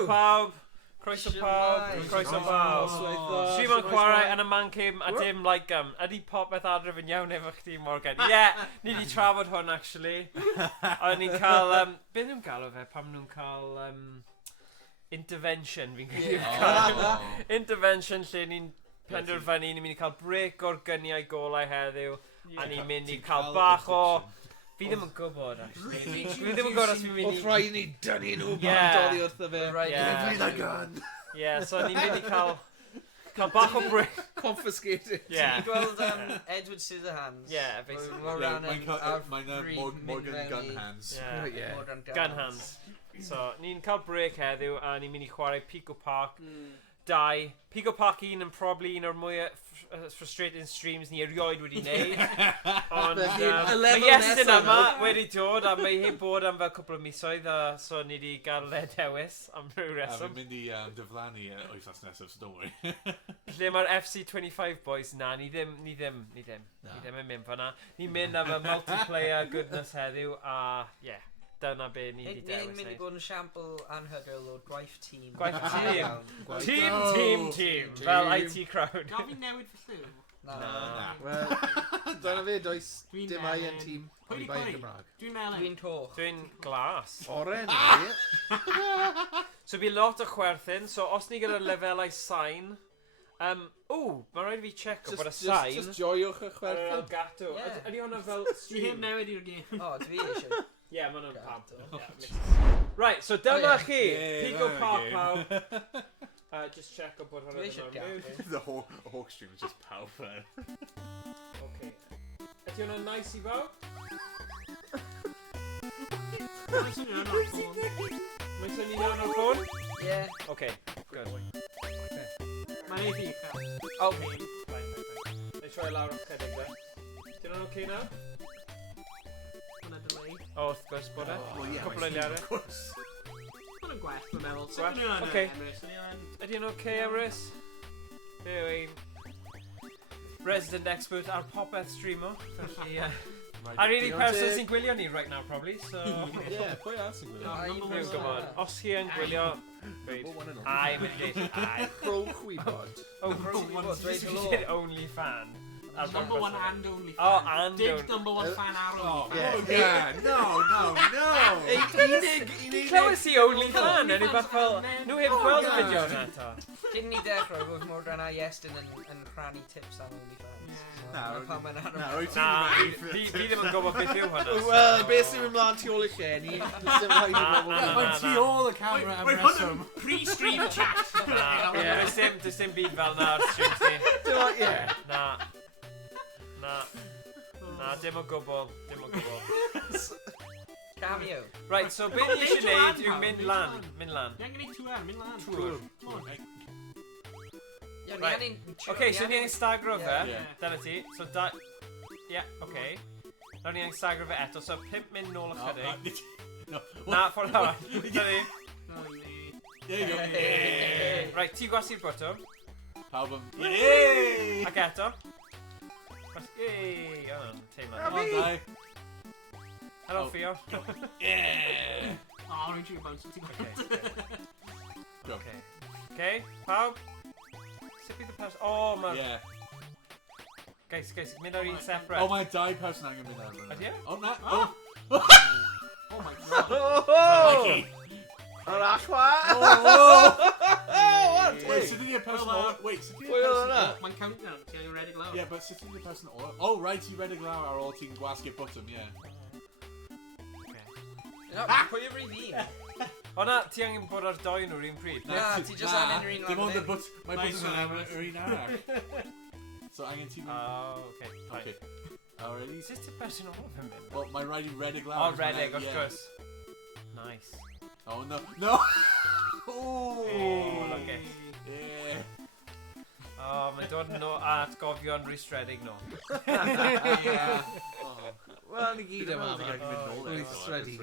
Croeso pawb. Croeso pawb. Croeso pawb. Stream o'n chwarae yn y man cym a dim like ydy popeth adref yn iawn efo chdi Morgan. Ni wedi trafod hwn actually. A ni'n cael, beth nhw'n galw fe pam nhw'n cael intervention fi'n cael. Intervention lle ni'n penderfynu ni'n mynd i cael break o'r gyniau golau heddiw a ni'n mynd i cael bach o... Fi ddim yn gwybod, actually. Fi ddim yn gwybod os fi'n mynd i... Oedd rhaid ni dynnu nhw pan doddi wrth y fe. Give me the gun. So ni'n mynd i cael bach o break. Confiscated. Ti'n gweld Edward Scissorhands? Mae'n Morgan Gun Hands. Gun Hands. So ni'n cael break heddiw a ni'n mynd i chwarae Pico Park 2. Pico Park 1 yn probably un o'r mwy frustrating streams ni erioed wedi wneud. Ond mae Iestyn yma wedi dod a mae heb bod am fel cwpl o misoedd a so ni wedi gael le dewis am rhyw reswm. A fi'n mynd i dyflannu wythnos nesaf, so don't worry. Lle mae'r FC25 boys na, ni ddim yn mynd fan'na. Ni'n mynd am y multiplayer goodness heddiw a dyna be ni wedi dewis. Ni'n mynd i bod yn siampl anhygoel o'r gwaith tîm. Team. Fel IT crowd. Na fi'n newid fy lliw. Na. Wel, dyna fe, does dim ai yn tîm. Pwy di pwy? Dwi'n melyn. Dwi'n coch. Dwi'n glas. Oren, ni. So fi lot o chwerthin, so os ni gyda'r lefelau sain, mae rhaid fi check o bod y sain... Just joiwch y chwerthin. Gato. Ydy hwnna fel Dwi stream? heb newid i'r gêm. O, dwi eisiau. Ie, mae hwnna'n panto. Right, so dyma chi. Pico Park pawb. Just check o bod hwnna ddim yn The Hawk stream is just powerful. Okay. Ydy hwnna'n nice i fawr? Mae'n swnio yn o'r ffôn. Mae'n swnio yn o'r ffôn? Ie. Okay, good. Mae'n ei fi uchel. Okay. Neu troi lawr o'ch chydig fe. Ydy hwnna'n okay now? Mae'n delay. O, wrth gwrs bod e. Cwpl o eiliadau. Mae'n yn gwell, mae'n meddwl. Gwell? Okay. Ydy hwnna'n okay, Rhys? Fe yw ein resident expert ar popeth streamer. Felly, a rili person sy'n gwylio ni right now, probably, so... Pwy ar sy'n gwylio? Dwi'n gwybod. Os chi yn gwylio... Ai, mynd i dweud, ai. Rhowch wybod. Oh, rhowch wybod. Dwi'n only fan. Number one and only fan. Oh, and Dig number one fan ar only fan. Yeah, no. Clywys i only fan, yn rhywbeth fel... Nhw heb gweld y fideo na eto. Cyn ni dechrau, roedd Morgan a Iestyn yn rhannu tips am OnlyFans. Fi ddim yn gwybod beth yw hwnna. Wel, beth sy'n mynd mlaen tu ôl i lle ni? Mae'n tu ôl y camera am reswm. Pre-stream chat. Does dim byd fel na ar streams ni. Na, dim o gwbl. Cameo. Right, so beth ni eisiau neud yw mynd lan. Mae'n gwneud tŵr, mynd lan. Tŵr. Right. Okay, so ni angen stagro fe. Dyna ti. So okay. Nawr ni angen stagro fe eto. So 5 mynd nôl ychydig. Na, ffordd arall. Dyna ni. There you go. Right, ti gwasi'r botwm. Pawb yn... Ac eto. Yey! Teimlad. Helo, Fio. Yeah! O, rwy'n trio bounce ti'n gweld. Okay, pawb. Sut bydd y person... O, mae... Guys, mynd ar un separate. O, mae 2 person angen mynd ar. Ydy e? O, na. Oh my god. Yr achwa! Wait, sut ydy'r person ola? Wait, sut ydy'r Pwy oedd person hwnna? ola? Mae'n countdown, ti'n ei redig lawr. Yeah, but sut ydy'r person ola? Oh, right, i redig lawr ar ôl ti'n gwasgu'r bottom, yeah. Pwy yw'r un fi? O na, ti angen bod ar 2 nhw'r un pryd. Na, ti just angen yr un Dim ond y lan. mae bottom yn yr un arall. So angen ti... Oh, okay. Okay. Already? Sut y person ola fe'n mynd? Well, mae rhaid i redig lawr. O, redig, wrth gwrs. Nice. Oh, no. Oh, lucky. Yeah. O, mae'n dod yn atgofion Rhys Redig no. Wel, ni gyd yma. Rhys Redig,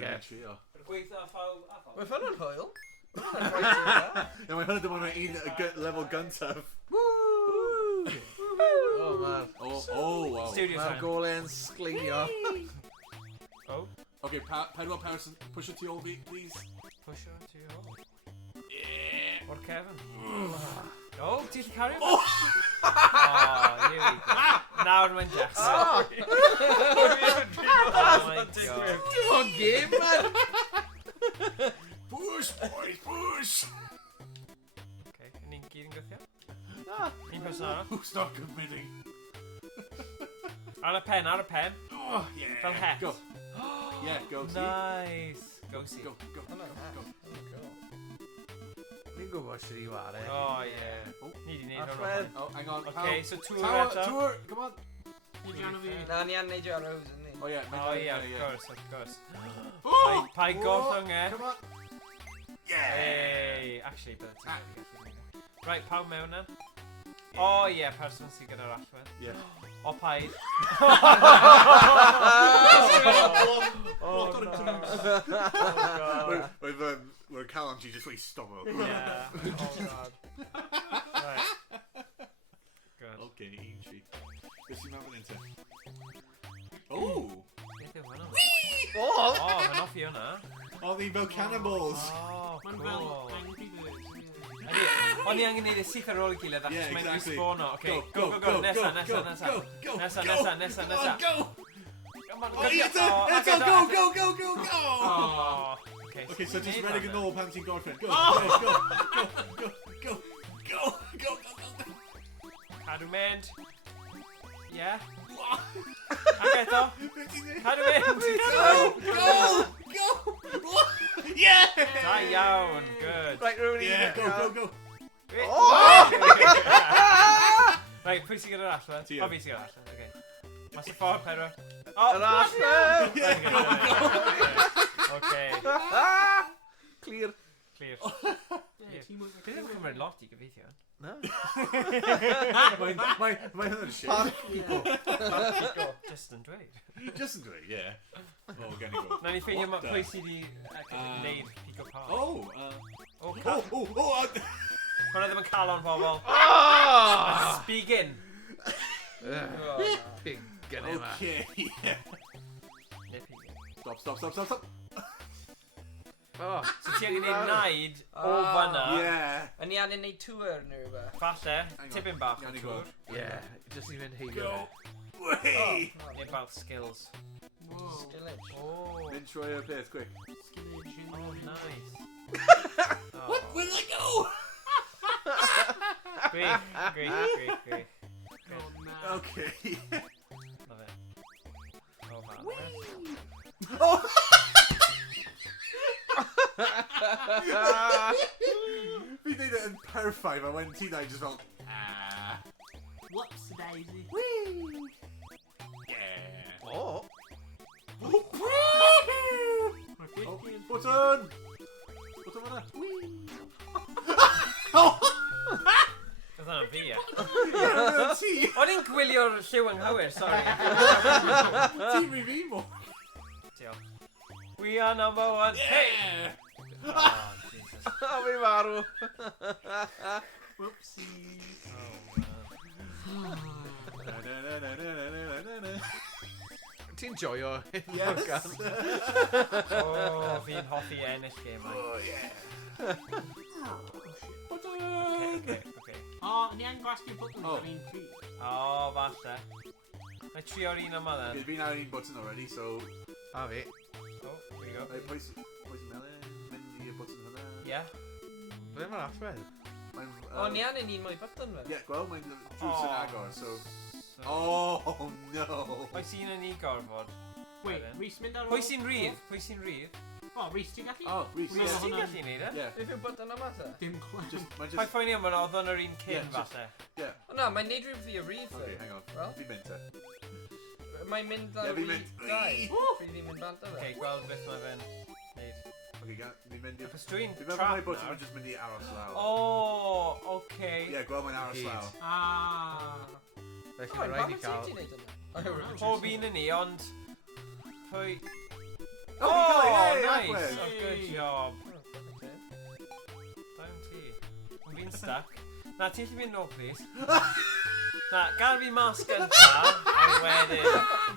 Gweithio a phawb. Mae ffyn o'n hwyl. Yeah, mae hwnna dim ond ein level gyntaf. Oh, man. Oh, wow. Studio Mae'r time. gole'n sgleinio. Oh. Okay, pedwar person, push it to your feet, please. Push it to your... O'r cefn. O, ti'n gallu cario? Oh, here we go. Nawr mae'n Jackson. Oh my god. Dim ond game, man! Push, boys, push! Okay, ni'n gyd yn gweithio? Un person arall. Who's not committing? Ar y pen, ar y pen. Oh, yeah. Fel het. Go. Yeah, go. Nice. Go see. Go, go, Oh, no, go. Ni'n gwybod sydd i ware. Oh, yeah. Ni di neud hwn. Allwn. Oh, hang on. Okay, so tour Tower, eto. tour, come on. Na, ni an neidio ar Rose, ynddi? Oh, yeah. Oh, yeah, of course, of course. Oh! Pai gollwng e. Come on. Yeah! Hey, actually, but right, pawb mewn na. Oh, yeah, person sy'n gyda'r allwedd. Yeah. O paid. Oh, no. We're calm, she just wait stop her. Yeah. Oh, God. Right. Good. Okay, easy. Beth sy'n mewn into? Oh! Beth yw hwnna? O! Oh, mae'n offi hwnna. Oh, the fel cannibals! Oh, Mae'n cool. fel Angry Birds. O'n i angen neud y syth ar ôl i gilydd, Yeah, achos mae'n exactly. respawno. Okay, Go, go, go, nesa. Go, Nesa. Come on, go! Come on, Oh, it's a go! Oh, okay, Okay, so just neud ready to hwnna. go, Panty Godfrey. Go, go! Cadw mynd. Yeah. Ac eto. Cadw mynd. Go! Yeah! Da iawn, good. Right, Rooney. Yeah, go! Right, pwy sy'n gyda'r allwedd? Ti. O, fi sy'n gyda'r allwedd, okay. Mas y ffordd, Pedro. Oh, Yr allwedd! Okay, Clear. clear. Yeah, teamwork. Dyn nhw'n cymryd lot i gyfeithio. No. Mae'n hynny'n shit. Park people. Just yn dweud. Just in great, yeah. Oh, we're gonna go. Na ni ffeindio What the- pwy sydd i wneud Pico Park. Oh, Oh, hwnna ddim yn calon pobl. Oh! Speaking. Pig gynnu yma. okay, yeah. Neu Pico. Stop. Oh. So ti angen neud naid o Ah. fanna. Yeah. Yn ni angen neud tour neu rhywbeth? Falle, Hang on. tipyn bach o Gawn ni tŵr. Yeah, just even heilio. Go. Wait. Neu bach skills. Whoa. Skillage. Oh, YnChwarae place, quick. Skillage in oh nice. What? Oh, Where'd I go? great. Oh, man. Okay. Love it. Oh, man. Oh! Fi dweud yn perffaith, a when ti'n dweud just fel... Whoops, Daisy. Yeah. Oh. My Oh, fifth button! Button fanna. Oh! Oedd hwnna'n fi, ie. Yeah, ti! O'n i'n gwylio'r lliw anghywir, sorry. Ti'n mi fi mo. Diolch. We are number one. Hey! Yeah! Oh, Jesus. Oh, fi marw. Whoopsies. Oh, man. Ti'n joio hyn? Yes! Oh, fi'n hoffi ennill game, man. Oh, yeah! Okay. Oh, ni yn gwasgu bwtwn Oh. ar un pryd. Oh, falle. Mae trio'r un yma, then. We've been out eating button already, so... A fi. Oh, here we go. Pwys melyn, mynd i button hwnna. Yeah. Ble mae'r allwedd? O, ni angen un mwy button fe? Ie, gweld, mae'n drws yn agor, so... So, Oh, no! pwy sy'n yn ei gorfod? Wait, Rhys mynd ar ôl? Pwy sy'n rhydd? Pwy sy'n rhydd? Oh, Rhys, ti'n gallu? Oh, Rhys, Rhys, Rhys, yeah. ti'n hwnna'n- gallu neud e? Yeah. Beth yw button yma te? Dim clem. Mae'n Pa'i just... ffoeni yma, oedd hwn yr un Yeah, cyn, just- falle. Yeah. O na, mae'n neud rhyw fi y rhydd Okay, fe. hang on. Wel? Fi'n mynd te. Mae'n mynd Ie, ar fi'n rhydd mynd. dau. Woo! Fi ddim yn bant o Okay, fe. gweld beth mae fe'n neud. Okay, fi'n mynd i... Achos dwi'n Fi'n meddwl trap mai button nawr. mae'n just mynd i aros law. Oh, okay. Ie, gweld mae'n aros Gyd. law. Ah. Felly O, mae'n rhaid i pam cael... ti'n neud yna? Pob un yn ni, ond... Pwy... Oh, fi'n cael ei, hey, nice! agwedd. Oh, good job. O, Dawn ti. Ond fi'n stuck. Na, ti'n gallu mynd nôl, please? Na, gad fi mas gynta, a wedyn...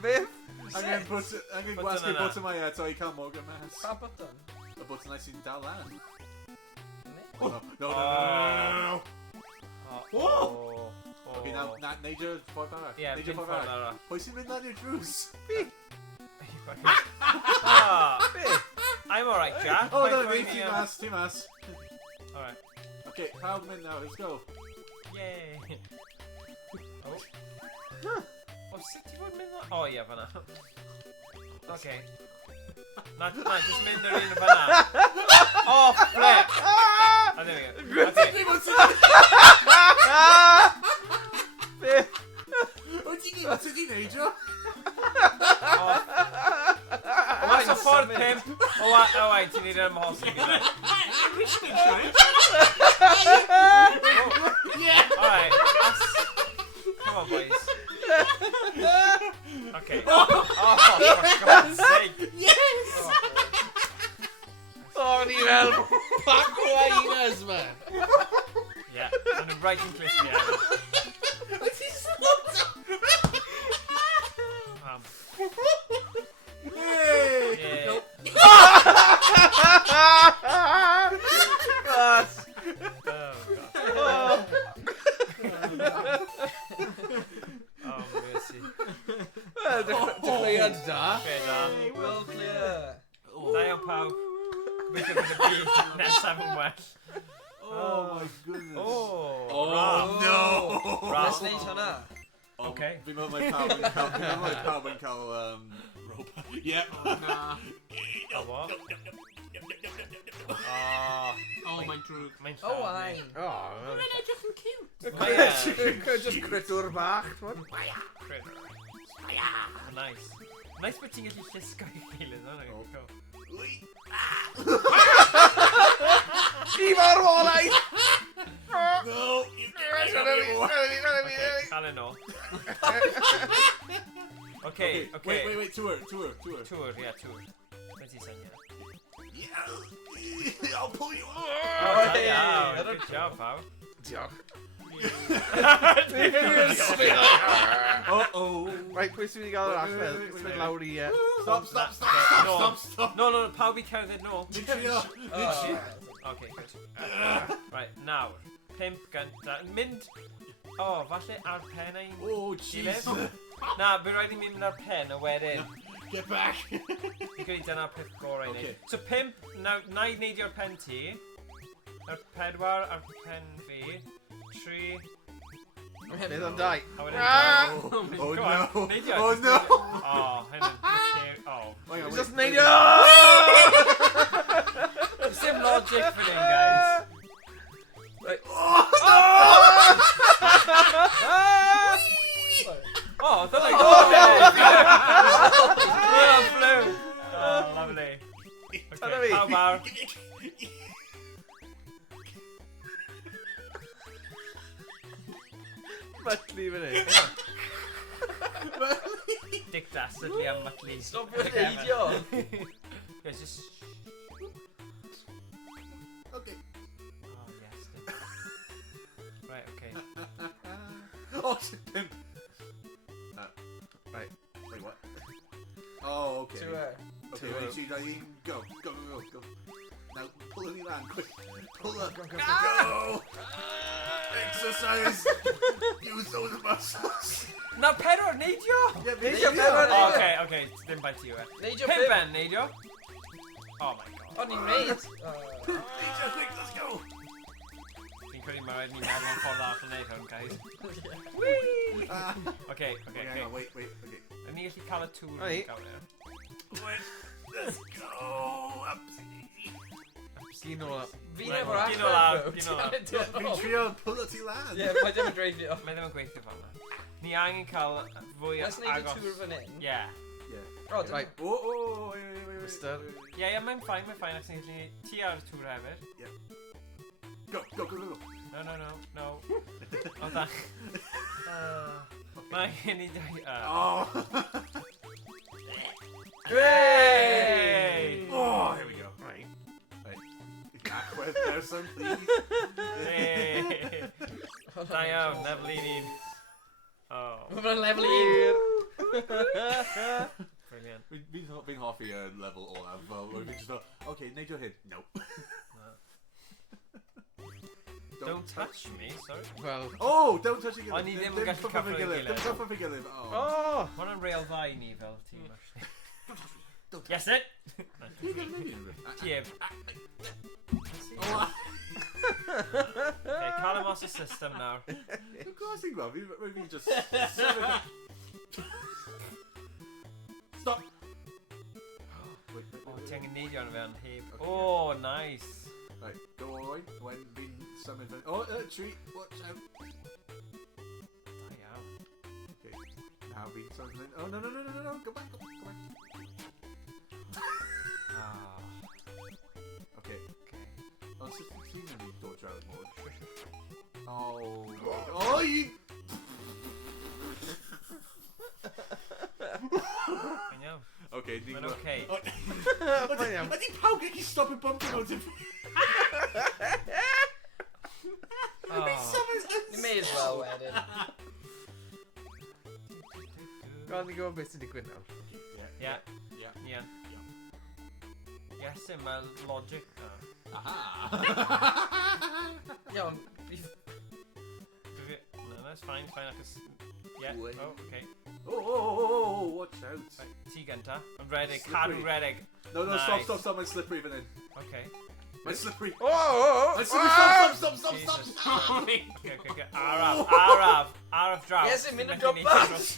Beth? Angen Button gwasgu yna. button mae eto i cael Morgan mas. Pa button? Y button sy'n dal lan. No. Oh. Okay, now Neidio ffordd arall. Ie, Neidio dim ffordd ffordd arall. arall. Pwy sy'n mynd lan i'r drws? I'm alright, Jack. Oh, Quite no, going ti here. mas. Alright. Okay, pawb mynd now, let's go. Yay. Oh. Oh, sut ti fod mynd o? Oh, ie, fanna. Okay. Na, just mynd yr un fanna. Oh, flip! Oh, there we go. Okay. Wyt ti'n gwybod sut i neidio? Mas o ffordd pimp. Owain, ti'n neud yn ymhol sy'n gyda. Rhys yn try. Alright. Come on, boys. Okay. Oh, for God's sake. Yes! Oh, ni fel back whiners, man. Yeah, and I'm right in close to the end. Yeah. God. Oh, mercy. Dechreuad da. Fair da. Well clear. Da iawn pawb. Gobeithio bod y byd nesaf yn well. Oh my goodness. Oh, No! Let's neud hwnna. Okay. Fi'n meddwl mae pawb yn cael, robot. Yep. Oh, what? Oh, mae'n drwg. Mae'n Owain. Mae'n edrych yn cute. Just critwr bach, t'mod? Nice. Nice bod ti'n gallu llusgo i gilydd, no? Di farwolaeth! No! Cael yn ôl. Okay. Wait, tour. Tour, yeah, tour. Mae'n ti'n syniad? Yeah! I'll pull you up! Oh, yeah, good job, pawb. Diolch. Uh-oh! Right, pwy sy'n mynd i gael yr allwedd? Mynd lawr i... Stop! No, pawb i cerdded nôl. Nitrio! Okay, good. Right, nawr. Pimp gynta. Mynd... Oh, falle ar pen ein Oh, jeez! Na, bydd rhaid i mi mynd ar pen a wedyn. Get back! Fi'n credu dyna'r peth gorau i Okay. wneud. So pimp, na i neidio'r pen ti. Ar pedwar, ar pen fi. 3. Beth am dau? A wedyn... Oh Go no! on, neidio. Oh no! Oh, hynny'n... Oh. Just neidio! There's some logic for them, guys. Right. Oh, they're like... Oh, blue. Oh, lovely. Okay, how about... Matli fan hyn. Dick dastardly am Matli. Stop your neidio. Guys, just... Okay. Oh, yes. Right, okay. Oh, shit, pimp! Right. Wait, what? Oh, okay. Tour. Okay, ready, 2, 3, go. Now, pull any land, quick. Pull up. Go! Exercise! Use those muscles! Na pedwar, neidio! Yeah, Neidio, neidio. pedwar, Okay, dim bai ti yw e. Neidio Pimp pimp. ben, neidio. Oh my god. O'n i'n reid. Neidio, quick, let's go! Fi'n credu mae rhaid ni meddwl yn ffordd arall yn neud hwn, guys. Okay. Okay, hang on, wait, okay. Yn ni gallu cael y tŵr Right. yn cael e. Let's go! Gyn ola. Fi Right, nefo gyn o lawr, acro. gyn o lawr. Fi'n trio pull it i land! Ie, mae dim yn dreifio. Mae ddim yn gweithio fan yna. Ni angen cael fwy Let's neud y agos. tour fan hyn. Yeah. O, dyna. Right. Oh, wait. Mister. Yeah, mae'n ffain, ac sy'n gallu ti ar y tŵr hefyd. Go. No. O, da. Mae hyn i dweud... Oh! Hooray! Oh, here we go. Right. Back with person, please. Hey! Da iawn, lefel i ni. Oh, Mae'n lefel i un. brilliant. Fi'n hoffi level olaf, fel, fi'n just fel, okay, neud your hit. No. Don't touch me, sorry. Well... Oh, don't touch your O'n i ddim yn gallu cyffwrdd ei gilydd. Dim cyffwrdd ei gilydd. Oh. Oh! Ma' hwnna'n real dda i ni fel tîm, actually. Iestyn! Tîm. Okay, cael him off the system nawr. Of course ti'n gweld, fi just... Stop! O, ti angen neidio arno fe yn heb. Oh, nice. Right, go Owain. When being summoned... Oh, tree, watch out. Da iawn. Okay, now being summoned... Oh, no, go back, go back. Ah. Okay. Okay. Oh, it's just clean and we dodge out more. Oh, you... Mae'n iawn. Okay, Mae'n okay. Ydy pawb gallu stop y bumping o dim... You may as well wedyn. Go on, ni gwybod beth sy'n digwydd nawr. Ie. Ie. Iestyn, mae logic na. Aha! Iawn. No, that's fine, acos... Yeah, Wait. oh, okay. Oh, watch out. Right, ti gynta. Rhedeg, Slippery. cadw rhedeg. No, Nice. stop, mae'n slippery fan hyn. Okay. Mae'n slippery. Oh! Mae'n slippery, stop! Jesus. Okay. Araf draw. Yes, I'm in the Felly drop ni back. dros-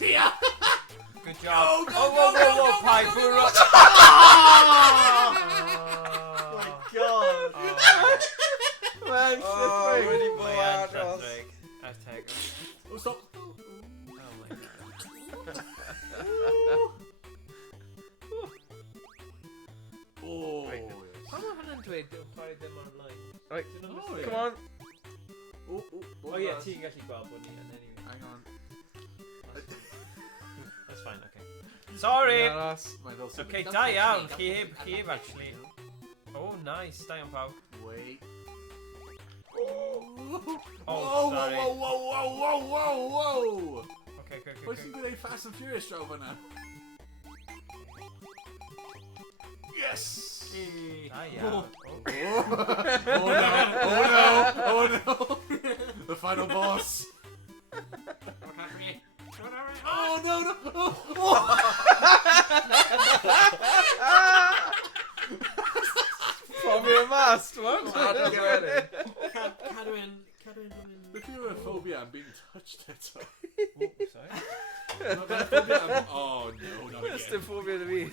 Good job. Go, Whoa, pai bwrw. Oh my god! Mae'n slippery! wedi bod Mae'n aros. llythrig. Hashtag. Oh, stop. Oh my god. Oh, Right. yes. Pam mae hwnna'n dweud chwarae ddim online? Right, Dwi'n Oh, understand. come on! Oh yeah, ti'n gallu gweld bod ni yn anyway. Hang on. That's fine, okay. Sorry! Aros. Mae'n fel slippery. Okay, da iawn. Chi heb actually. Oh, nice. Da iawn pawb. Wait. Oh, sorry. Whoa! Okay. Pwy sy'n gwneud Fast and Furious draw fan'na? Yes! Da iawn. Oh no! The final boss! Oh no! Probably a mast, what? Aros wedyn. Cadw in. Look at your phobia, I'm being touched at all. Sorry. Oh no, not Just again. a phobia to me.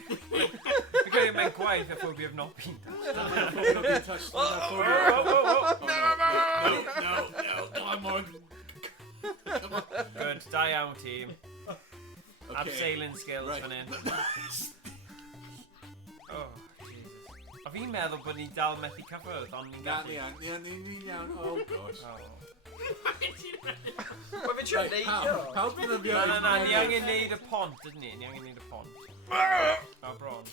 Because it meant quite the phobia of not being touched. Not being touched. Not phobia. No, come on. Good. Da iawn, team. Okay. Abseiling skills Right. fan hyn. Oh, Jesus. A fi'n meddwl bod ni dal methu cyffwrdd, ond ni'n gallu. Ni'n iawn. Oh gosh. Oh. Mae fi trio neud o. Pawb yn ymwneud. Na, ni angen neud y pont, dydyn ni? Ni angen neud y pont. Oh, bron.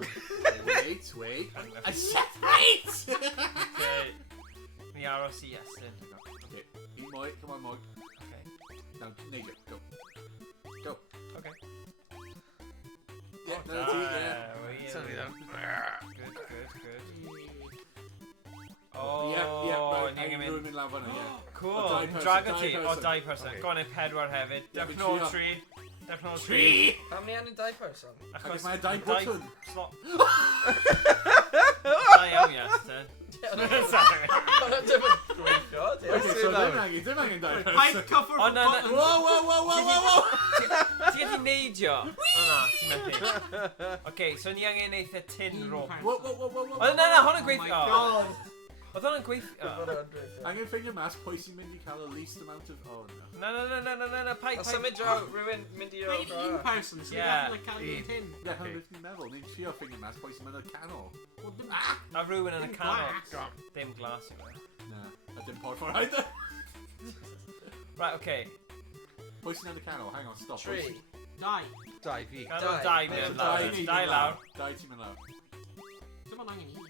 Wait. I said wait! Okay. Ni aros i Iestyn. Okay, eat Moy, come on Moy. Okay. Now, Nigger, go. Okay. Yeah, Oh, no, yeah. Sorry, though. Good. Yeah, Oh, right, ni angen I'm mynd. mynd lawr fan'na, yeah. Cool. O, dau person, Drag o dau ti. O, person. 2 person. Okay. Go on in 4 hefyd. Yeah, Dewch fi'n nôl trio. 3. Dewch nôl 3. Pam ni angen dau person? Ac mae dau bwtwn. Slot. Da iawn, Iestyn. Sorry. Hwna dim yn gweithio. Okay, so dim angen dau person. Pipe cover Oh, no. Whoa! Ti gallu neidio? O na, ti'n methu. Okay, so ni angen eitha tin rope. Whoa! O, na, hwn yn gweithio. God. Oedd hwn yn gweithio. Angen ffeindio mas pwy sy'n mynd i cael y least amount of... Oh no. Na, pai. Os symud draw rhywun mynd i Mae'n un roll. person, so Yeah. ni'n cael un tin. Yeah, hwn beth ni'n meddwl. Ni'n trio ffeindio mas pwy sy'n mynd i'r canol. Wel, dim- A rhywun yn y Dim canol. glass. Dim glas yw e. Na, a dim pod for either. Right, okay. Pwy sy'n yn y canol? Hang on, stop. Tri. Dau. Dau fi. Gadw Dau. dau mewn lawr. Dau lawr. Dau ti'n mynd lawr. Dim ond angen un.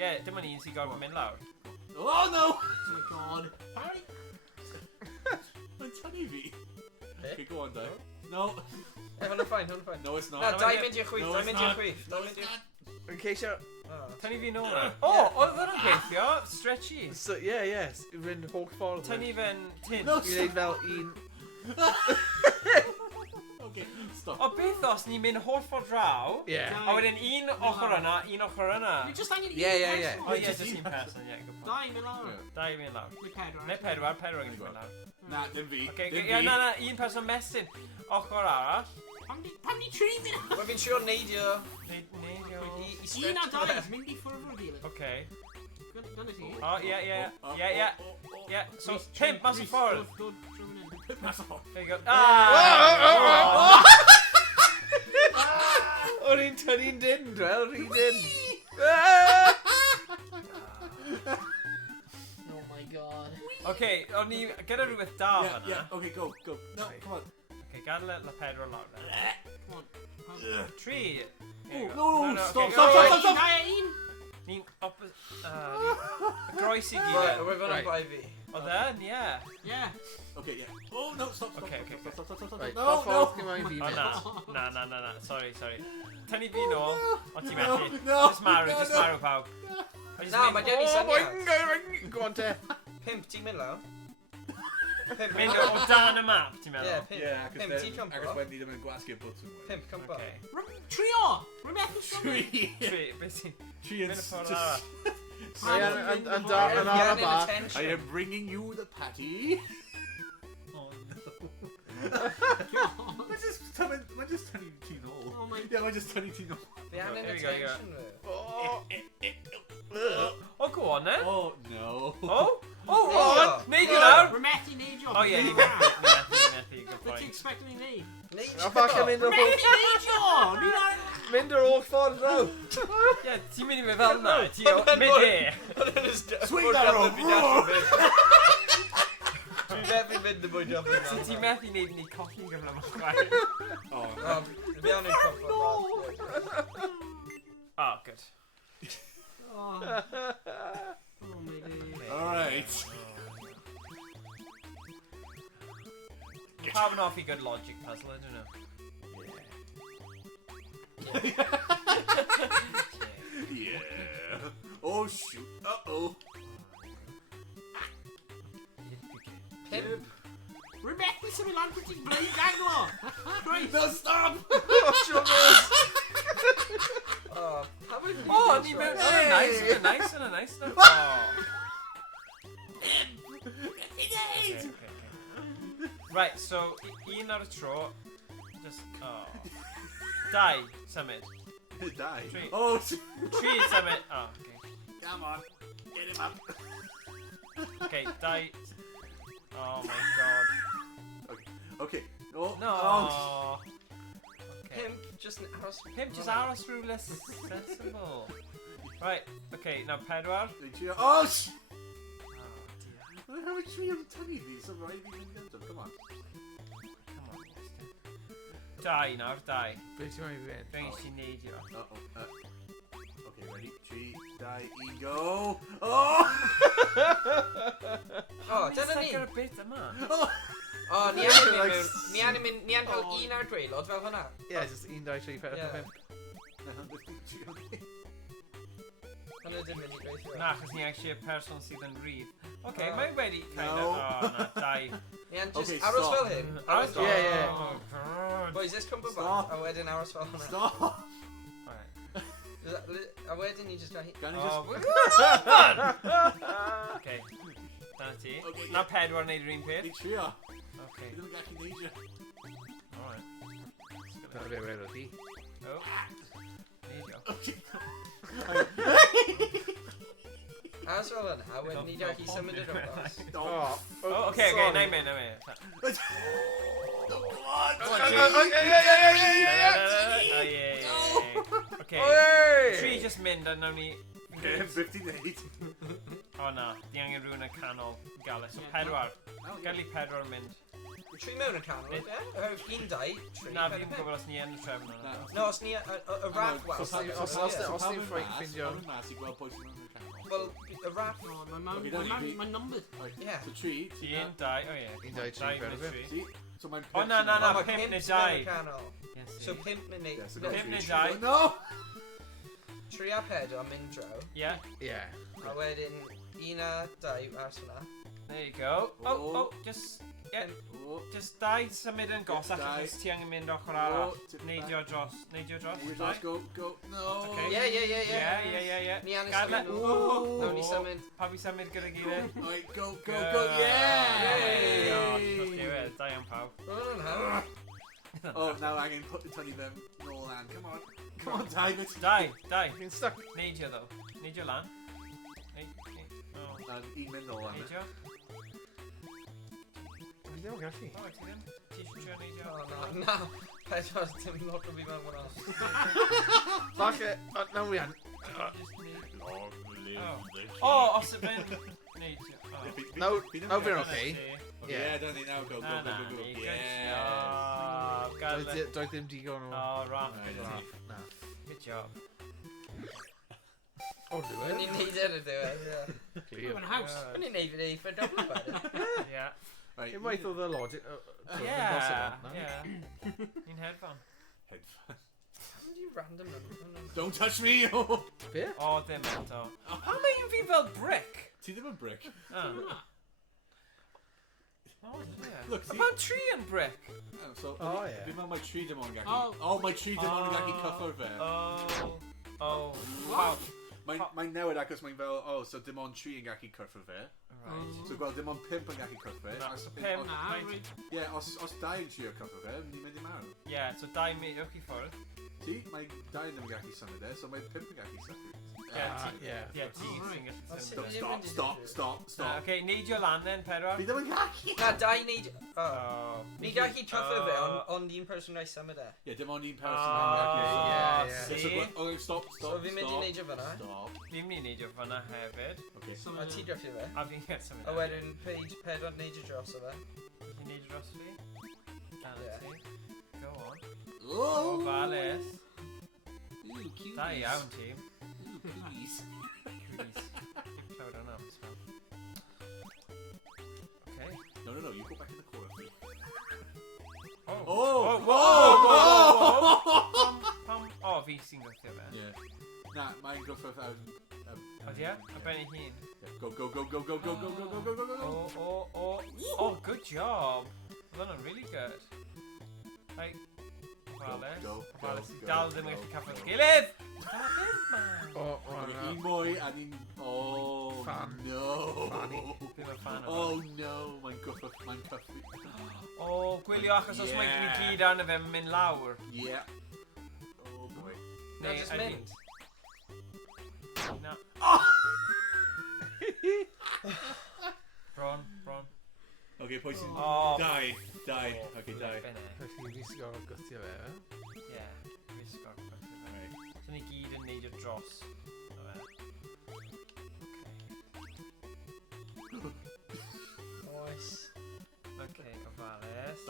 Ie, dim ond un sy'n gorfod mynd lawr. Oh no! Oh my god. Harry. Mae'n tynnu fi. Eh? Okay, go on, Dai. No. Hwna'n ffain. No, it's not. Na, dau mynd i'r chwith. No, Dau it's mynd not. i'r chwith. Dau mynd i'r... Yn ceisio... Tynnu fi nôl na. O, oedd hwn yn gweithio. Grapio, stretchy. So, yes. Rwy'n holl ffordd. Tynnu fe'n tint. No, Dwi'n neud fel un... Okay, stop. O beth os ni'n mynd holl ffordd draw, Yeah. a wedyn un ochr yna, un ochr yna. You're just hanging Yeah. O ie, just un person, ie, good point. Dau, mynd lawr. Dau mynd lawr. Neu pedwar. Neu pedwar yn mynd lawr. Na, dim fi. Okay, Dim ie, fi. na, un person mesyn. Ochr arall. Pam ni tri fi na? Wel, fi'n siŵr neidio Neidio. i Un a stretch dau, fe. mynd i ffwrdd o'r gilydd. Okay. Dyna ti. O, ie. Ie, so pimp mas o ffordd. Mas o ffordd. There you go. Ah! O'n i'n tynnu'n din, Drel, rhi din. Oh my god. Okay, o'n i gyda rhywbeth da Yeah, fanna. okay, go. No, Right. come on. Okay, gadael y pedro lawr. Come on. Tri. No, stop. Dau a un. Ni'n groes i Right, gyd. we're going Right. by fi. O dden, ie. Yeah. Okay, yeah. Oh, no, stop. Okay. Right, No, pa ffordd no. gyma'n fi O mynd? na. Sorry. Tynnu fi nôl. O ti methu. No. Just marw pawb. Na, mae gen i syniad. Go on te. Pimp, ti'n mynd lawr? Pimp, Mynd o dan y map, ti'n Ie, meddwl? pimp. Yeah, Pimp, ti'n agos cympo? wedyn ni ddim yn gwasgu'r bwtwm. Pimp, cympo. Okay. Trio. Rhywbeth yn Three. Tri, beth sy'n... Three Mynd y and ffordd arall. Yn Get ar y him bar. I attention. am bringing you the patty. Oh no. Mae'n just tynnu ti nôl. Oh my Yeah, mae'n just tynnu ti nôl. Fi angen Here we go, attention fe. O, go on then. Oh, no. O, neud i nawr. Rhywbeth i neidio. O ie, ni methu, good What do you point. expect me to need? Neidio. A falle mynd o'r Rhywbeth i neidio! Mynd o'r holl ffordd draw. Ie, ti'n mynd i fe fel na, mynd e. Swing that rope. Dwi'n meddwl mynd y bwyd o'r So ti'n methu neud ni coffi gyfle mae'n chwaith. Oh, Fi angen cympo. Oh, good. Oh my days. alright. Pawb yn offi good logic puzzle, I don't know. Yeah. Oh, shoot. Uh-oh. Pimp. Rhywbeth i symud lan pwy ti'n bleid aglo! Christ! No, stop. Oh, pam wy'n O, ni mewn... Yna nice. Okay. Right, so, un ar y tro. Just, Dau, symud. Die. Three. Oh, Tri, symud. Oh, okay. come on. Get him up. Okay, dau... Oh my god. Okay. No. No. Oh. Okay. Pimp, just aros. Pimp just aros rhywle sensible. Right, okay, now pedwar. Oh, sh! Oh dear. How much are you telling me? So right, come on. Come on, Iestyn. Dau nawr, dau. Beth ti'n mynd i fynd? Fe eisiau neidio. Okay, ready? 3, 2, 1, go! Oh! Oh, dyna ni. Second bit yma. Oh, ni angen mynd mewn. Ni angen mynd, ni angen cael un ar dweilod fel hwnna. Ie, just 1, 2, 3, 4, Yeah. 5. Hwnna dim mynd i gweithio. Na, achos ni eisiau person sydd yn rydd. Okay, Oh. mae wedi kind No. of... Oh, na, dau. Ni angen just Okay, aros stop. fel hyn. Aros fel- Yeah, yeah. Oh, God. Boys, this cwmpo Stop. bach, a wedyn aros fel hwnna. Stop! Alright. A wedyn ni just gael hi... Can you Oh, just... what's on? Okay. Dyna ti. Okay, Na pedwar neud yr un peth. Ni trio. Okay. Ni ddim yn gallu neud e. Alright. Dyna fe wedodd ti. Oh. Neidio. Aros fel hwnna, a wedyn ni gael hi symud y robos. Oh, Oh, okay, na i mynd. Oh, come on! Oh, yeah. Okay. Hey! Tri just mynd a nawn ni... 58. O na, di angen rhywun yn canol gael e. So pedwar. Gael i pedwar yn mynd. Tri mewn y canol, ie? Un, dau, tri. Na, fi'n gwybod os ni yn y trefn yna. No, os ni y rap was. os ni'n ffeindio- mas i gweld pwy sy'n yn y canol. Wel, y rap, Oh, Okay, don't you my numbered. ie. So 3. Ti un, dau, o ie. 1, 2, 3, Dau 4, neu 5. tri. See? So mae'n... O na, O, mae pimp neu pimps mewn y dau. canol. Yes, So see. pimp yn neud... Yes, Pimp neu dau. No! Tri a pedwar mynd draw. Ie. Ie. A wedyn, 1 a 2 ars hwnna. There you go. Oh, just... Yeah, O, just dau symud yn gosach Dau. achos ti angen mynd ochr arall. tip Neidio dros. Neidio dros. We're Dau. just go. No. Okay. Yeah. Ni angen Gadle. symud. Ooh. Nawn ni symud. Pa fi symud gyda gilydd? Right, go. Yay! Yay! Okay, well, da iawn pawb. Hwna'n hawdd. Oh, now I can put the tynnu them nôl lan. Come on, David. Dau. Fi'n stuck. Neidio ddo. Neidio lan. Oh. And un mynd nôl lan. Neidio. Fi ddim yn gallu. O, ti ddim? Ti eisiau trio neidio? O, na. Pedwar, dim lot o fi mewn hwnna. Falle, na wi an. O, os y fe'n neidio. Nawr fi'n oce. Yeah, don't think now. Go. Good Yeah. job. Gadle. Doedd ddim digon o... Oh, Raph, Right, good right. job. Na. Good job. O, O'n i'n dwi'n neud ar y diwedd, ie. Clear. Yn haws. O'n i'n neud fi for double about Yeah. Right. Unwaith oedd y logic... Yeah. Ni'n hedfan. Headphone. How do you random them? Don't touch me! Oh, Be? O, ddim eto. Pam mae un fi fel brick? ti ddim yn brick. Oh, yeah. Look, see? Pam tri yn brick? So, Oh, yeah. Fi mewn mae tri dim ond gallu... Oh. Oh, mae tri dim ond gallu cyffwr fe. Oh. Wow. Mae'n newid acos mae'n fel, oh, so dim ond tri yn gallu cyffwr fe. Right. So gweld dim ond 5 yn gallu cyffwr fe. Na, Os- so pump. os- Na, Right. reit. Yeah, os 2 yn trio cyffwr fe, ni'n mynd i marw. Yeah, so 2 meidwch i ffwrdd. Ti, mae 2 ddim yn gallu symud e, so mae 5 yn gallu symud. Yeah, ti Oh, sy'n gallu right. symud. Stop. Okay, neidio lan then, Pedwar. Fi ddim yn gallu! Na, dau neud... Oh. Ni gallu traffu fe, ond un person rhaid symud e. Ie, dim ond un person Oh, yn gallu. yeah. Yeah, so, stop. So fi'n mynd i neidio fyna. Stop. Fi'n mynd i neidio fyna hefyd. Okay. A ti draffu fe. A fi'n gael symud. A wedyn, Pedwar neidio dros o fe. Fi'n neidio dros fi. Dan Yeah. ti. Go on. Oh, Ofalus. Ooh, cuties. Da iawn ti. Ooh, cuties. Please. Keep clywed on up, so. Okay. No, you go back in the corner. Oh. Oh! Oh, fi sy'n gweithio fe. Yeah. Na, mae'n gwrthod O, ie? A ben ei hun. Go. Oh, good job. Well done, really good. Like, Ofalus. Go. Ofalus i dal ddim yn gallu caffod gilydd! Da ddim, man. O, Un mwy a ni'n... Oh, Fan. no. Fanny. Fi'n fan o. Oh, no. Mae'n cyffu. O, gwylio achos os mae ni gyd arno fe mynd lawr. Yeah. Oh, boy. Na, just mynd. Na. Bron. Okay, pwy sy'n... Oh. Dau. Okay, dau. Bene. Felly fi sy'n gorfod gythio fe. Ie. Fi sgor gwybod. Right. So ni gyd yn neidio dros. O fe. Oes. Okay, Ofalus.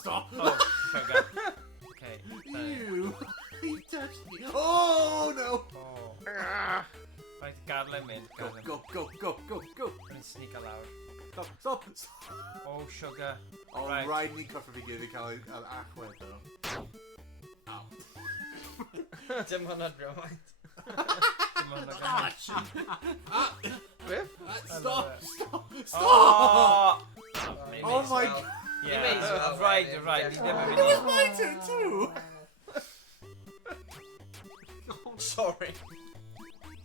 Stop. Oh, sugar. Okay. You touched me. Oh, no. Oh. Ah! Right, gadle mynd. Go. Rwy'n sneak a lawr. Stop. Oh, sugar. Oh, Right. rhaid ni cyffro fi gyda cael achwedd, though. Ow. Dim hwnna dramaid. Dim ond o gynnu. Beth? Stop. Oh! Oh my God. Yeah, may as well, right. right. Ni ddim yn It was mynd my turn, too. Sorry.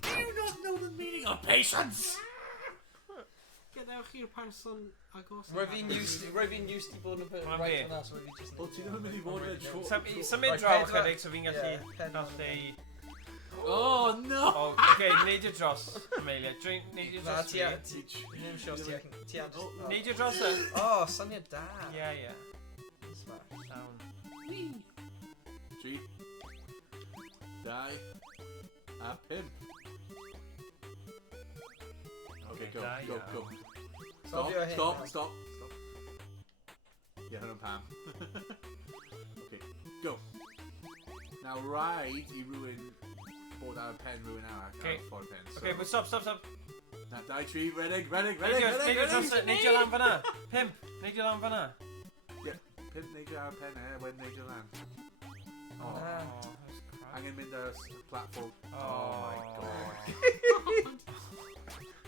Do you not know the meaning of patience? Gadewch i'r person agos. Rwy'n used i bod yn Mae'n right fi. on that, so fi just... Wel, ti ddim yn mynd i fod yn tro... i... Symud Right, draw Pedwar. chydig so fi'n gallu... Yeah, Pedwar. gallu... Oh, no. Oh, okay, neidio dros, Amelia. Neidio Na, dros ti a... fi. Ddim sios ti a... Neidio dros e. Oh, syniad da. Yeah. Smart. Llawn. 3, 2, a 5. Okay, go. da iawn. Stopio hyn. Stop. Yeah, hwn yn Pam. Okay, go. Now, rhaid I rhywun bod ar pen rhywun arall Okay. ar ffordd pen. Okay, but stop. Na, 2, 3, redig. Neidio dros e, neidio lan fyna. 5, neidio lan fyna. Yeah, 5 neidio ar pen wedyn neidio lan. Oh, Na. that's crap. Angen mynd ar y platform. Oh my god.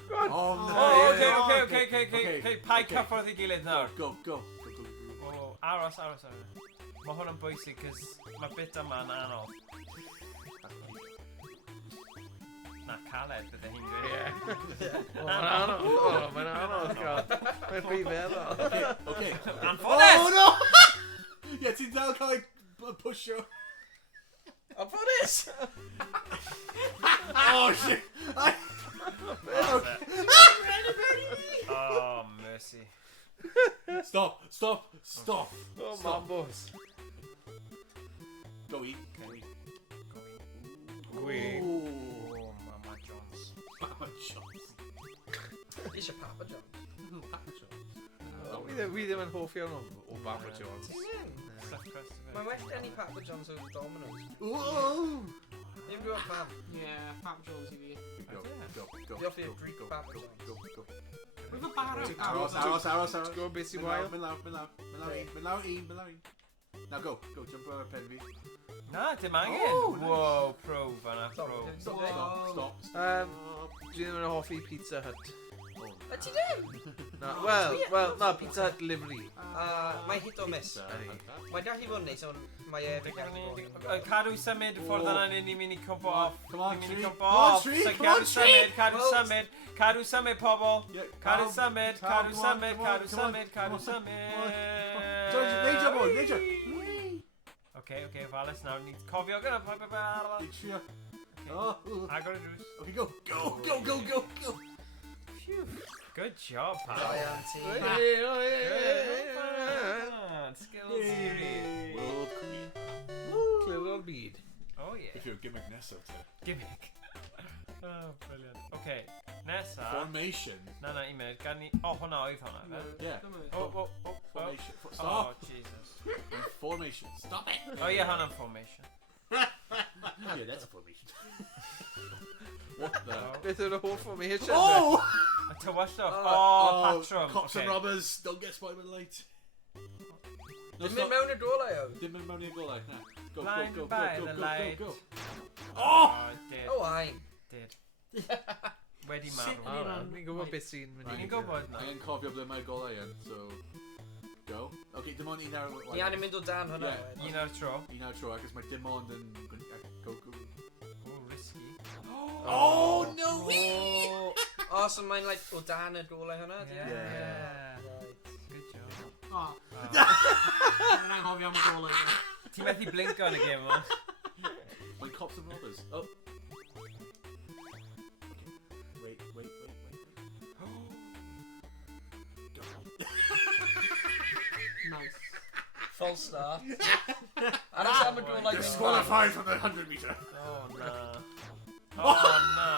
God. Oh no. Oh, yeah. okay. Pai cyffwrdd I gilydd nawr. Go. Oh, aros. Mae hwn yn bwysig, cos mae bit yma'n anodd. Na, caled bydde hi'n dweud. Mae'n anodd, God. Mae'n rhy feddwl. Okay. Anffodus! Oh no! Yeah, ti'n dal cael ei pushio. Anffodus! Oh shit! Oh, mercy. Stop! Oh, mambos. Go eat. Gwi. Oh, Mama Jones. Mama Jones. Eisiau Papa John. Wi ddim yn hoff iawn o Mama Jones. Stuff crust of it. Mae'n well gen I Papa John's o Domino's. Whoa! Ddim dwi'n pam. Yeah, Papa John's I fi. Go. Di offi Greek Papa John's. Go. We've a bar Aros. Go busy while. Mynd lawr un. Now go, jump over pen fi. Na, dim angen. Oh, nice. Whoa, pro fanna, pro. Stop. Dwi ddim yn hoffi Pizza Hut. A ti ddim? No, well, no, Pizza Hut delivery. Mae hit o miss. Mae gallu fod yn neis, ond mae e... Cadw symud y ffordd yna ni'n mynd I cwmpo off. Come on, Tree. Come Come on, off. Tree. So Come on, Tree. Cadw symud, pobl. Yeah, Cadw calm. symud. Calm, come on. Major. Okay, ofalus nawr. Ni'n cofio gyda. Trio. Agor y drws. Okay, go. Phew. Good job, pal. Ddianc. Skills series. World Queen. Clear o'r byd. Oh yeah. If you're gimmick Nessa, Gimmick. Oh, brilliant. Okay, nesa. Formation. Na, un munud. Gan ni... Oh, hwnna oedd hwnna, fe? Yeah. Oh. Formation. Oh, Stop. Jesus. Formation. Stop it. Oh, yeah, hwnna'n formation. Yeah, that's a formation. What the? Beth yw'r hoff formation? Oh! A tywyllwch. Oh, patrwm. Cops and robbers. Don't get spoiled by the light. Ddim mynd mewn i'r golau o. Dim yn mewn i'r golau, na. Go. Blinded by the light. Oh! Did. Owain. Did. Wedi marw. Ni'n gwybod beth sy'n mynd Ni'n gwybod na. Angen cofio ble mae'r golau yn, so... Go. Okay, dim ond un ar... Ni angen mynd o dan hwnna. Un ar tro. Un ar tro, ac mae dim ond yn... Go. Oh, risky. Oh, no way! O, so mae'n like o dan y golau hwnna, di? Yeah. Right. Good job. Oh. Mae'n anghofio am y golau. Ti'n methu blinko yn y game yma. Mae'n cops and robbers. Oh. Okay. Wait. Nice. False start. Aros am y golau. You're disqualified from the 100 metre. Oh, na.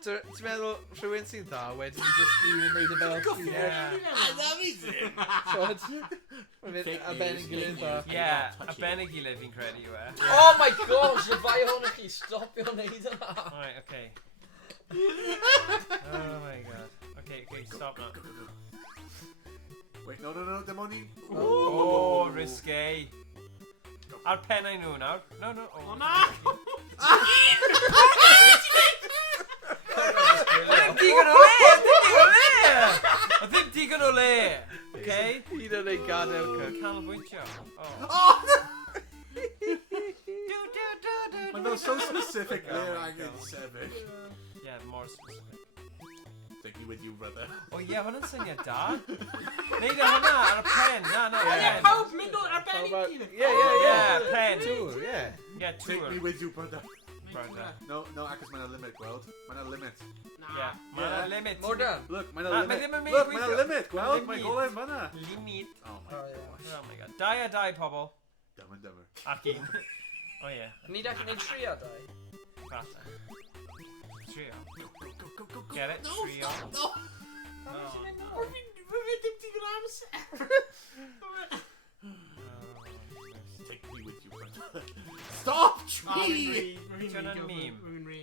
Ti'n meddwl rhywun sy'n dda wedyn ni just i wneud y fel chdi? Yeah. That means it. Mae'n mynd a ben yn gilydd dda. Yeah, a ben y gilydd fi'n credu yw e. Oh my gosh, y ddau ohonych chi, stopio wneud yna. Alright, okay. Oh my god. Okay, stop now. Wait, no, dim ond un. Oh, risque. Ar pennau nhw nawr. No. Oh, na! Ddim digon o le! Okay? Hyd yn ei gadael cyr. Canolbwyntio. Oh, no! Mae'n fel so specific there, angen sefyll. Yeah, more specific. Take me with you, brother. Oh yeah, hwnna'n syniad da. Neud e hwnna ar y pen. Na, pen. Pawb mynd ar ben I gilydd. Yeah, pen. Tŵr, ie. Yeah, Take me tour. with you, brother. Brother. No, acos mae'n a limit, gweld. Mae'n a limit. Yeah, mae'n a limit. More dan. Look, mae'n a Ah, limit. mae ddim yn mynd Look, i mae'n a gweithio. limit, gweld. Limit. Mae'n golau yn fanna. Limit. Oh my Oh, yeah. gosh. Oh my god. Dau a dau, pobl. Dumb and dumber. Ac un. Oh yeah. Ni da chi'n neud tri a dau. Falle. Trio. Go. Get it? Trio. No. Rwy'n dim digon amser. Take me with you, brother. Stop, tree! Turn on meme. Rwy'n re.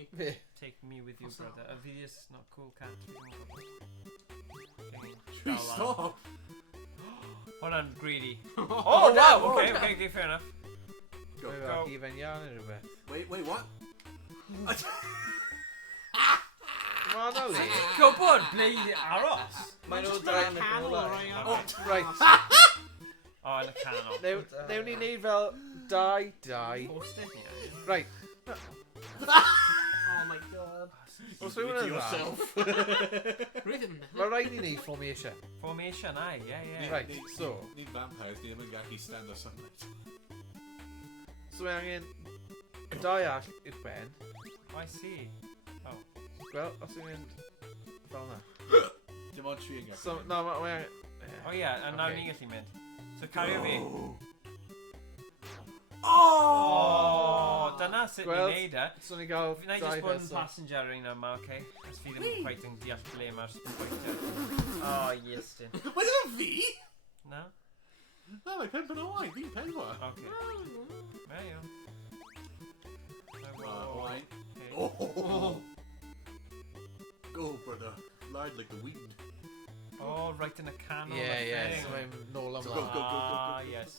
Take me with you, brother. A video's not cool, cat. Tree, stop! Hold on, greedy. Oh, wow! no! Okay, fair enough. Go. Maybe I'll give you yarn in a bit. Wait, what? Come on, Ollie. Gwbod, bleid aros. Mae'n nhw Just draen like y canol gwbl. right Oh. up. Right. Oh, yn y canol. Newn ni neud fel dau. Post-it, yeah. Right. Oh my god. Os rhywun yn dda, Rhythm. mae rhaid i neud formation. Formation, aye, yeah. Right, so. Need vampires, ni ddim yn gallu stand o sunlight. So mae angen dau all i'w ben. Oh, I see. Wel, os yw'n mynd fel na. Dim ond tri yn gallu. So, no, mae angen... Oh yeah, a nawr ni'n gallu mynd. So cario fi. Oh! Dyna sut ni'n Gweld? neud e. So ni'n gael Na i dau just bod yn person. passenger ar un yma, oce? Os fi ddim yn quite yn deall ble mae'r pwyntiau. Oh, Iestyn. Mae ddim yn fi! No? Na, mae pen pen Owain, fi'n pen wa. Okay. There you go. Owain. Okay. Oh! Go, brother. Lied like the wind. Oh, right in the canol. Yeah, thing. so mae'n nôl am So go, lan. go. Ah, yes.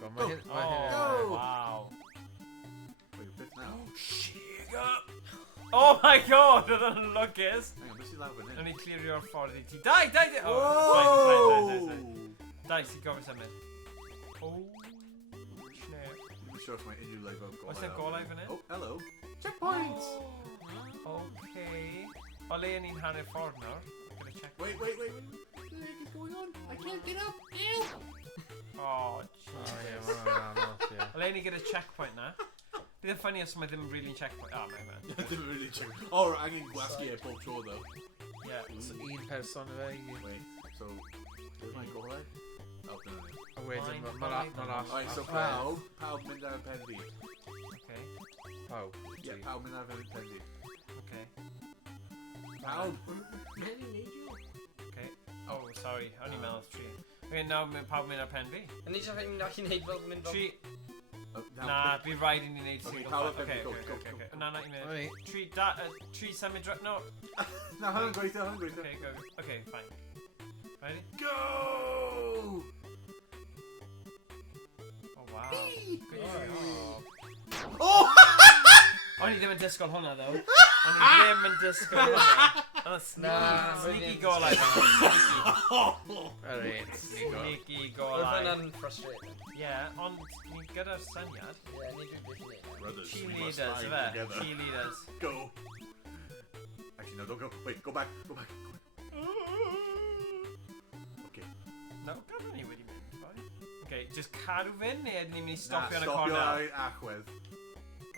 Go, mae hyn... Oh, wow. Wait, a bit now. Shig up! Oh my god, oedd yn lwcus! Hang on, beth sy'n lawr fan hyn? Yn ei clirio'r ffordd i ti. Dai! Oh, fine. Dai, sy'n gofyn symud. Oh, snap. I'm sure if my injury life out. Oes e golau fan hyn? Oh, hello. Checkpoint! Okay. O le yn un hanner ffordd nawr. I'm gonna check. Wait. What the heck is going on? I can't get up. Ew! Oh, O, ie, Jesus. mae'n anodd, ie. O le ni gyda checkpoint na. Bydd yn ffynnu os mae ddim really checkpoint. Oh, mae. Didn't really check. Oh, angen gwasgu e pob tro though. Yeah. So, un person y fe i gyd. Wait, so where's my goal line? Oh, no. A wedyn, Fine, mae'r fine. Alright, so all. pawb mynd ar pen fi. Okay. Pawb. Yeah, pawb mynd ar pen fi. Okay. Pawb! Many made you. Okay. Oh, sorry. Only meddwl 3. Okay, nawr pawb mynd ar pen fi. Yn ni jyst yn gallu neud fel mynd fel... 3. Oh, Na, bydd rhaid i ni wneud Okay, single pawb file. ar pen fi, Okay. go. Na, i mynd. Right. 3 symud right. No. Na, hwn yn gweithio. Okay, go. Okay, fine. Ready? Go! Oh, wow. Good job. Oh! O'n i ddim yn disgwyl hwnna, ddo. O'n i ddim yn disgwyl hwnna. Oh, sneaky golau. Alright, Sneaky Oedd golau. hwnna'n frustrating. Yeah, ond ni gyda'r syniad. Ie, ni dwi'n beth i neud. Brothers, we must Cheerleaders, fight yfe? together. Cheerleaders. Go! Actually, no, don't go. Wait, go back. Okay. No, gada ni wedi mynd, boi. Okay, just cadw fynd, neu ydyn ni'n mynd i Nah, stopio yn y stopio cornel? ar achwedd.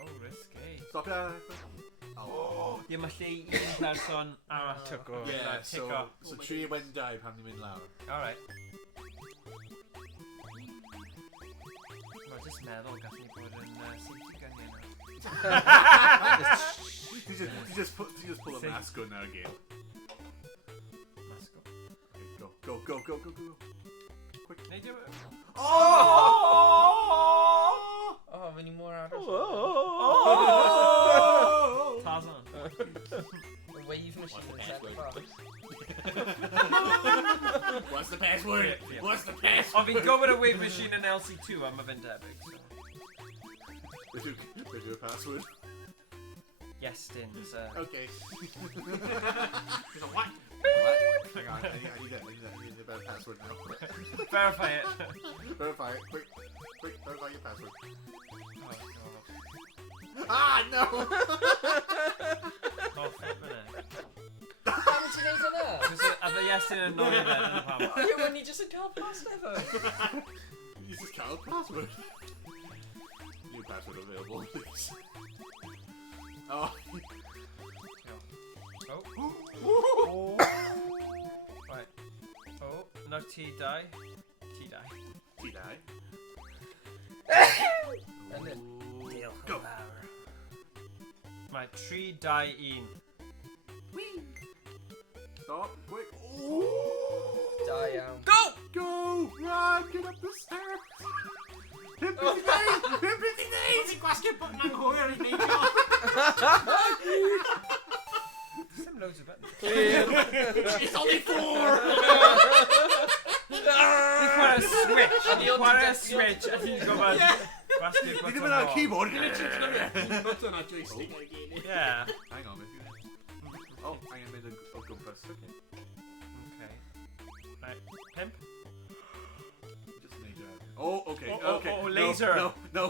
Oh, risky. Stopio ar achwedd. Oh. Ie, mae lle un person arall. Took o. Yeah, Tick so off. tri yn dau pan ni'n mynd lawr. Alright. Wel, jyst meddwl gallwn ni bod yn safety gun ni yna. You just pull a mask on our game. Masgo. Okay, go. Quick. Neu dim... Oh! O, fe ni mor aros. Tarzan. Y wave machine yn set box. What's the password? Yeah. What's the password? O, fi'n gofyn y wave machine yn LC2 am y fynd debyg. So. They do a password. Iestyn, Okay. There's a what? Hang on, I need a better password now. Verify it. Verify it. Quick, verify your password. Oh, God. Ah, no! Oh, flippin' it. Pam ti'n neud hynna? A the Iestyn yn nôl i fe, dyna pam. Ie, when ni jyst yn cael pas efo. You just can't password. New password available, please. Oh. Oh. Right. Oh, no T-die. T-die. Yn Go. Right, 3, die, 1. Stop, quick. Da iawn. Go! Run! Get up the stairs! Hit 59! Hit 59! Ti'n gwasgu'r button anghywir i neidio? Dim loads of buttons. It's only 4! Ni'n chwarae switch. Chwarae switch. A ti'n gwybod... Gwasgu'r Ni button ddim yn ar nôl. keyboard. Button a joystick ar y gyd. Yeah. Hang on, oh, I'm mynd o gwmpas. Okay. Okay. Right. Pimp. Just need to... Oh, okay, okay. Oh, laser. No.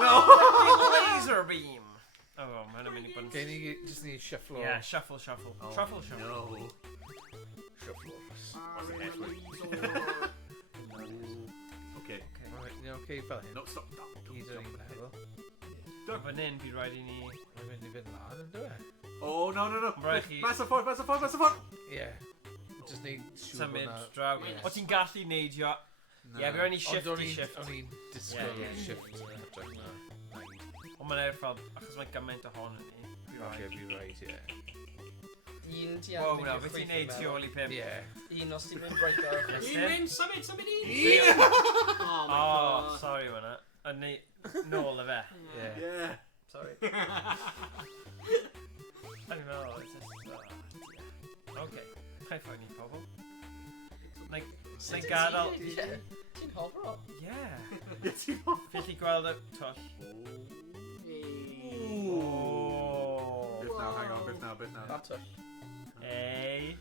Laser beam. Oh, mae'n mynd i bod yn... Okay, ni just need shuffle. Yeah, shuffle. Oh, No. Shuffle. Shuffle. Okay. Right, you okay fel hyn? No, stop. He's doing level. Fan hyn, bydd rhaid i ni... Mae'n mynd i fynd lan yn dweud. Oh, no. Rhaid chi... Mas o ffordd. Yeah. Just need Symud hwnna. draw. Yes. O ti'n gallu neidio... Ie, bydd rhaid ni shift. O'n i'n disgwyl Yeah. shift. Ond mae'n erfal, achos mae gymaint ohonyn ni. Okay, be right, yeah. Un ti Wow, nawr, beth ti'n neud tu ôl i pimp? Yeah. Un os ti'n mynd right ar ochr. Iestyn? Un mynd, symud un! Oh my Oh, god. sorry hwnna. A ni... Nôl y fe. Yeah. Yeah. Sorry. O'n i'n meddwl, it's just... Okay. Chai ffogni pobl. Na'i gadael... Ti'n hofro? Yeah. Yes, you Fi'n chi gweld y twll. Oh. Biff now. That touch. Hey.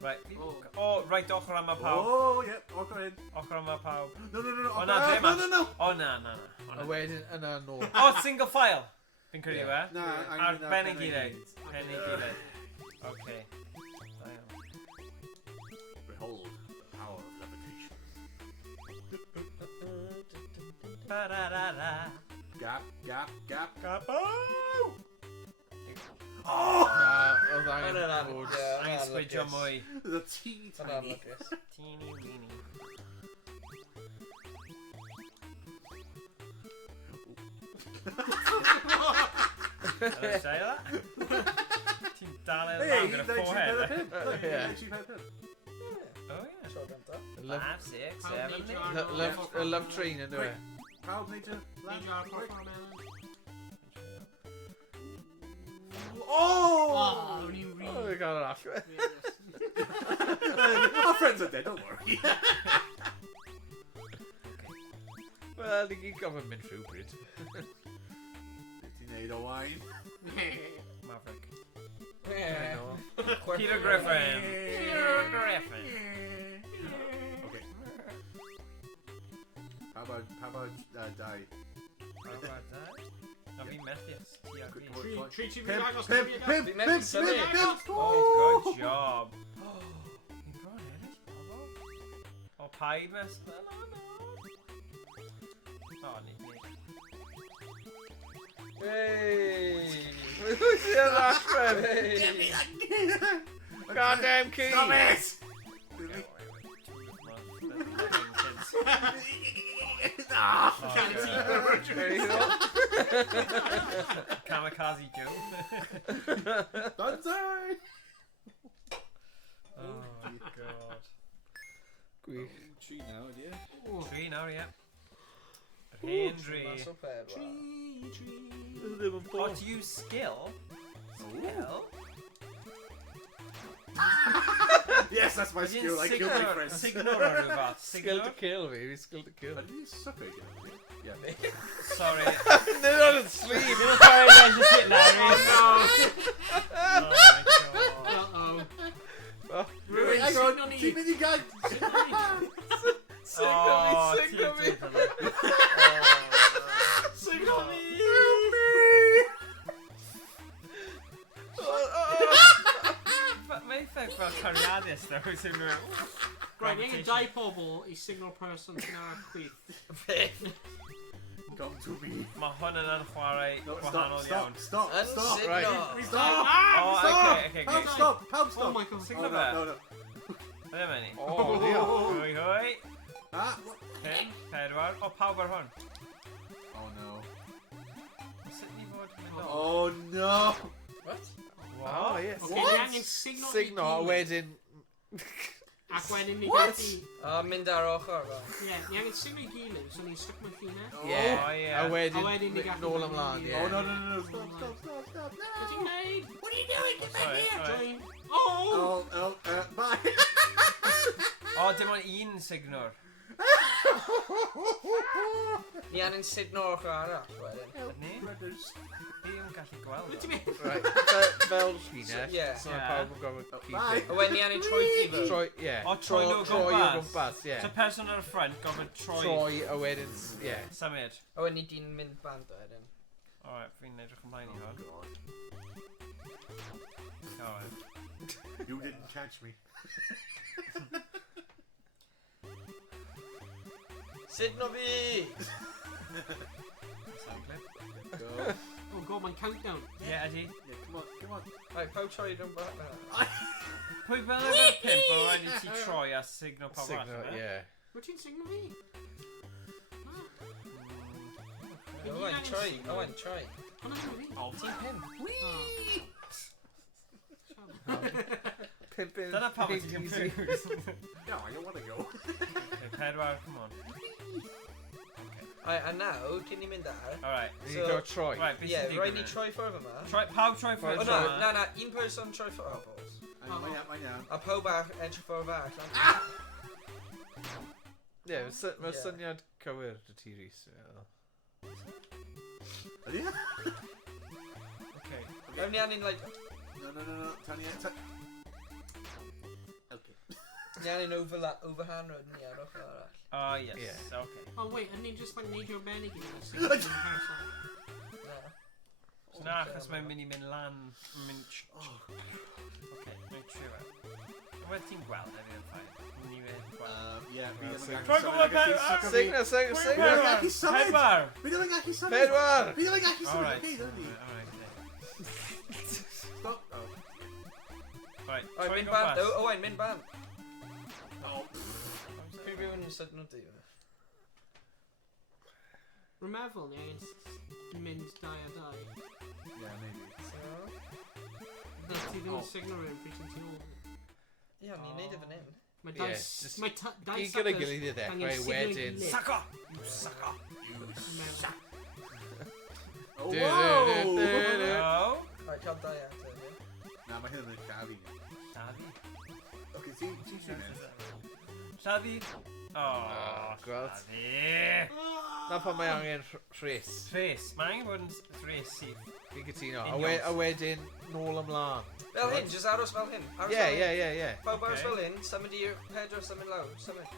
Right. Oh. Oh, right ochr yma pawb. Oh, yep, I'll go in. Ochr yma pawb. No. Oh, na, dim mas. No. Oh, na. A wedyn yna nôl. Oh, single file. Fi'n credu fe. No, Ar ben ei gilydd. Ben ei gilydd. Okay. Da iawn. Behold the power of levitation. Ba-da-da-da. Gap. Capo! Oh! Oedd angen Hwnna'n bod... Angen sgwidio mwy. The teeny Hwnna'n tiny. lwcus. Teeny weeny. Hello, Sheila. Ti'n dal e Hey, lawr you gyda actually forehead, had a eh? pin. Look, you Yeah. actually had a pin. Oh, yeah. Tro gynta. 5, 6, 7, 8. A love train yn dweud. Pawb need to land. Ni'n Quick. Oh! Oh! O'n i'n Oh, we got it off. Our friends are dead, don't worry. Wel, ni gyd gofyn mynd rhyw bryd. Beth ti'n neud, Owain? Maverick. Yeah. Peter Griffin. Okay. How about die? How about that? Na fi methius. TRP. Treat you Pimp, agos pimp, gyda fi pimp, Fi pimp, methu pimp, symud. pimp. Oh, good job. Ni'n bron ennill, pobl. O, paid mes. No. O, ni. Hey! Who's the other friend? Hey! Goddamn key! Stop it! Ah! There you go. Kamikaze Joe. Don't die! Oh, God. Gwych. Tree now, yeah. Tree now, yeah. Hen tree. Mas o per, wa. Ddim yn Oh, to use skill? Skill? Yes, that's my skill. I killed my friends. Signal or rhywbeth? Skill to kill fi, skill to kill. Did you suck it again? Yeah. Sorry. Nid o'n sleep! Ddim yn sorry, I just hit Larry. Oh my God. Wait, hang on. Keep in your gun. Oh, Signal me! Signal me! Mae'n ffeg fel cariadus, though, sy'n rhywun. Right, ni angen dau pobl I signal person sy'n ar chwith. Come to me. Mae hwn yn YnChwarae No, gwahanol iawn. stop. Right. Stop. Oh, Stop. okay, Pawb okay. stop. Pawb stop. Oh my god. Signal Oh, fe. no. Mae'n mynd i. Oh, diolch. Hwy, hwy. Ah. 5, 4. O, pawb ar hwn. Oh no. Sut ni fod yn mynd o? Oh no. What? Oh, yes. Okay, ni angen signal Signal, a wedyn... Ac wedyn ni What? gallu... O, mynd ar ochr, wa. Ie, ni angen signal I gilydd, so ni'n stuck mewn llinell. Yeah. Oh, yeah. A wedyn, A wedyn ni gallu nôl mynd ymlaen, i- yeah. Oh no. Stop. Be ti'n neud? What are you doing? Get back Sorry, here. sorry. Join. Oh! Bye. O, dim ond un signal. Ni angen sydno ochr arall wedyn. Ni? Brothers. Fi yn gallu gweld What do o. you mean? Right, fel llinell. Yeah. So mae Yeah. pawb yn gorfod Oh, keep bye. it. A wedyn ni angen troi chi Troi, yeah. O, troi nhw o Troi o gwmpas. gwmpas, yeah. So person ar y ffrant gofod troi. Troi a wedyn, yeah. Symud. A wedyn ni di'n mynd band wedyn. Alright, fi'n edrych ymlaen i Oh, hwn. God. Alright. You didn't catch me. Sydno fi! Sound clip. Go. Oh god, mae'n countdown. Yeah, ydi. Yeah, come on, come on. Right, pawb troi rhwng bach na. Pwy fel efo'r pimp o rhaid i ti troi a signo pawb Signal, allan, e? yeah. Wyt ti'n signo fi? Owain, troi. Owain, troi. Hwna ddim fi. Oh, Ti'n pimp. Pimpin. Dyna pam ti'n confused. no, I don't want to go. Okay, pedwar, come on. Right, a nawr, cyn ni mynd ar. Alright. Ni So- go troi. Right, beth Yeah, sy'n rhaid ni digwydd? troi ffordd yma. Pawb troi O ffwrdd no, yma. na, un person troi ffordd. Oh, balls. Mae'n iawn. A pawb bach edrych ffordd bach. Yeah, mae Yeah. syniad cywir dy ti, Rhys. Ydy? Okay. Rhaid ni angen, like, No. Tanya. Okay. ni angen overhand rydyn ni ar ochr arall. Oh, yes. Yeah. Okay. Oh wait, ydyn ni'n just like neidio ben i gyd? Signo fi'n person. Na. So na, achos mae'n mynd i mynd lan. Okay, mae'n trio e. Wel, ti'n gweld e fi yn ffain. Ni fe gweld. Yeah, fi ddim yn gallu Troi symud gwmpas, ag ati, Pedwar! suck a fi. Signal. gallu symud. Pedwar! Fi ddim yn gallu symud. Pedwar! Fi ddim yn gallu symud. Alright. Okay, dyna ni. Alright, Stop. Oh. Alright, Owain, troi mynd band. gwmpas. Owain, mynd band. Oh. Pryd rhywun yn sydno di. Remefel ni angen mynd 2 a 2. Yeah, maybe. Na ti ddim Oh. yn signo rhywun pryd ti'n tu ôl. Ie, ni'n neud e fan hyn. Mae Yeah, dau... just- Mae dau I gyda gilydd i ddechrau wedyn. Sucker! You sucker! Oh, Du, whoa! du, du, du. No! Right, cael dau eto. Na, mae hyn yn llafi. Llafi. Okay, ti'n siŵr? Llafi. Oh, gweld. Llafi. Na pan mae angen Rhys. Rhys. Mae angen bod yn Rhys sydd. Fi'n gytuno. Union. A wedyn nôl ymlaen. Fel hyn, just aros fel hyn. Aros Yeah, fel hyn. yeah. Pawb aros Okay. fel hyn, symud i'r pedwar, symud lawr, symud.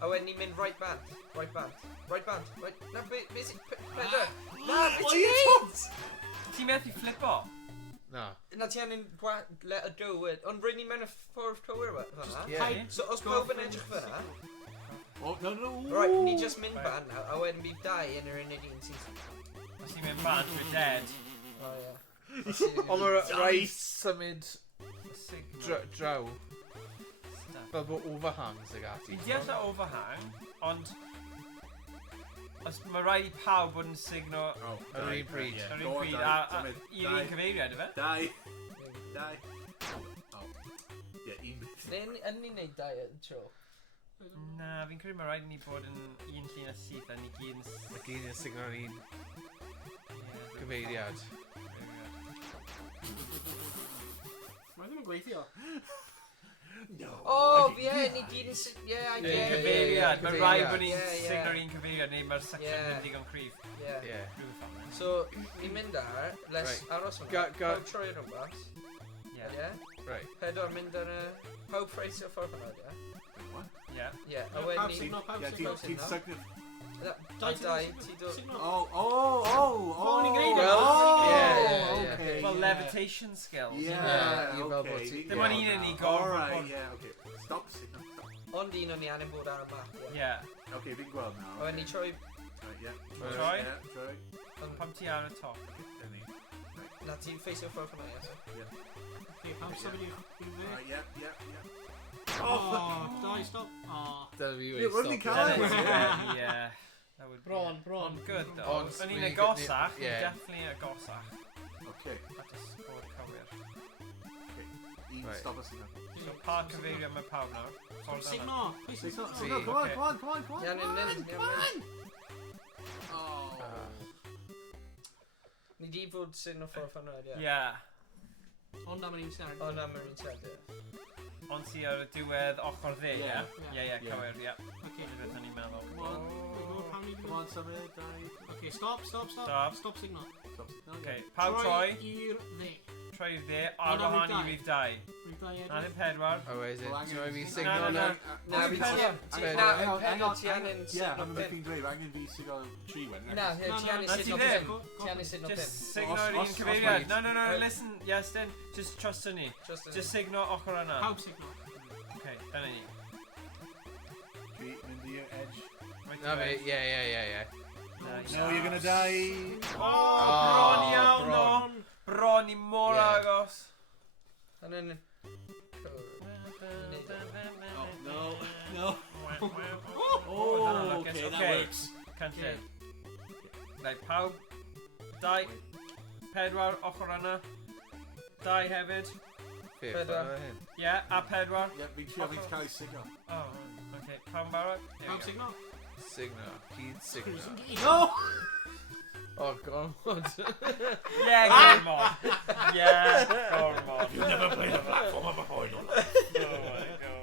A wedyn ni'n mynd right band. Right band. Na, be sy'n... Pedwar. Na, be ti'n neud? Ti'n methu flipo? Na. Na ti angen let a go wed. Ond rhaid ni mewn y ffordd cywir fan'na. Yeah. So os pawb yn edrych fan'na, Oh, no. right, ni just mynd Right. band nawr, a wedyn bydd dau yn yr unig un sy'n... Os ti'n mynd band, you're dead. O ie. Ond mae rhaid symud Signal. draw. Stuff. Fel bod overhangs ag ati. Fi'n deall y overhang, ond... Os mae rhaid i pawb bod yn signo Oh, Yr un pryd. yr un Go on, pryd, Dai, a symud. i'r un cyfeiriad, efe? Dau. Oh. Yeah, un. Yn ni'n neud dau yn tro. Na, fi'n credu mae rhaid i ni bod yn un llun a syth a ni gyd yn... Mae gyd yn signo ar un Ie, gyfeiriad. Mae ddim yn gweithio. No. O, ie, ni gyd yn... Ie, I Un get it. cyfeiriad, mae rhaid bod ni'n Ie, ie. signo ar un cyfeiriad neu mae'r section Ie. yn digon cryf. Ie. Ie. Rhyw fel yna. So, ni'n mynd ar, les Right. aros hwnna. Ga- Pawb troi rhywbeth. Ie, Ie. Right. Pedwar mynd ar y... Pawb ffreisio ffordd hwnna, ie. ie. Ie, a Pawb wedyn ni... signo, pawb Yeah, signo. ti'n sygno. A Dau dau, ti do... signo. Oh. ni'n gwneud e. Well, Oh, yeah, okay. Well, yeah. levitation skills. Yeah, Yeah, you fel bod okay. ti- Dim ond un yn ni gorfod Alright, bod- yeah, okay. Stop signal. Ond un o'n ni angen bod ar y map, ie. Ie. Okay, fi'n gweld nawr. A wedyn ni troi... Right, yeah. Troi? Yeah, troi. Pam ti ar y top? Dyna ni. Na, ti'n ffeisio ffordd hwnna, ie. so. Okay, pawb symud i'r fe. Right, yeah. Oh, dau, stop. Oh. Dyna fi Yeah, wedi wedi stopio. cael Dyna it. ti, yeah. That would be Bron, it. bron. Ond good though. Ond O'n i'n we- agosach, yeah. definitely agosach. Okay. At y sgôr cywir. Un, Right. stop us now. So pa cyfeirio mae pawb nawr? Ffordd yna. Signo. Pwy sy'n Signal, See. signal, come on, Okay. come on. Ni angen mynd, ni angen mynd. Oh. Ni di fod sy'n o ffordd hwnna, ie. Ie. Ond am yr un seri. O, na, mae'n un sed, ie. Ond si ar y diwedd ochr dde, ie? Ie. Ie, cywir, ie. Okay. Beth o'n i'n meddwl. Come on. We go. How many? Come on, Symud, dau. Okay, stop. Stop. Stop signal. Stop. Okay, pawb troi. i'r dde. Troi i'r dde, ar Na, wahân i rhif rhif 2. Rwy'n dau Na ddim pedwar. Oh, is it? Well, Do you want me to No, signal no, now? Na, Rhif fi pedwar. pedal ti angen Yeah, signal I'm pin. fi'n dweud, angen fi sy'n gael 3 wen. Na, ti angen Na, ti signal ddim. pin. Ti angen signal pin. Just signal yr un os- cyfeiriad. os- No, Right. listen, Iestyn. Just trust yn ni. Just Just signal ochr yna. Pawb signal. Okay, dyna ni. Dwi, mynd i'r edge. Right No, away. mate, yeah. Nice. No, you're gonna die. Bron iawn, bron. no. Bron i mor Yeah. agos. And then... No. Oh, okay, that okay. works. Canlle. Right, pawb. 2, 4 ochr yna. 2 hefyd. Pedwar. Ie, a 4. Yeah, fi'n trio fi'n cael ei signal. Oh, okay. Pawb yn barod? Here we Pawb go. signal. Signal. He'd signal. Cruising gyd. No! Oh, God. Yeah, gormod. Yeah, gormod. You've never played a platformer before in your life. Oh my god.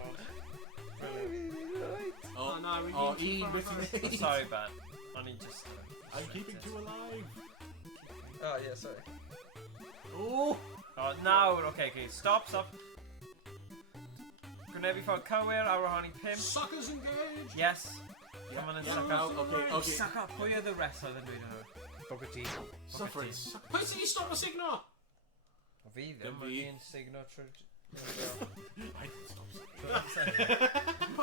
Oh, no, we're Oh, getting too Ian, far written advanced. I'm it. sorry, Ben. I need just... I'm keeping two alive. Oh, yeah, sorry. Oh! Oh, now, okay, stop. Gwneud fi ffordd cywir, a wahân i 5. Suckers engage. Yes. Come on and suck now, up. okay. Suck up. Pwy oedd y rest oedd yn dweud hwnnw? Bogger T. Suffering. Pwy sy'n i stop y signal? O fi ddim, Dim fi. mae'n signal trwy... I didn't stop.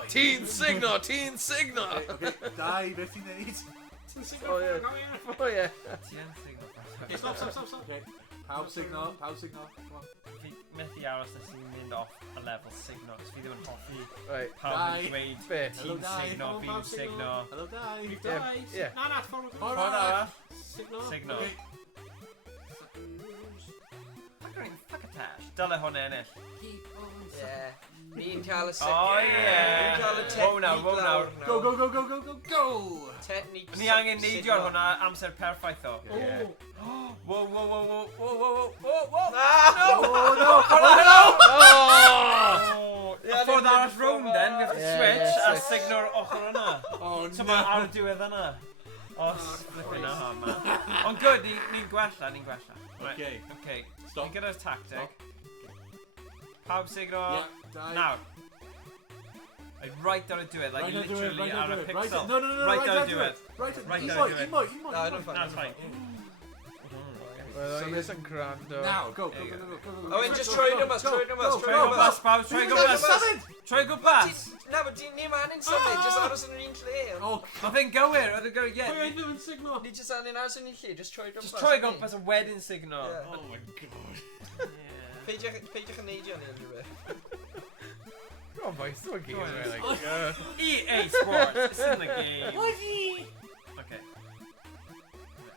Teen signal! Okay, die, beth i'n neud? Ti'n signal Oh, yeah. Come here. Oh, yeah. Ti yn signal. Okay, stop. Okay, pawb signal, come on. Fi methu aros nes i'n mynd off y level signal, cos fi ddim yn hoffi Right. pawb Die. yn dweud Beth? Hello, ti'n die. signal, Hello, fi'n pawb signal. signal. Hello, die. We've Yeah, died. yeah. Na, fforward. Fforward. Ffordd arall. Signal. Signal. Okay. Fuck-a-tash. Dyle hwn ennill. Keep on Yeah. Ni'n cael y Oh, yeah. Ni'n cael y Whoa now, technique whoa now. lawr Go! Technique Ni angen neidio ar hwnna amser perffaith o. Yeah. Oh. Whoa. Oh no! Oh! A ffordd arall round then, we have to Yeah, switch yeah, a switch. signal ochr yna. Oh So no! mae ar y diwedd yna. Os, flippin' aha, man. Ond good, ni'n gwella. Right, Okay. okay. Stop. Ni gyda'r tactic. Pawb signal. Yeah, die. Now. Like right down the diwedd, like Right now, do it, literally right now, ar do y it. Right pixel. now, no, Right right down now, the do diwedd. it. Right Right now, down the Imo. No, no, fine. That's fine. Well, he isn't Grando. Now, go. Oh, and just try numbers. Try go bus, pawb, try go bus. Try go bus. Na, but ni'n man yn symud, just aros yn yr un lle. Oh, Oedd e'n gywir, oedd e'n gywir, Pwy yeah. oedd ddim yn signal? Ni just angen aros yn un lle, just troi gwmpas. Just try go bus a wedding signal. Yeah. oh my god. Yeah. Peidiwch yn neidio ni unrhyw beth. Come on, boys. Don't get Go on. away like EA Sports, it's in the game. Wifey! Okay.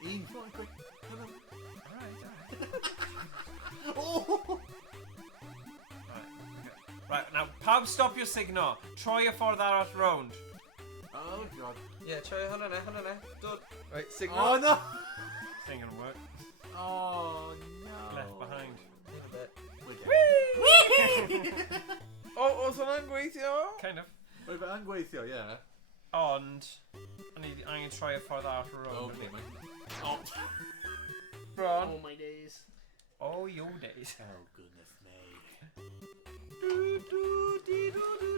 Ian, come on, quick. Alright. Oh! Right, now, pawb stop your signal. Try y ffordd arall round. Oh god. Yeah, troi hwnna ne. Dod. Right, signal. Oh no! This ain't gonna work. Oh no. Left behind. A bit. Oh, os hwnna'n gweithio? Kind of. Wait, but I'm gweithio, yeah. Ond, I'm gonna try y ffordd arall round. Okay, man. Oh. Bron. Oh my days. Oh, your days. Oh, goodness me.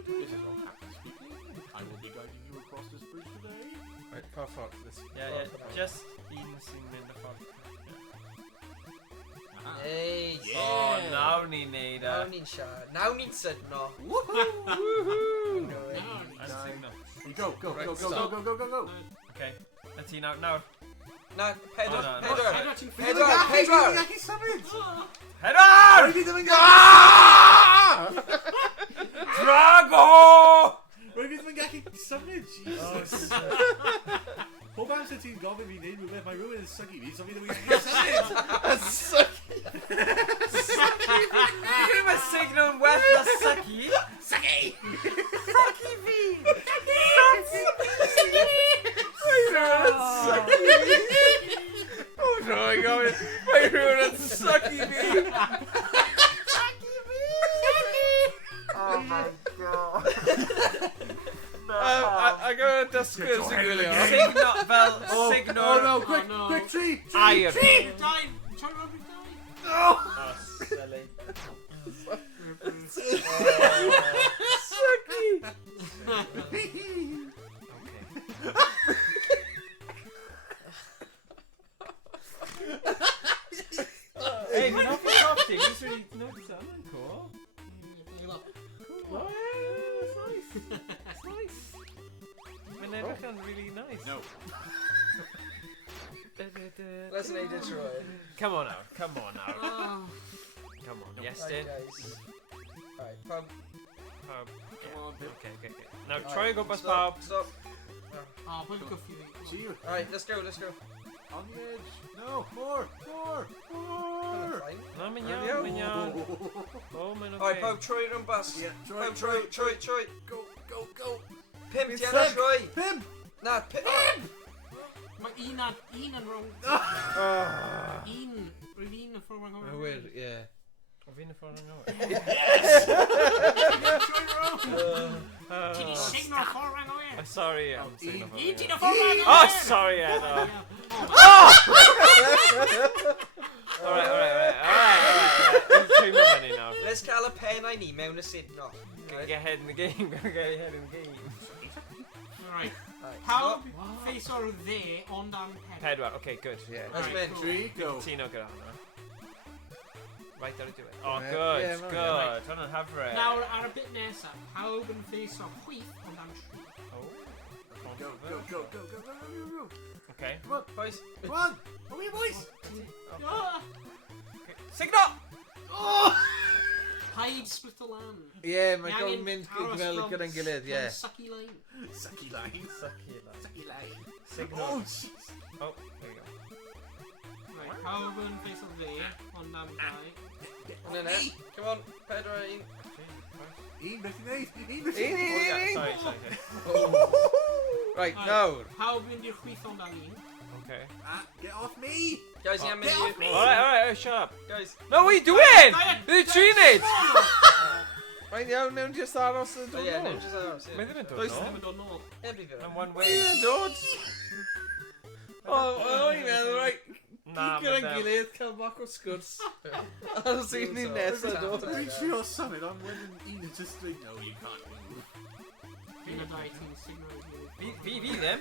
This is what happens, people. I will be guiding you across this bridge today. Right, puff up this. Yeah, just un sy'n mynd y ffordd. Neis. Yeah. Oh, nawr ni'n neud e. Naw ni'n siarad. Naw ni'n sydno. Woohoo! And signal. Go. Right, Go. stop. Okay, let's see now. Na, pedwar. Oh, no, no. Pedwar. Pedwar ti'n Pedwar. Head on! Drago! Rwy'n mynd yn gallu symud, Jesus. Pob amser ti'n gofyn fi neud rhywbeth, mae rhywun yn sygu fi, so fi ddim yn gallu symud. Dwi'n mynd signal yn well na sygu. Sygu! Sygu fi! Oh no, I got it. Mae rhywun yn sucky fi. Oh, dysgwyr sy'n gwylio. Signo fel signal. Oh no, quick, Oh, no. quick, tree! Air. Die! Try to rub it die! No! Oh, silly. Hey, fi'n hoffi coffee. Fi'n really notice that. Mae'n cool. Oh, yeah, it's nice. It's nice. Mae'n edrych yn really nice. No. Let's need it, Troy. Come on now. Come on now. Oh, Come on. Right, Iestyn. guys. Right, pub. Yeah. on, Pip. Okay. Now Right, try to go past stop, Bob. Stop. oh, put go for you. See you. Alright, let's go. On the edge. No, more. Fine. No, mae'n iawn. Oh, mae'n okay. Alright, Bob, Troy run bus. Yeah, Bob, Troy. Go. Pimp, It's Diana, Pim. Troy. Pim! Nah, Pimp. Mae un yn wrong. Rwy'n un yn ffordd rhwng hwnna. Wyr, ie. O, fi'n y ffordd yn ôl. Ti di signo ffordd rhwng hwnna. Sorry, I'm saying Un ti'n y ffordd rhwng hwnna. Oh, sorry, Edo. Alright. Dwi'n mynd fyny now. Let's cael y pen I ni mewn y sidno. Gotta get ahead in the game. Right. Right, Pawb stop. face o'r dde ond am pen. Pedwar, okay, good. Yeah. Let's Right. mynd. Tree, go. Tino gyda hwnna. Right, that'll do it. Oh, Yeah, good, yeah, man. good. Hwna'n hyfryd. Nawr ar y bit nesaf, pawb yn face o'r chwith ond am tri. Oh. Go. Okay. Come on, Boys. come on. Come here, boys. Ah! Signal! Oh! Paid split y lan. Ie, mae'n Ni gael angen mynd aros fel from- gyda'n gilydd, ie. from Sucky line. Sucky line. Signal. Oh, jeez. Oh, there you go. Right, pawb yn face o'r dde ond am dau. No. Come on, Pedro. Ian, beth i'n neud? Un. Oh, yeah, sorry. Right, nawr. Pawb yn i'r chwith ond am un. Okay. Get off me! Guys, ni am Get off mynd me! i... Alright, shut up. Guys. No, what are you doing? Diane, You're three needs. Mae'n iawn, newn just aros y Oh dod yeah, no, nôl. just aros. Mae Yeah. ddim yn Does dod ddim nôl. yn dod nôl. Everywhere. I'm one Ie, way. dod. O, i'n meddwl, right. Nah, Gyda'n but gilydd, cael bach o sgwrs. Aros i'n ni nesaf dod. Dwi'n trio symud, ond wedyn un yn just like, no, you can't move. Un o dau ti'n signo i gilydd. Fi ddim.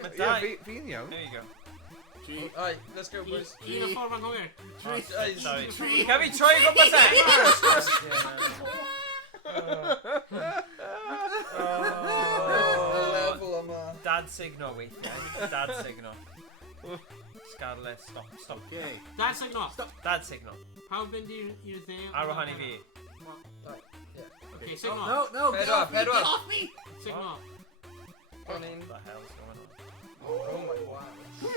Mae Ie, dau. fi'n iawn. There you go. Tree. Alright, let's go, boys. Un o ffordd rhwng hwyr. Guys. Sorry. Tree. Can we try and go past that? Level yma. Dad signal weithiau. Dad signal. Scarlet, stop. Okay. Dad signo. Dad signal. Pawb yn i'r dde. Ar wahan i fi. Okay, signo. No, get Pedro, off me! Pedro. Get off me! Signo. Go on in. What the hell's going on? Oh my wow.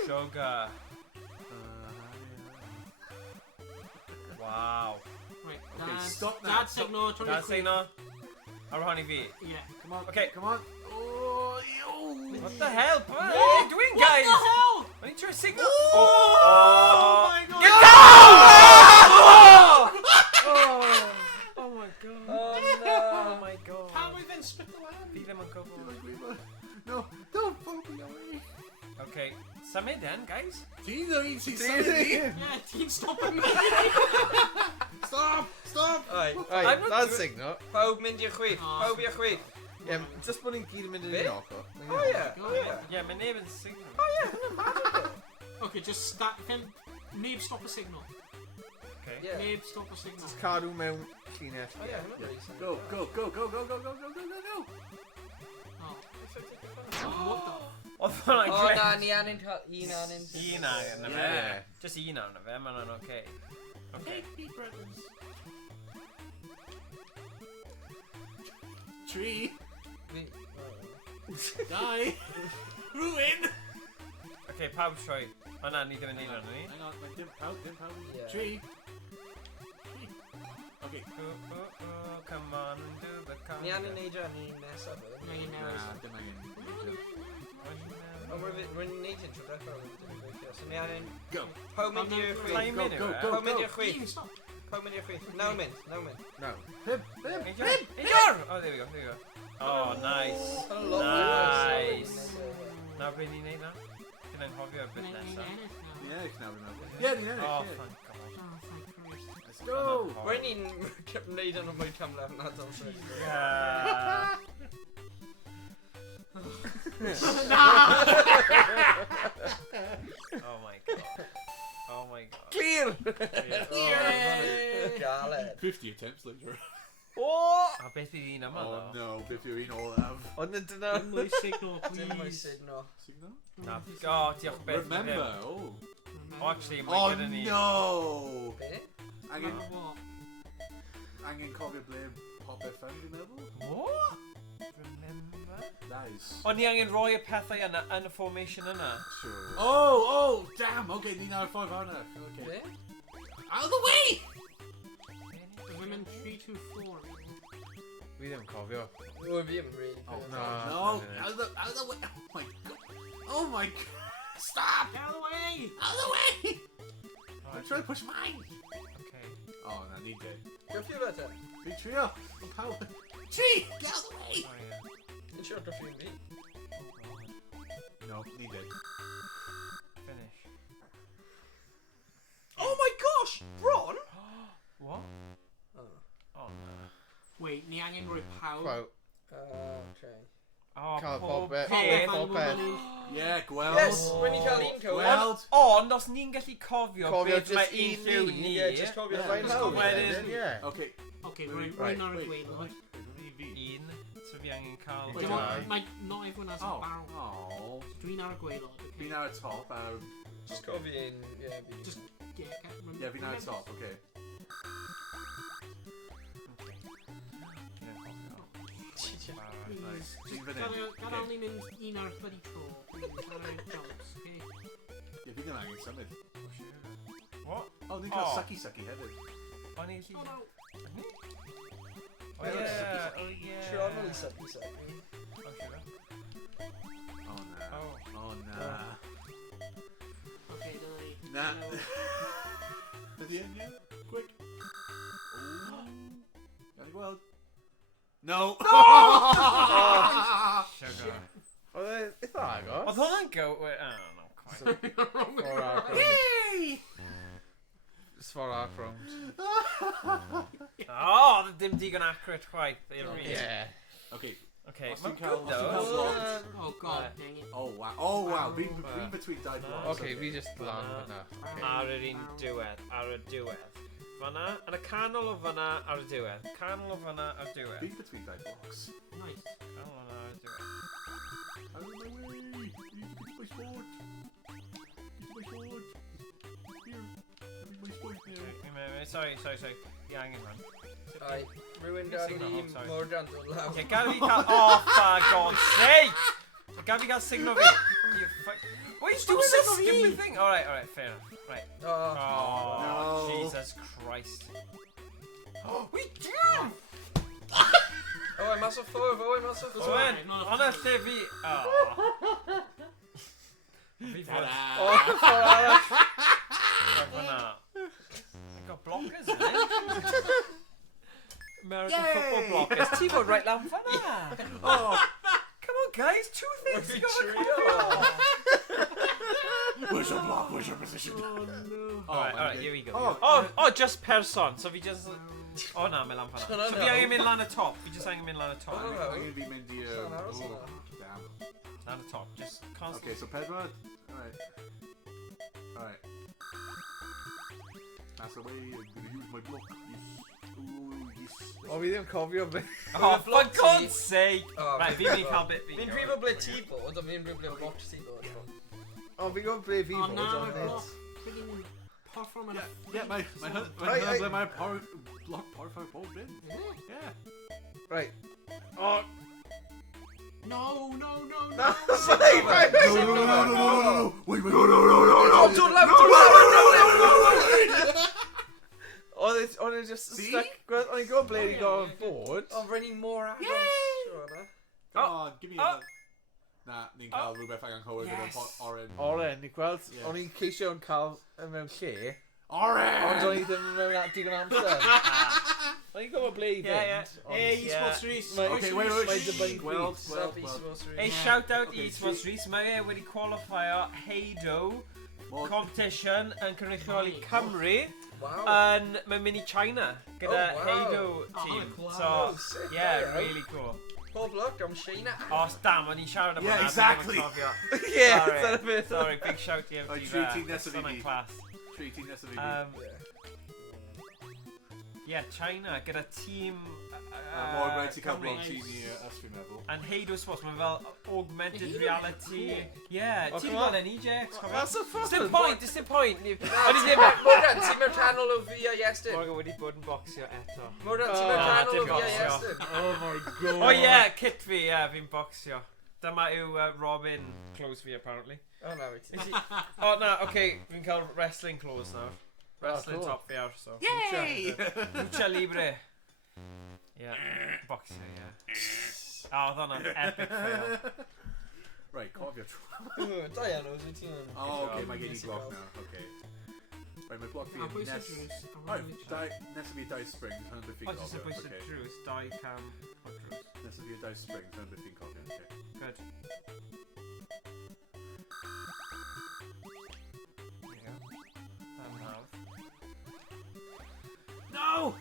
Sugar. Wow. Right, Okay, Dad. stop now. Dad signo. Torri Dad chwith. signal. Ar wahan i fi. Yeah. Come on, Okay. come on. Oh, What the hell? What are you doing, guys? What the hell? I need to signal. Oh my god. Get down! Oh my god. Oh Oh no. my god. Pawb i fynd split y lan. Fi ddim yn gwybod. No, don't follow me away. Okay, symud then, guys. Ti'n the un sy'n Ti'n symud ni. Yeah, ti'n stop yn Stop! Alright. Right, I'm not that's doing- signal. Pawb mynd i'r chwith. Oh. Pawb i'r chwith. Ie, just bod ni'n gyd yn mynd yn Be? un ochr. Oh yeah. Oh yeah. Yeah, mae neb yn signal. Okay, just start. Neb stop y signal. Okay. Yeah. Neb stop y signal. Just cadw mewn llinell. Oh yeah. hwnna'n really simple. Go. Oh. What the? Oedd hwnna'n Oh greu. na, ni angen cael un angen. Un arno fe. Yeah. Just un arno fe, mae hwnna'n okay. Okay. Hey, brothers. Tree. Fi- Die. Ruin. Okay, pawb troi. O na, ni ddim yn neud hwnna ni. Hang on, dim pawb. Yeah. Tree. Okay. Come on, do the car. Ni angen neud o'n un nesaf. Mae un newydd. Dim angen. O, rwy'n neud yn tro dechrau. So ni angen... Go. Pawb mynd i'r chwith. Time in Go. Pawb mynd i'r chwith. Ian, stop. Pawb mynd i'r chwith. Naw mynd. No. Pim. Hey, John! Oh, there we go. Oh, nice. Nice. Na beth ni'n neud na? Dwi'n anghofio y bit nesaf. Yeah, you can have another. Yeah, yeah, Oh, yeah. thank God. Let's go. Rwy'n ni'n neud yn mwy camlaf na dal sy'n. Yeah. Oh my God. Oh my God. Clear! Galed. 50 attempts later. O! A beth ydi un yma, Oh though? no, 50 un all have. Ond dyna... Mwy signal, Dim mwy please. signal. Signal? Na. Oh, diolch beth. Remember, oh. Oh, actually, mae Oh gyda ni. no! Be? Angen, What? angen cofio ble popeth fan, dwi'n meddwl? What? Remember? Nice. O, ni angen rhoi y pethau yna yn y formation yna. Sure. Oh, damn, okay, ni nawr 5 hwnna. Okay. Be? Out of the way! Women 3, 2, 4. Fi ddim yn cofio. O, fi yn really Oh, good. no. no, out of the way. Oh my god. Oh my god. Stop! Get out of the way! Out of the way! Oh, I'm trying to push mine. Okay. Oh, no, need to. Gyffio fe te? Big trio. I'm power. Tree! Get out of the way! Oh, yeah. Yn siŵr gyffio fi. No, need it. Finish. Oh my gosh! Bron? What? Oh. Oh, no. Wait, ni angen rhoi pawb. Quote. Okay. Oh, Cael pob popeth. peth. Popeth. Yeah, gweld. Yes, when you cael un cywir. Gweld. Ond, os ni'n gallu cofio Cofio beth mae just un un rhyw ni. ni, Yeah, just cofio Yeah, rhaid Just hawdd. go wedyn. Yeah. Okay. Okay, Right, rhoi ar y Wait, gwyn. wait. un, so fi angen cael... Wait, Dim Dau. ond, not everyone has a Oh. barrel. Oh. Dwi'n ar y gwaelod, Fi okay? nawr at top. Just cofio un, yeah, fi. Just Yeah, fi nawr at top, okay. Nice. Ti'n fan hyn. Gadael ni mynd un ar bloody tro. Please, ar y jumps, okay? Ie, fi ddim angen symud. What? Oh, ni'n cael Oh. sucky hefyd. O'n i Oh gallu... no! Oh, yeah. Oh, yeah. Tronol i sypi sypi. Oh, sure. Oh, na. Oh. Oh, na. Okay, dyna ni. Na. Ydy yn, yeah? Quick. Ooh. Gael ei gweld. No! Sugar. Oedd e eitha agos. Oedd hwnna'n go... I don't know, quite. Sfor arc round. Sfor arc round. Oh, dim digon accurate quite. Yeah. Okay. Okay, Os mae'n ti'n cael- good os ti'n cael though. blocked. Oh god, dang it. Oh, wow. Oh, wow. Fi'n between dau blocks. Okay, fi just lan fyna. Ar yr un diwedd, ar y diwedd. Fyna, yn y canol o fyna ar y diwedd. Canol o fyna ar y diwedd. Fi'n between dau blocks. Nice. Canol o fyna ar y diwedd. Out of my way! You need to get my sword! Get my sword! Here! Give me my sword now! Sorry. Fi angen hwn. Ai, rhywun gael Signal, ni oh, sorry. mor dan dod lawr. Okay, gad fi cael... Oh, for God's sake! Gad fi cael signal fi. You fuck... What are you doing this stupid thing? Alright, fair enough. Right. Oh, Oh, No. Jesus Christ. Oh, we do! Owain, mas o ffwrdd, Owain, mas o ffwrdd. Owen, not a on a fan. lle fi... Oh. Fi fod... O, ffor arall. Fyna. I got blockers, eh? American football blockers. Ti fod right lan fyna. Oh! Come on, guys. 2 things you gotta Trio. cover. Where's your block? Where's your position? Oh no. Alright, here we go. Oh, Oh, just person. So fi just... Oh na, mae lan fyna. No, no, So no. fi angen mynd lan y top. Fi just angen mynd lan y top. Oh. I'm gonna be Mindy. Son, aros yna. Damn. Lan y top. Just constant. Okay, so Pedro. Alright. Alright. That's the way I'm gonna use my block. Yes. Ooh, yes. O, fi ddim cofio be. Oh, for God's sake. Oh, Right, fi mynd i cael bit fi. Fi'n brifo ble ti bod, ond fi'n brifo ble bloc ti bod. O, fi gwybod ble fi Oh bod, na, ond my nid. block. Friggin' perform and Yeah, my Right, hands I- my power block power five ball bin. Yeah. Right. Oh, No. na. Sorry, right. No. Wait. No. Oh, dod lawr, Oedd e just See? stuck... O'n i'n gwybod ble i gofod bod. Ond rhaid ni mor agos. Yay! Siwr yna. Come on, give me Oh. a. Nah, ni'n cael rhywbeth angen cywir gyda Yes. pot oren. Oren, ni gweld, Yeah. o'n i'n ceisio yn cael mewn lle, Ond Oren! o'n i ddim mewn at digon amser. O'n i'n gwybod ble i Yeah, fynd. Hey, esports Rhys. Okay, wait, Mae'n dibynnu Well, Rhys. well, Sub well. esports Hey, Rhys. shout out Okay, i Esports Rhys. Mae e wedi qualifio Heddiw Well, competition yn cynrychioli Cymru Wow. mae'n mynd i China gyda Oh, wow. Heddiw Oh, team. cool. So, Oh, sick, yeah, yeah. really cool. Pob luck, I'm Sheena. Oh, damn, o'n i'n siarad am Yeah, hwnna, exactly. dwi'n cofio. Yeah, Sorry, dyna beth. sorry, big shout i Oh, FD treating there. this It's of on me. class. treating this of a Yeah, China gyda tîm Mor rhaid ti cael Cymru. blog tîm i ysgrifennu meddwl. And Heddiw Sports, mae fel augmented Heddiw? reality. Yeah, Oh, ti'n come on. gweld yn EJX, cofio? That's a It's the fucking point, it's the point. O'n i ddim... Morgan, ti'n mewn canol o fi a Iestyn. Morgan wedi bod yn bocsio eto. Morgan, ti'n mewn Oh, canol o dim fi a bocsio. Iestyn. Oh my god. Oh yeah, kit fi, yeah, fi'n bocsio. Dyma yw Robin clothes fi, apparently. Oh, na, wyt ti. Oh, na, okay, fi'n cael wrestling clothes nawr. Wrestling cool. top fi awr, so. Yay! Lucha Libre. Yeah, boxer, yeah. Oh, oedd hwnna'n epic fail. Right, cofio tro. Dianos, wyt ti'n... Oh, okay, job. mae gen i block now, okay. Right, mae block fi A pwy yn sy'n nes... Rhys? Right, nes fi dau springs, hwn beth O, fi'n jyst y cofio, bwys y okay. drws, dau cam o drws. Nes fi dau springs, hwn beth fi'n cofio, okay. Good. There you go. Am hawdd. No!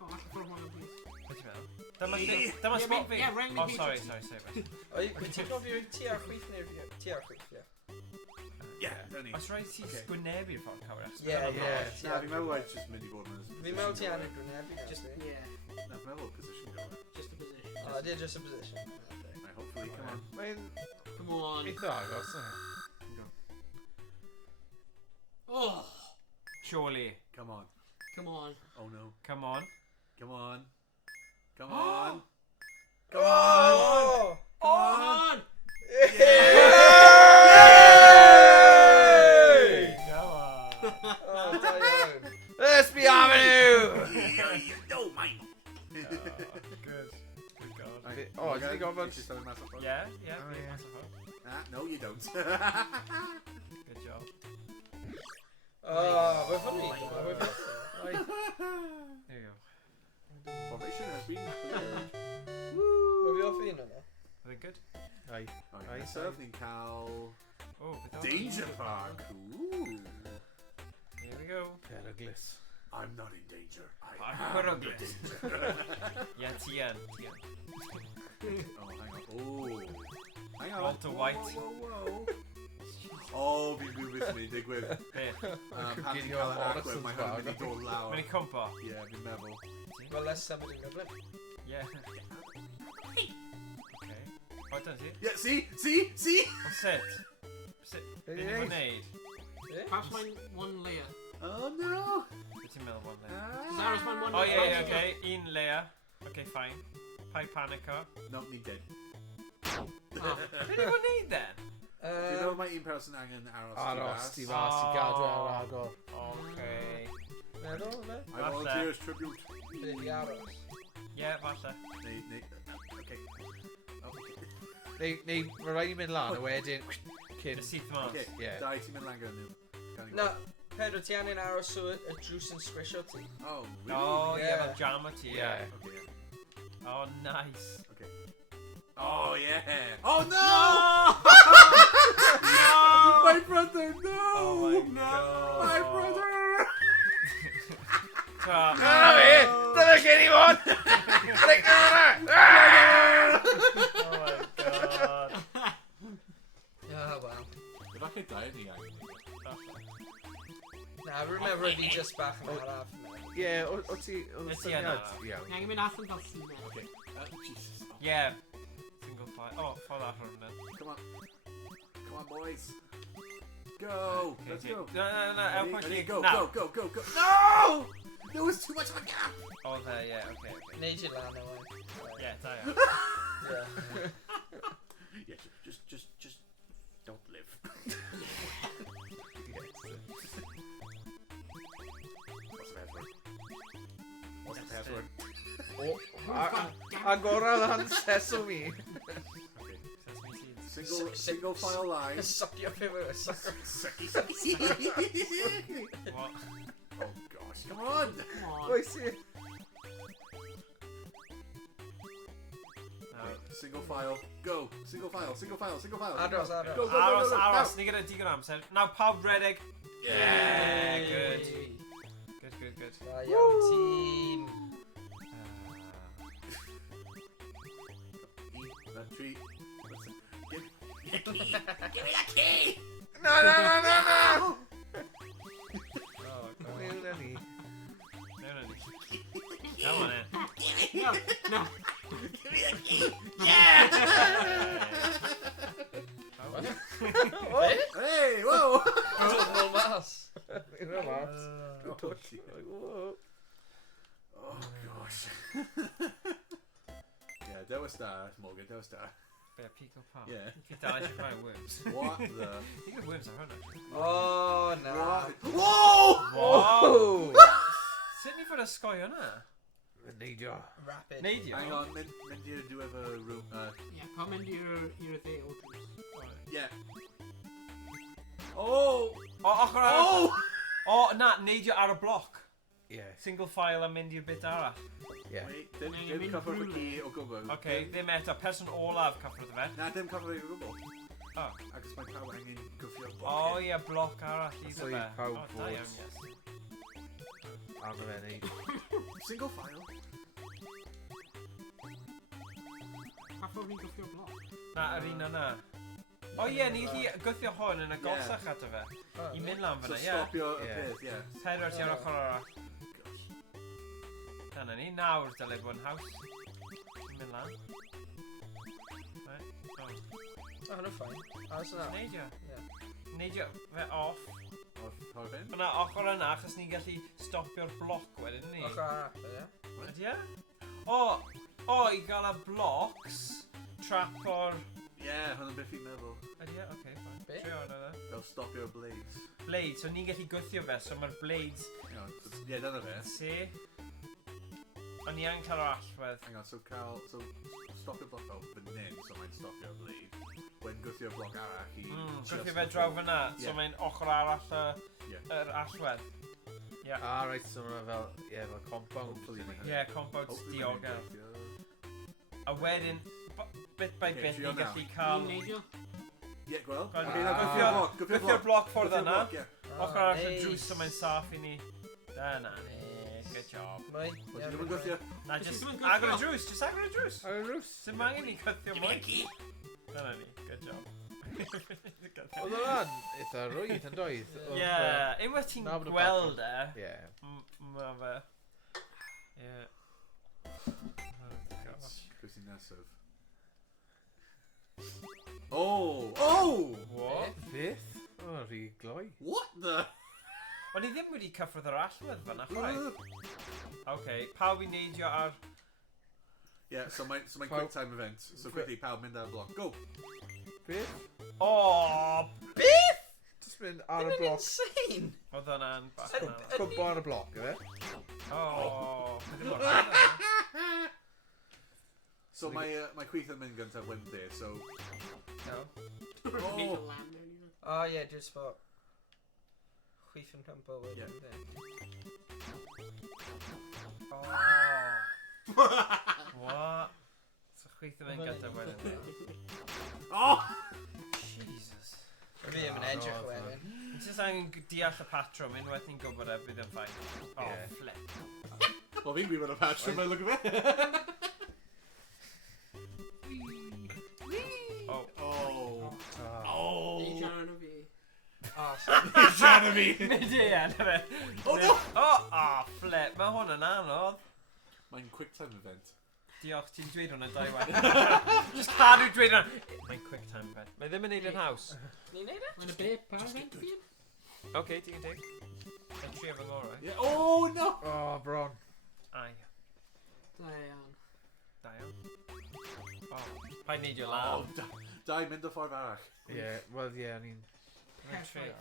Oh, allai ffordd hwnna, please. Beth ti'n meddwl? Dyma Yeah, dyma yeah, speed fi. yeah, rang me Oh, page sorry, it. sorry. Wyt ti'n gofio ti ar chwith neu'r fi? Ti ar chwith, ie. Yeah, don't need. Os rhaid ti Okay. sgwynebu'r ffordd cywir. Yeah, yeah. Na, fi'n meddwl rhaid just mynd i bod yn... Fi'n meddwl ti ar y gwnebu. Just, yeah, Na, fi'n meddwl position go. just a position. Oh, they're just a position. Right, hopefully, come on. Mae'n Come on. eitha agos, yna. Oh, Surely. Come on. come on. Oh no. Come on. Come on. Come on. Oh! Come on! Come on. Oh, Diane. Let's be Avenue! No, mine. Good. Good God. Right, Oh, did he go about... Just tell massive Yeah, yeah. Oh, big yeah. massive hug. Ah, no, you don't. Good job. Oh, we're funny. We're funny. There you go. Formation has been cleared. We're fi off un yna. Are they good? Ai. Right, Aye, nesaf ni'n cael Oh, beth Danger Park. Ooh. Here we go. Peryglis. I'm not in danger. I I'm am Peryglis. the danger. Yeah, Tien. Oh, hang on. Oh. Hang on. Walter Whoa, White. Whoa, whoa, whoa. Oh, fi'n gwybod beth ni'n digwydd. Beth? Pan Cooking ti'n your cael yr Morrison's agwedd, mae hwnna'n mynd i dod lawr. Mae'n i cwmpo? Ie, fi'n meddwl. Well, let's summer in Dublin. Yeah. Okay. O, dyna ti? Yeah, see? O, sut? Sut? Be ni'n fawr neud? Perhaps mine one layer. Oh, no. Be ti'n meddwl one layer? Zara's mine one Oh, layer. yeah, okay. Un layer. Okay, fine. Pai panico. No, ni'n dead. Ah. Be ni'n fawr neud then? Dwi'n meddwl mae un person angen aros Aros, ti di fas. fas i gadw ar agor. Okay. Meddwl, ne? I volunteer as tribute. Be di aros. Yeah, falle. Neu, okay. Oh, okay. Neu, mae rhaid i mynd lan a wedyn... Cyn... Y syth mas. Okay, Yeah. dau ti'n mynd lan gyda nhw. Gawn ni Na, gweld. Pedro, ti angen aros o y drws yn sgwisio ti. Oh, really? Oh, yeah, Yeah. fel jam ti, yeah. Yeah. Okay, yeah. Oh, nice. Okay. Oh, yeah. Oh, no! No! My brother, no! Oh my God. My brother! Ta. Dyna fi! Dyna gen i fod! Rhaid Oh my God. Oh, wow. Efallai dau ni angen. Na, remember fi just bach yn araf. Ie, o ti... Oedd y Nes i yna. syniad iawn. Ie, mynd allan fel llun. Okay. Jesus. Oh, Yeah. Single file. Oh, file that from then. come on. Come on, boys. Go. Let's go. No. I'll push Ready? you. Go, Now. go. No! There was too much of a gap. Oh, there, yeah, okay. Neud i lan o Yeah, there. Yeah. Yeah, just don't live. What's the password? Agoradd han sesame. Okay. Sesame seeds. Single single file line. Suck your finger. Suck. Sucky, sucky. What? Oh gosh, come on. Come on. Oh, I see it. Okay, single file, go. Single file, single file, single file. Aros, Go, aros. go, go, go, Aros, go. aros. Ni gyda digon amser. Now pawb rhedeg. Yeah, good. Good. Da iawn, tîm. That tree. No! Oh, God. Mewn â ni. No. Come on in. No. Hey, whoa! Nôl mas. Mewn â mas. Oh, Touch. dear. Whoa. Oh gosh. Yeah, Dewa Star, Morgan, Dewa Star. Be, Pico Park. Yeah. Fi dal eisiau rhoi worms. What the? I think the worms are hwn, actually. Oh, na. What? Whoa! Oh! Sut ni fod y sgoi hwnna? Neidio. Rapid. Neidio? Hang on, mynd i'r diwedd y room. Yeah, pam mynd i'r dde o drws. Yeah. Oh! O, ochr arall. O, na, neidio ar y bloc. Yeah. Single file a mynd i'r bit arall. Yeah. Wait, Wait, dim mynd cyfrodd y drwy ci o gwbl. Okay, ddim eto. Person olaf cyffrodd y fe. Na, dim cyfrodd o gwbl. O. Ac mae pawb angen gwffio bloc. O, ie, bloc arall iddo So fe. i pawb O, da fod- iawn, yes. Arno fe neud. Single file. Pa ffordd ni'n gofio bloc? Na, yr un yna. O, ie, ni gallu gythio hwn yn agosach ato fe. I mynd lan So fyna, ie. stopio y Yeah. peth, ie. Pedwar ti ar ochr arall. Gosh. Dyna ni, nawr dylai bod yn haws. Mynd lan. Right. O, Oh, hwnna'n ffain. Aros yna. neidio. Ie. Neidio fe off. Off Horfin. Fyna ochr yna, achos ni'n gallu stopio'r bloc wedyn ni. Ochr arall, ie. Ydy e? O, i gael y blocs, trap o'r... Ie, hwnna'n beth i'n meddwl. Ydy e? Oce, fine. Be? Trio hwnna dda. Fel stopio blades. Blades, so ni'n gallu gwythio fe, so mae'r blades... Ie, dyna fe. Se? Ond ni angen cael yr allwedd. Hang on, so stopio bloc fel fan hyn, so mae'n stopio blade. When gwthio bloc arall i... Gwythio fe draw fyna, so Ie. mae'n ochr arall Ie. yr allwedd. Ie. Ah, right, so mae'n fel, yeah, fel compound. Hopefully mae hynny. Ie, compound Hopefully diogel. mae'n gweithio. A wedyn, bit by Okay, bit, trio ni'n gallu nawr. cael... Ni'n neidio? Ie, gweld? Gweld? Okay, now gwthio Gwythio'r bloc ffordd yna. Ie. Ochr arall y drws, so mae'n saff i ni. Dyna ni. Good job. Mai. Wel, ti ddim yn gwthio. Na, Felly just ddim yn agor y gwthio. drws, just agor y drws. Ar y rws. Sy'n angen ni cythio mwy. Dyna ni, good job. Oedd o'n eitha rwydd yn doedd? Ie, unwaith ti'n Na, bod y gweld e, Ie. ma fe... Ie. Oh, gosh. Gwrs i'n nesaf. Oh! What? Beth? O, rhi gloi. What the? O'n i ddim wedi cyffrodd yr allwedd fyna, chwaith. Oce, pawb i neidio ar... Yeah, so mae'n quick time event. So quickly, pawb mynd ar y bloc. Go! Beth? O, Beth? Just mynd ar y Yn bloc. insane! oedd hwnna'n bach Yn- na. Cwmpo ar y bloc, yfe? O, ddim mor hynny. So mae chwith yn mynd gyntaf Wednesday, so... No. Nid o land anyway. Oh, ie, dwi'n spot. Chwith yn campo wedyn. Ie. O. What? So chwith yn mynd gyda wedyn. Oh! Jesus. Fi ddim yn edrych o wedyn. Ni jyst angen deall y patrwm, unwaith ni'n gwybod e, bydd yn ffain. O, Ie. flip. Wel, fi'n gwybod y patrwm, mae'n look at it. Oh. Oh. Oh. Nid iawn o fi. Oh, sorry. Sian o fi! Nid i en, yna. Oh no! O, flip. Mae hwn yn anodd. Mae'n quick time event. Diolch, ti'n dweud hwnna dau waith. Just cadw dweud hwnna. Mae'n quick time bed. Mae ddim yn neud yn haws. Ni'n neud e? Mae'n y be, pa event fi? Oce, ti'n dig. Mae'n trio fy ngorau. Yeah. Oh no! Oh, bron. Ai, Da iawn. da iawn. O, pa'n neidio Oh, law. dau mynd o ffordd arall. Ie, wel, ie, o'n i'n... Mae'n trio.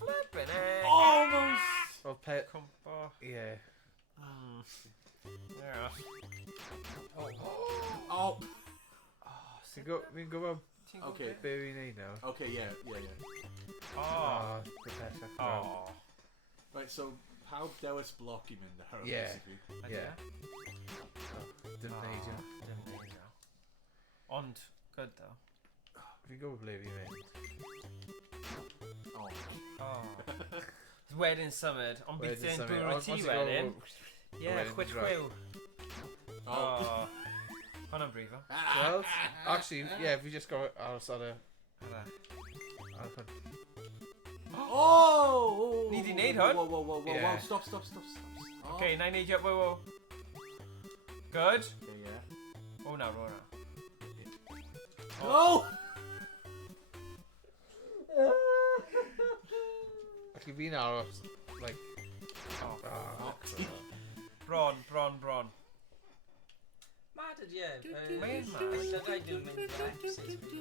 Flippin' it. Almost! Wel, pet... Cwmpo. Ie. Yeah. Oh. Oh! Oh, So fi'n gwybod Okay. be fi'n neud nawr. Okay, yeah. Oh. The pellach. Oh. Right, so how dewis block i mynd ar Yeah. basically? Yeah. Dim neud yw. Dim neud yw. Ond, good though. Fi'n gwybod ble fi'n mynd. Oh. Oh. Wedyn symud, ond bydd Wedyn yn symud. bwyd Ond o os ti ti'n wedyn. gwybod- Ie, wedyn chwit drag. chwiw. Oh. Oh. Hwna'n brifo. Well, actually, yeah, fi just got aros ar y... Hala. ar y hwn. Oh! Ni 'di neud hwn. Whoa. Yeah. Stop. Oh. Okay, na I neidio, whoa. Good. Okay, yeah. Oh no. Oh! Actually, fi'n aros, like... Oh. Oh. Bron. Mad ydy e. Mae'n mad. Dydau dwi'n mynd i'r episodes fi.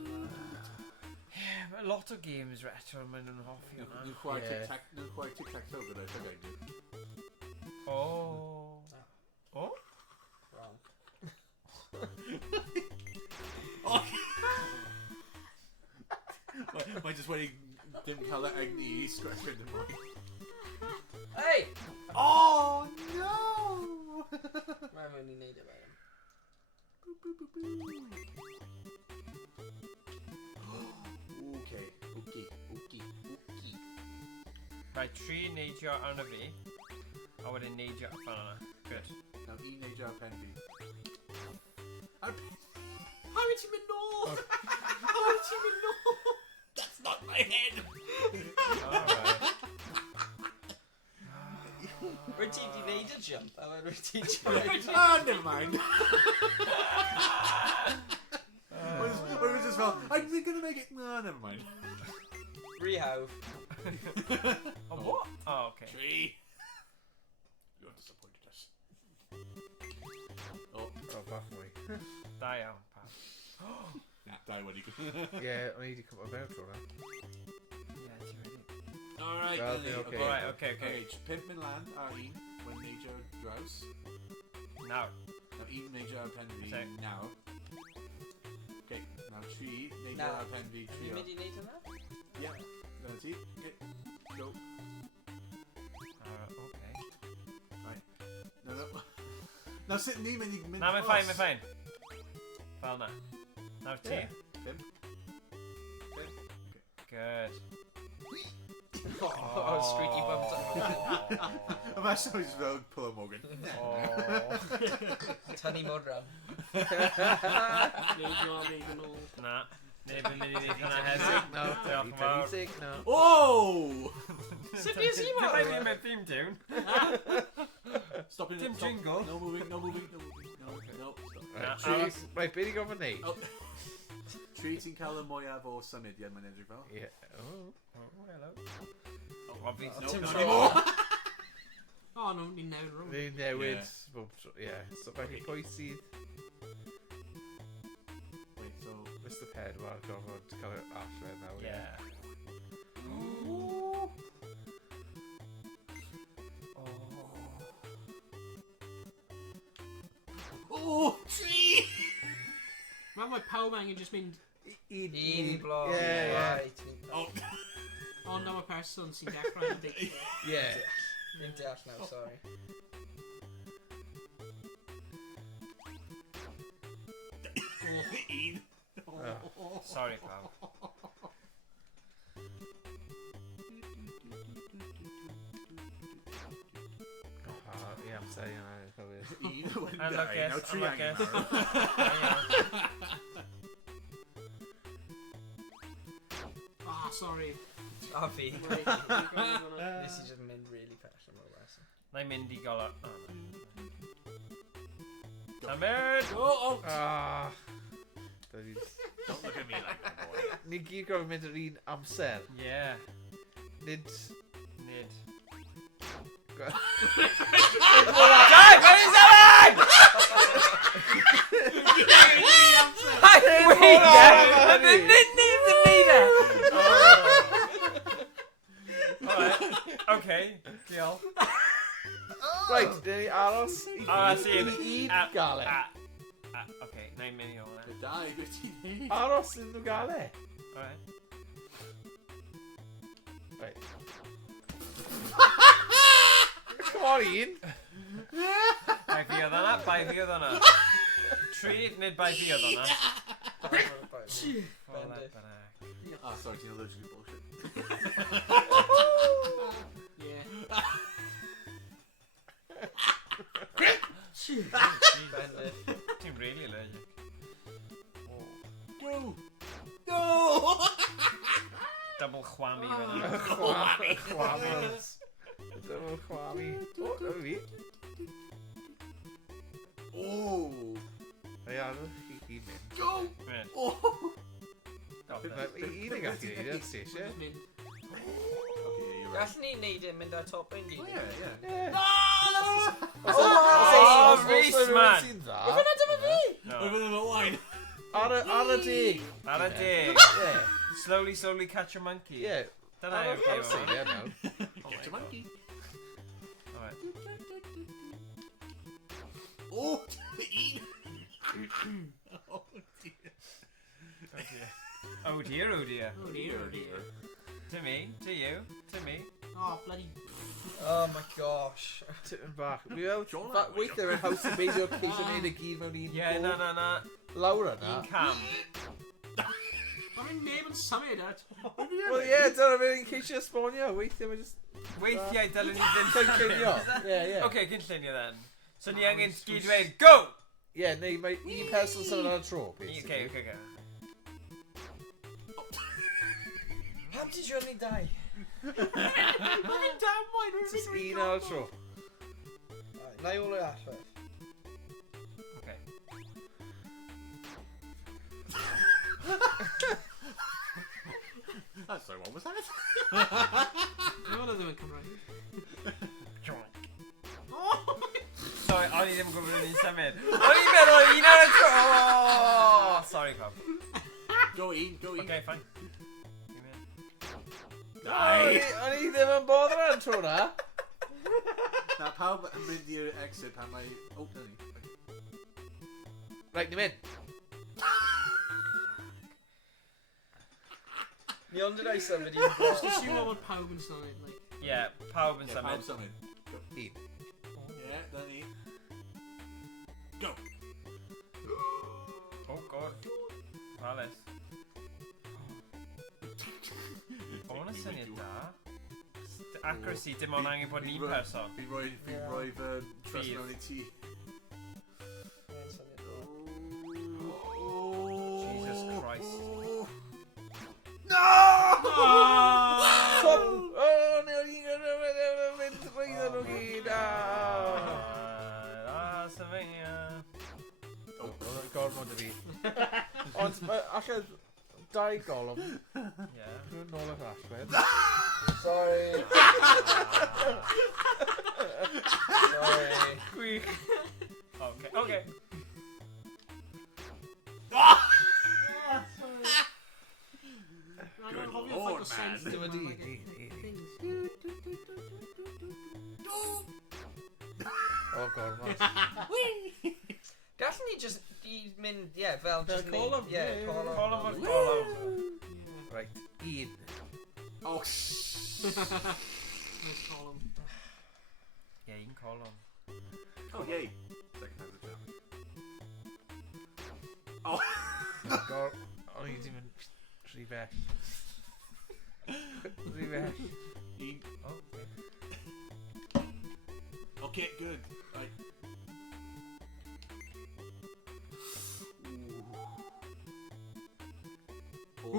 Yeah, but a lot of games retro maen nhw'n hoffi hwnna. YnChwarae Yeah. tic-tac-toe, but I think I do. Oh. Oh? Wrong. Mae'n just wedi dim cael y egni I scratch yn y mwy. Hey! Oh, no! Mae'n mynd I neud e fe. Okay. Right, 3 neidio arno fi. A wedyn neidio fan yna. Good. Now, I neidio ar pen fi. How wyt ti'n mynd nôl? How wyt ti'n mynd nôl? That's not my head! Alright. Rwyt ti di neud y jump, a wedyn rwyt ti'n jump. Never mind. Or it was just well, I'm gonna make it. No, never mind. Rehawf. Oh, what? Oh, okay. Tree. You have disappointed us. Oh, Oh, bach mwy. Da iawn, pawb. nah, die wedi. Yeah, o'n i wedi cymryd mewn tro na. Ie, ti wedi. Alright, Well, then, okay. Alright, okay. Pimp in land ar un, when neidio draws. Now. Now, un neidio ar pen fi Okay. nawr. Okay, now tree, neidio Now. ar pen fi, Yn trio. mynd I neud hwnna? Yeah, that's it. Okay, go. Okay. No. Now sit ni mynd I mynd. Na, mae'n ffain. Fel na. Nawr ti. Yeah. Pimp. Good. Oh, squeaky bumps. Imagine I just fel Pull Morgan. Oh. Tynnu modram. Neidio am ei gynol. Na. Neb yn mynd I ddeud hwnna hefyd. No, Diolch yn i fawr. sig, no. Oh! Sut nes i fawr? Rhaid fi'n mynd theme tune. Stop it. Dim stop. jingle. No moving. No, stop. Na, Right, right, be di gofyn neud? Oh. Tree ti'n cael y mwyaf o symudiad mae'n edrych fel? Yeah. Oh. Oh, hello. Oh, obviously. Tim not Shaw. anymore. Oh, no, ni'n newid rhwng. Fi'n newid, bob tro, yeah. So, faint pwy sydd Wait, so... Mr Pedwar gofod cael yr allan nawr, Yeah. Ooh. Oh, tree! Mae pawb angen just mynd... Un blog. Yeah. Right. Oh. Ond am y person sy'n dechrau yn dig. Yeah. Ddim deall nawr, sorry. Sorry, pal. Yeah, I'm saying I cofio. Un And look, now yes, tree and look, angen yes. nawr. Ah, sorry. A fi. Nes I just mynd really passionate o wrestling. Na I mynd I gola. Oh, no. Symud! Oh, Ah. Dydi... Don't look at me like that, boy. Ni gyd gofod mynd yr un amser. Yeah. Nid... Nid. Go- Dad, where is Owain? Wait, yeah. Nid ddim neud Alright, okay. Diolch. Right, dyn ni aros i A sy'n... un galed. Okay, 9 mini o hwnna. Y dau, beth ti'n neud? Aros yn nhw gael e. Alright. Right. Come on, Ian. Bai fi oedd hwnna, bai fi oedd hwnna. 3, nid bai fi oedd hwnna. Ah, sorry, ti'n allergic to bullshit. Yeah. Bendith. Ti'n really allergic. Go! No! Double chwami fyna. Chwamis. Double chwami. O, dyma fi. Oh! Ei, arwch chi gyd mynd. Go! Mynd. Oh! Got Un it. yn gallu neud yn station. Just mynd. Okay, you're right. Gallwn ni neud yn mynd ar top ein Oh, gyd? yeah. Oh, Rhys, man. Dda. No. Over the Owain. Ar y dig. Ar y dig. Ie. Slowly, slowly catch a monkey. Ie. Dyna Ar y yw game dig, yma. ie, mewn. Get your monkey. Alright. Oh! Eat! Oh, dear. Oh dear. Oh dear, oh dear. Oh dear, oh dear. To me, to you, to me. Oh, bloody... Oh my gosh. Tipyn bach. Mi fel, John, weithio mewn haws yn beidio ceisio neud y gyd mewn un Yeah, go. na. Lawr yna. Un cam. I'm in neb yn symud at. Wel ie, dyna fe'n ceisio esbonio. Weithio mae just Weithiau dylwn ni ddim cynllunio. Ie, ie. Okay, cynllunio then. So ni angen gyd dweud, go! Ie, neu mae un person symud ar y tro, Okay. basically. Pam ti siwr ni dau? I'm in damn wine. Just un ar y tro. Na i ôl o'i allwe. Okay. I'm sorry, what was that? No, no, ddim yn Cymraeg. Sorry, o'n i ddim yn gwybod yn un symud. O'n i'n meddwl un ar y tro! Oh, sorry, pawb. Go Ian, go Ian. Okay, fine. O'n i ddim yn bodd ar y tro na. Na, pawb yn mynd i'r exit pan mae... Oh, dyna ni. Right, ni'n mynd. Ni ond yn oes am wedi... Just assume bod pawb yn symud, like... Yeah, pawb yn Yeah, pawb symud. symud. Go. Un. Yeah, dyna ni. Go! Oh, god. Palace. O, hwnna syniad da. Accuracy, dim ond angen bod ni'n person. Fi'n rhoi fy trust Fydd. mewn i ti. Jesus Christ. No! Tom! O, neu o'n i'n mynd rhaid nhw gyd. Sylvania. Oedd yn gormod y fi. Ond, allan dau golwm. Yeah. Dwi'n nôl eich allwedd. Sorry. Sorry. Gwych. Okay, okay. Good lord, man. Dyma di. O, gormod. Gallwn ni just mynd, ie, fel... Fel column, Ie, ie, ie. column. Column o'r column. Right, un. Oh, Nice column. Yeah, un column. oh, yay. Second time's a charm. Oh. O'n i ddim yn rhy bell. Rhy bell. Ian. Oh, okay. Okay, good. Right.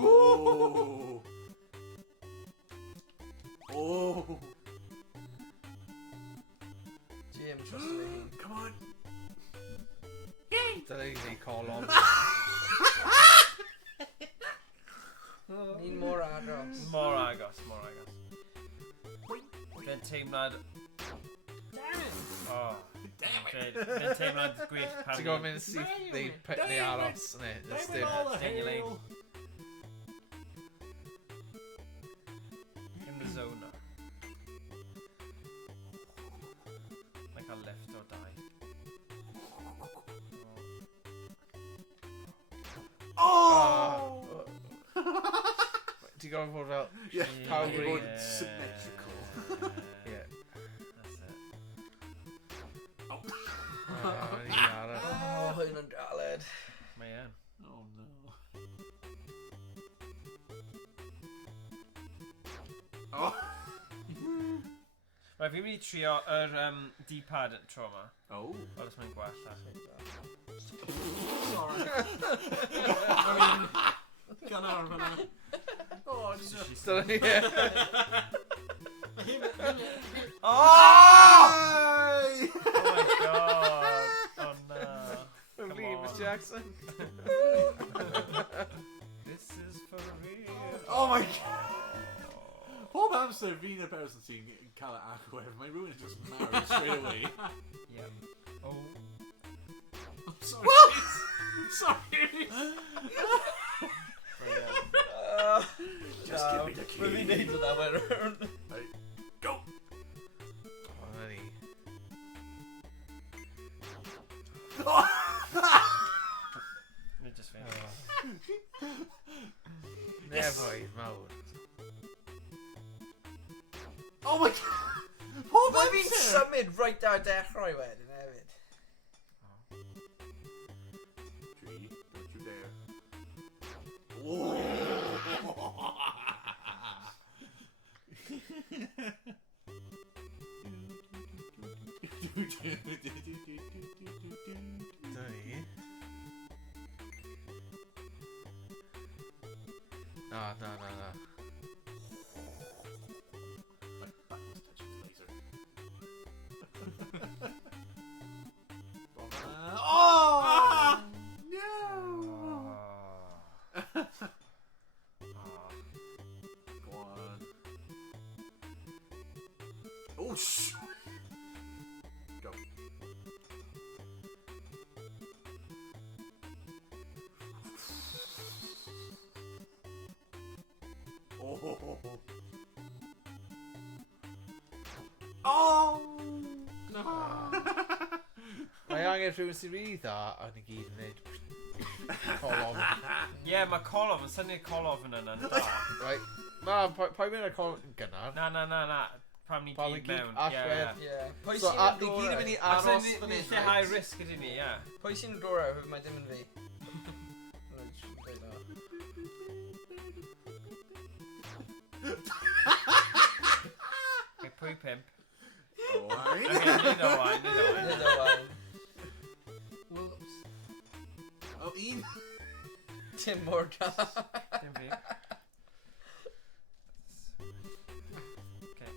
Ooh. Oh. Jim, trust me. Come on. Dyna ni'n ei colwm. Ni'n mor agos. Mor agos, mor agos. Fe'n teimlad... Oh. Fe'n teimlad gwych pan... Ti'n gwybod mynd syth neu aros, neu dim. Dim i lein. In the zone now. Like a lift or die. gorfod fod fel... Yeah, Pawb i yr fod un. yn symmetrical. Ie. That's it. O, ni ar y... Oh, hyn yn galed. Mae yn. Oh no. Oh! Right, fi'n mynd i trio yr D-pad tro yma. Oh! Wel, os mae'n gwella. Sorry. Gan ar fanna. Oh, just... Dyna ni, ie. Oh! Oh my god! Oh no. Come Leave, on. Miss Jackson. This is for real. Oh my god! Pob amser fi'n y person sy'n cael agwedd, mae rhywun yn just married straight away. Yep. Oh. I'm sorry. Rhys. Sorry. Rhys. Just give me the key. Wy'n neud o dda, mae'n Right, go! O, na ni. Oh! Let me just finish. Nefoedd, mawr. Oh my god! Pob Mae fi'n amser! symud right ar dechrau wedyn hefyd. Tree, don't you dare. Oh! Dyna ni. Na. My back was touching the laser. Oh! No! Go on. Oh, shh! Go. Oh! Oh! No. Mae angen rhywun sy'n rili dda, a ni gyd yn neud colofn. Yeah, mae colofn, yn syniad colofn yna'n da. Right. Na, pa mynd ar colofn yn gynnar? Na. Pam ni Pam ni gyd gyd mewn. allwedd. Ie. Pwy So, sy'n a yn ni gyd yn mynd i gorau? aros Aros fan ni hyn, lle high risk ydyn ni, ie. Pwy sy'n yn gorau, mae dim yn fi. Okay, pwy pimp? Owain? Okay, nid Owain. Nid Owain. Whoops. Oh, un. Tim Morgan. Dim fi. Okay.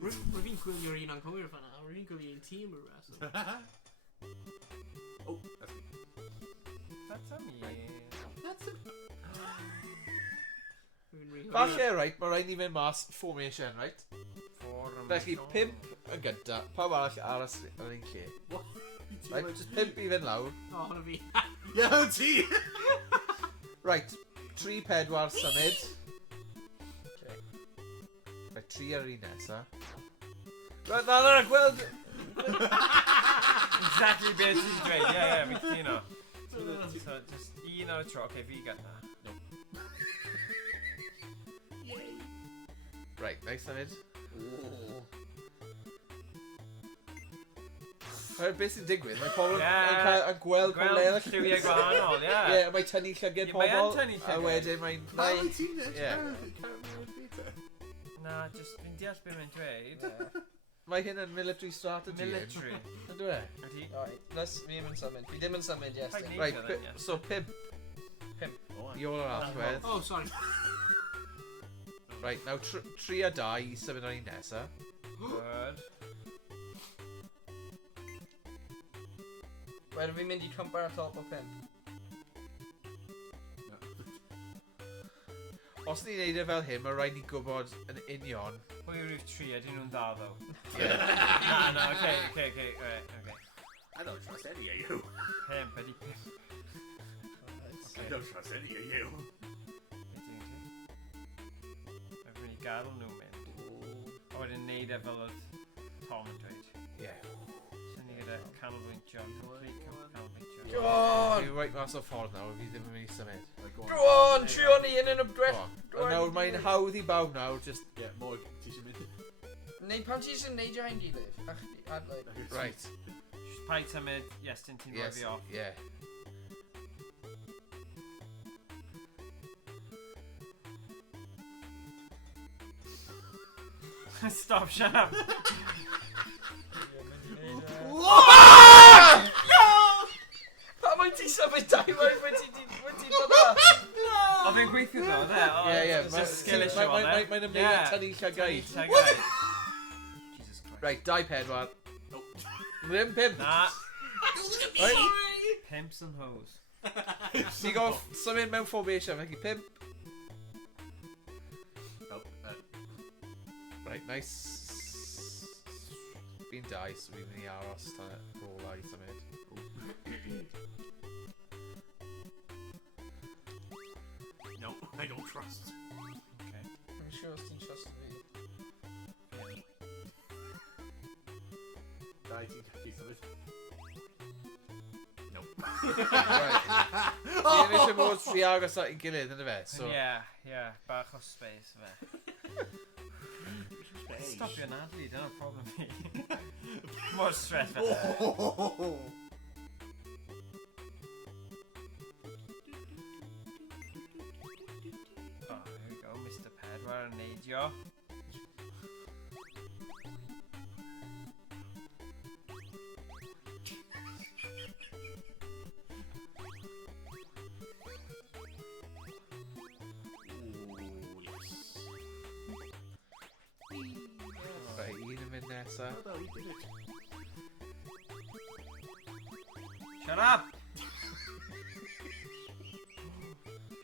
Rwy'n fi'n gwylio'r un anghywir fanna. Rwy'n gwylio un tîm o'r rest. Oh, that's me. That's a me. Falle, right, mae rhaid ni fynd mas formation, right? Felly, pimp yn gynta, pawb arall aros ar un lle. What? Right, just pimp i fynd lawr. O, hwnna fi. Yo, T! Right, 3-4 symud. Right, 3 ar un nesa. Right, na, gweld... Exactly beth ti'n dweud, ie, fi'n cytuno. So, just un ar y tro, okay, fi gynta. Right, nice symud. Oh. Beth sy'n digwydd? Mae pobl Ie. yn gweld pobl Gweld eraill. lliwiau gwahanol, ie. Ie, mae tynnu llyged Ie, mae yn pobl. tynnu A llyged. wedyn mae'n... How are you Yeah. Na, just fi'n deall beth mae'n dweud. Mae hyn yn military strategy. Military. Ydw e? Ydy? Right, let's fi ddim yn symud. Fi ddim yn symud, Iestyn. Rhaid ni. Right, so pimp. I ôl yr allwedd. Oh, sorry. Right, now 3 a 2 i symud ar un nesa. Good. Wedyn fi'n mynd i trwmp ar y top o pimp. Os ni'n neud e fel hyn, mae rhaid ni gwybod yn union. Pwy yw'r 3, ydyn nhw'n dda ddo? Yeah. Na, okay. I don't trust any of you. Pimp, ydy pimp. I don't trust any of you. Mae'n mynd i gadael nhw mynd. A wedyn neud e fel oedd Tom yn dweud. Yeah. So ni gyda canolbwyntio. Canolbwyntio. Go on! Dwi'n rhaid mas o'r ffordd nawr, fi ddim yn mynd i symud. Go on! Trio ni yn y bret. Nawr mae'n hawdd i bawb nawr, just... Ie, mor, ti eisiau mynd? Neu pan ti eisiau neud i'n gilydd? Ach, adlaid. Right. Paid symud, Iestyn, ti'n rhoi fi off. Yeah. Stop, shut up. Pa mae'n ti symud dau waith wedi dod o? O, fe'n gweithio ddo, dde? Ie. Just skill issue on it. Mae'n ymwneud â tynnu llygau. Jesus Christ. Right, 2-4. Ddim 5. Na. Right. Pimps and hoes. Ti'n gof symud mewn formation, felly 5. Right, nice. Fi'n 2, so fi'n mynd i aros tan rola i symud. No, I don't trust. Okay. I'm sure os ti'n trust fi. Dau, ti'n gallu symud? No. Right. Ti'n eisiau bod rhy agos at ei gilydd yn y fe, so... Yeah, bach o space fe. Stop your nadly, dyna'r problem fi. More stress fe. Oh, here we go, Mr. Pedwar yn neidio. Right, un yn mynd nesa. Shut up!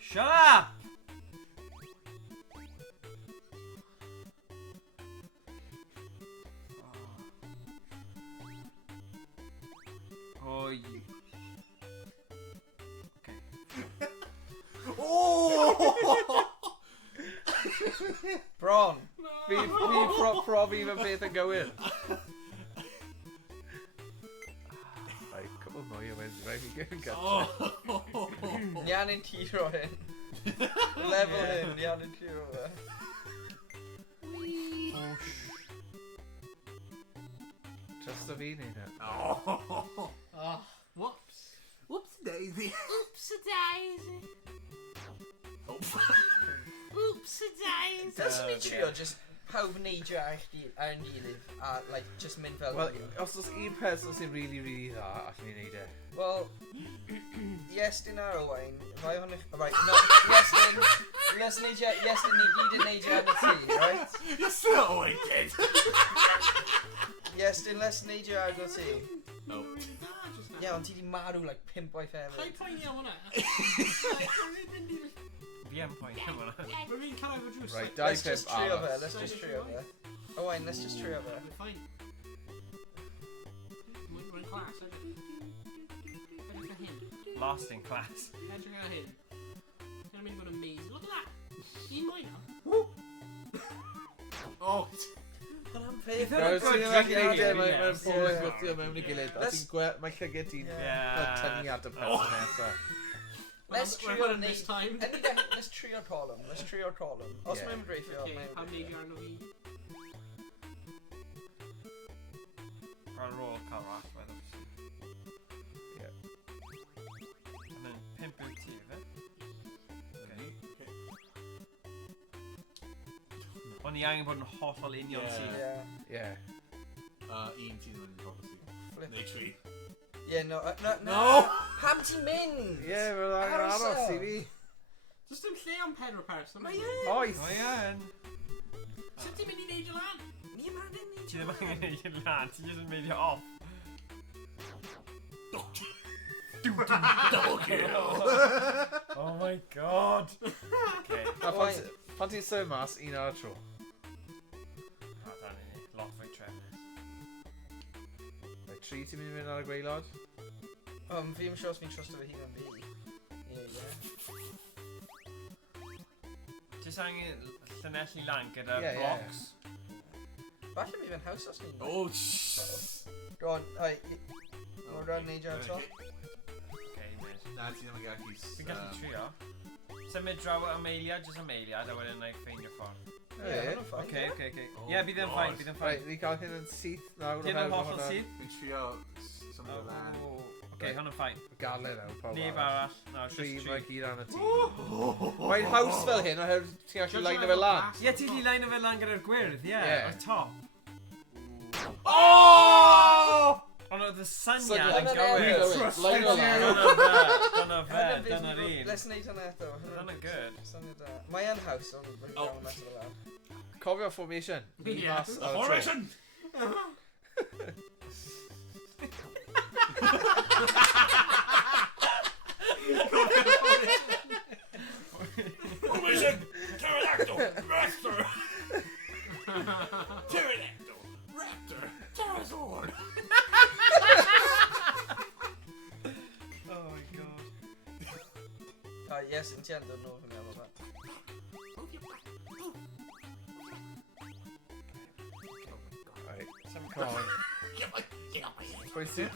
Shut up! Oh, you. Okay. Bron! Fi profi fy beth yn gywir. Right, couple mwy o mynd, right, fi gyda'n gata. Nian yn tiro hyn. Level hyn, nian yn tiro fe. Just o fi neud hyn. Whoops. Whoops daisy. Oops-a-daisy. Oops-a-daisy. Dylsyn ni trio just pawb neidio ar ein gilydd a like just mynd fel Wel, ni. os oes un person sy'n really dda, allan ni'n neud e. Well, Iestyn a Owain, rai hwnnych... Right, no, Iestyn, Iestyn ni gyd yn neidio yn y tŷ, right? You're still waiting. Iestyn, let's neidio ar y tŷ. No. Ie, ond ti di marw like 5 waith Pa'i hefyd. poeni am hwnna? Fi am pwynt am hwnna. Mae fi'n cael efo drws. Right, Let's 2-5 just trio fe, aros. let's just trio fe. Owain, let's just trio fe. Fine. Mae'n clas, edrych. Edrych ar hyn. Lost in class. Edrych ar hyn. Mae'n mynd i fod yn maze. Look at that. Un mwy na. Oh. Hwna'n peth. Nawr, good sy'n gallu neud e, drinking mae'n experience. pobl yn gwythio mewn i gilydd. A Let's- ti'n gweld, mae llygau ti'n fel tynnu at y person nesa. Let's We're trio on neud... this time. Let's trio'r column, let's trio'r column. Os Yeah. mae'n dreifio, Okay, mae'n pam dreifio. neidio arno fi? Ar ôl cael rach, wedyn. Ie. And then pimp yw ti, fe? Okay. O'n i angen bod yn hollol union Yeah. ti. Yeah. Ie. Un ti'n mynd property. Flip. Neu tri. Yeah, no. No! Pam ti'n mynd? Ie, fel angen Aros aros e. i fi. Does dim lle am pedwar person. Mae Oes! O iawn. Sut ti'n mynd i neidio lan? Ni yma yn Ti ddim angen ei lan, ti jyst yn meidio off. Double kill. Oh my god. Okay. A pan ti'n symud mas, un ar y tro. O, dan ni. Lot fwy trefnus. Right, 3 ti'n mynd i mynd ar y gweilod. Fi yn siŵr os fi'n trustio fy hun am fi. Ie. Jyst angen llynellu lan gyda Ie, ie. blocks. Falle mi fe'n haws os ni'n... Oh, Go Go on, right. We'll run neidio on top. Okay, mate. Na, ti'n ddim yn gallu... Fi'n gallu trio. Symud draw am eiliad, jyst am eiliad, a wedyn na i ffeindio ffordd. Ie, hwnna'n ffain. Okay. Ie, bydd yn ffain, bydd yn ffain. Right, ni cael hyn yn syth nawr. Dim yn hollol syth. Fi'n trio symud o lan. Okay, hwnna'n ffain. Galer nawr, pawb Neb arall. No, just Tri, tri. mae gyd ar y tîm. Mae'n haws fel hyn, oherwydd ti'n gallu line o fel lan. Ie, ti'n gallu line o fel lan gyda'r gwyrdd, ie. O'r top. Oh! Ond oedd y syniad Syniad yn yn gywir. gywir. Line o lan. Dyna'r un. Let's neud hwnna eto. Dyna'n good. Mae yn haws, ond mae'n gael yn metal o lan. Cofio formation. Ni mas ar y tro. Formation! Formation! Pterodactyl! Raptor! Pterodactyl! Raptor! Pterosaur! Oh my god. Yes, yn ti yn dod nôl fyny am yma. Right. Some Come on. Get off my head! Pwy sy'n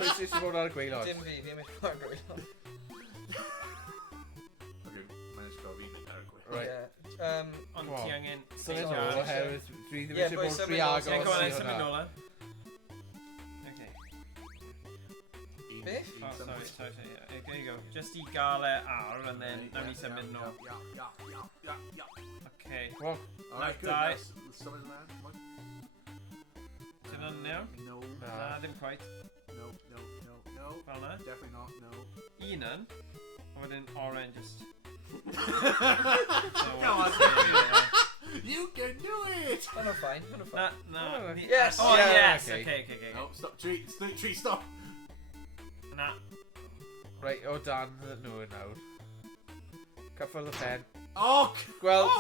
bod ar y gweilod? Dim fi, fi'n mynd o'r gwylod. Ok, mae'n ysgol fi'n mynd ar y gwe. Right. Ond Come on. ti angen... Symud Ie, nôl oherwydd dwi ddim Ie, eisiau boys, bod symud rhy nôl. agos go on, i symud hwnna. nôl, Okay. Beth? Oh, sorry. There you go. Just i gael e ar, and then nawn ni symud nôl. Okay. Come on. Alright, good. Die. Let's symud lan. Come on. Ti'n on now? No. Na, ddim quite. No. Fel na. Definitely not, no. Un yn. A wedyn oren just... Come on, you can do it! Hwnnw'n ffain, hwnnw'n ffain. Na. Yes! Oh, Yeah, yes! okay. Okay. No, stop, tree, stop! Na. Right, o dan nhw nawr. Cyffwrdd y pen. Oh! Gweld,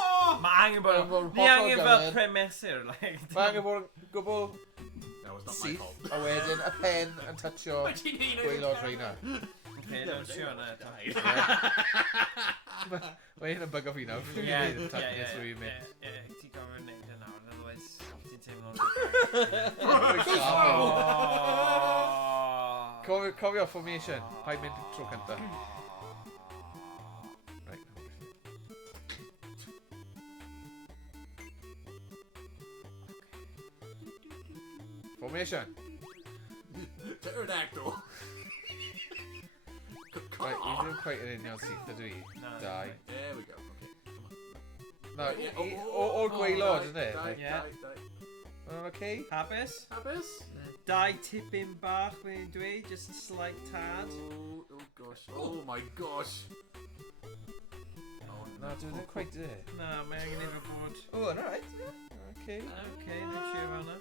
Mae angen bod... Mae'n Ni hollol angen fel gywir. premesur, like... mae angen bod yn gwbl That was not my syth, fault. a wedyn y pen yn touchio gweilod reina. Okay, don't trio na eto. Mae hyn yn bygo fi nawr. Ie, Ti'n gofyn neud e nawr, otherwise ti'n teimlo'n... Cofio formation. Paid mynd tro cynta. Right. Formation. Pterodactyl! Right, we ddim quite yn union syth ydw i. Na, Dau. There we go, okay. No, Yeah, o'r gweilod, die, isn't it? die, Like, Yeah. die. Mae'n okay? Hapus? Hapus? Dau tipyn bach, mae'n dweud, just a slight tad. Oh gosh. Oh my gosh. Oh No, dwi'n ddim quite do it. Na, mae angen efo bod... O, yn rhaid. Okay. Okay, ddim siw fel na.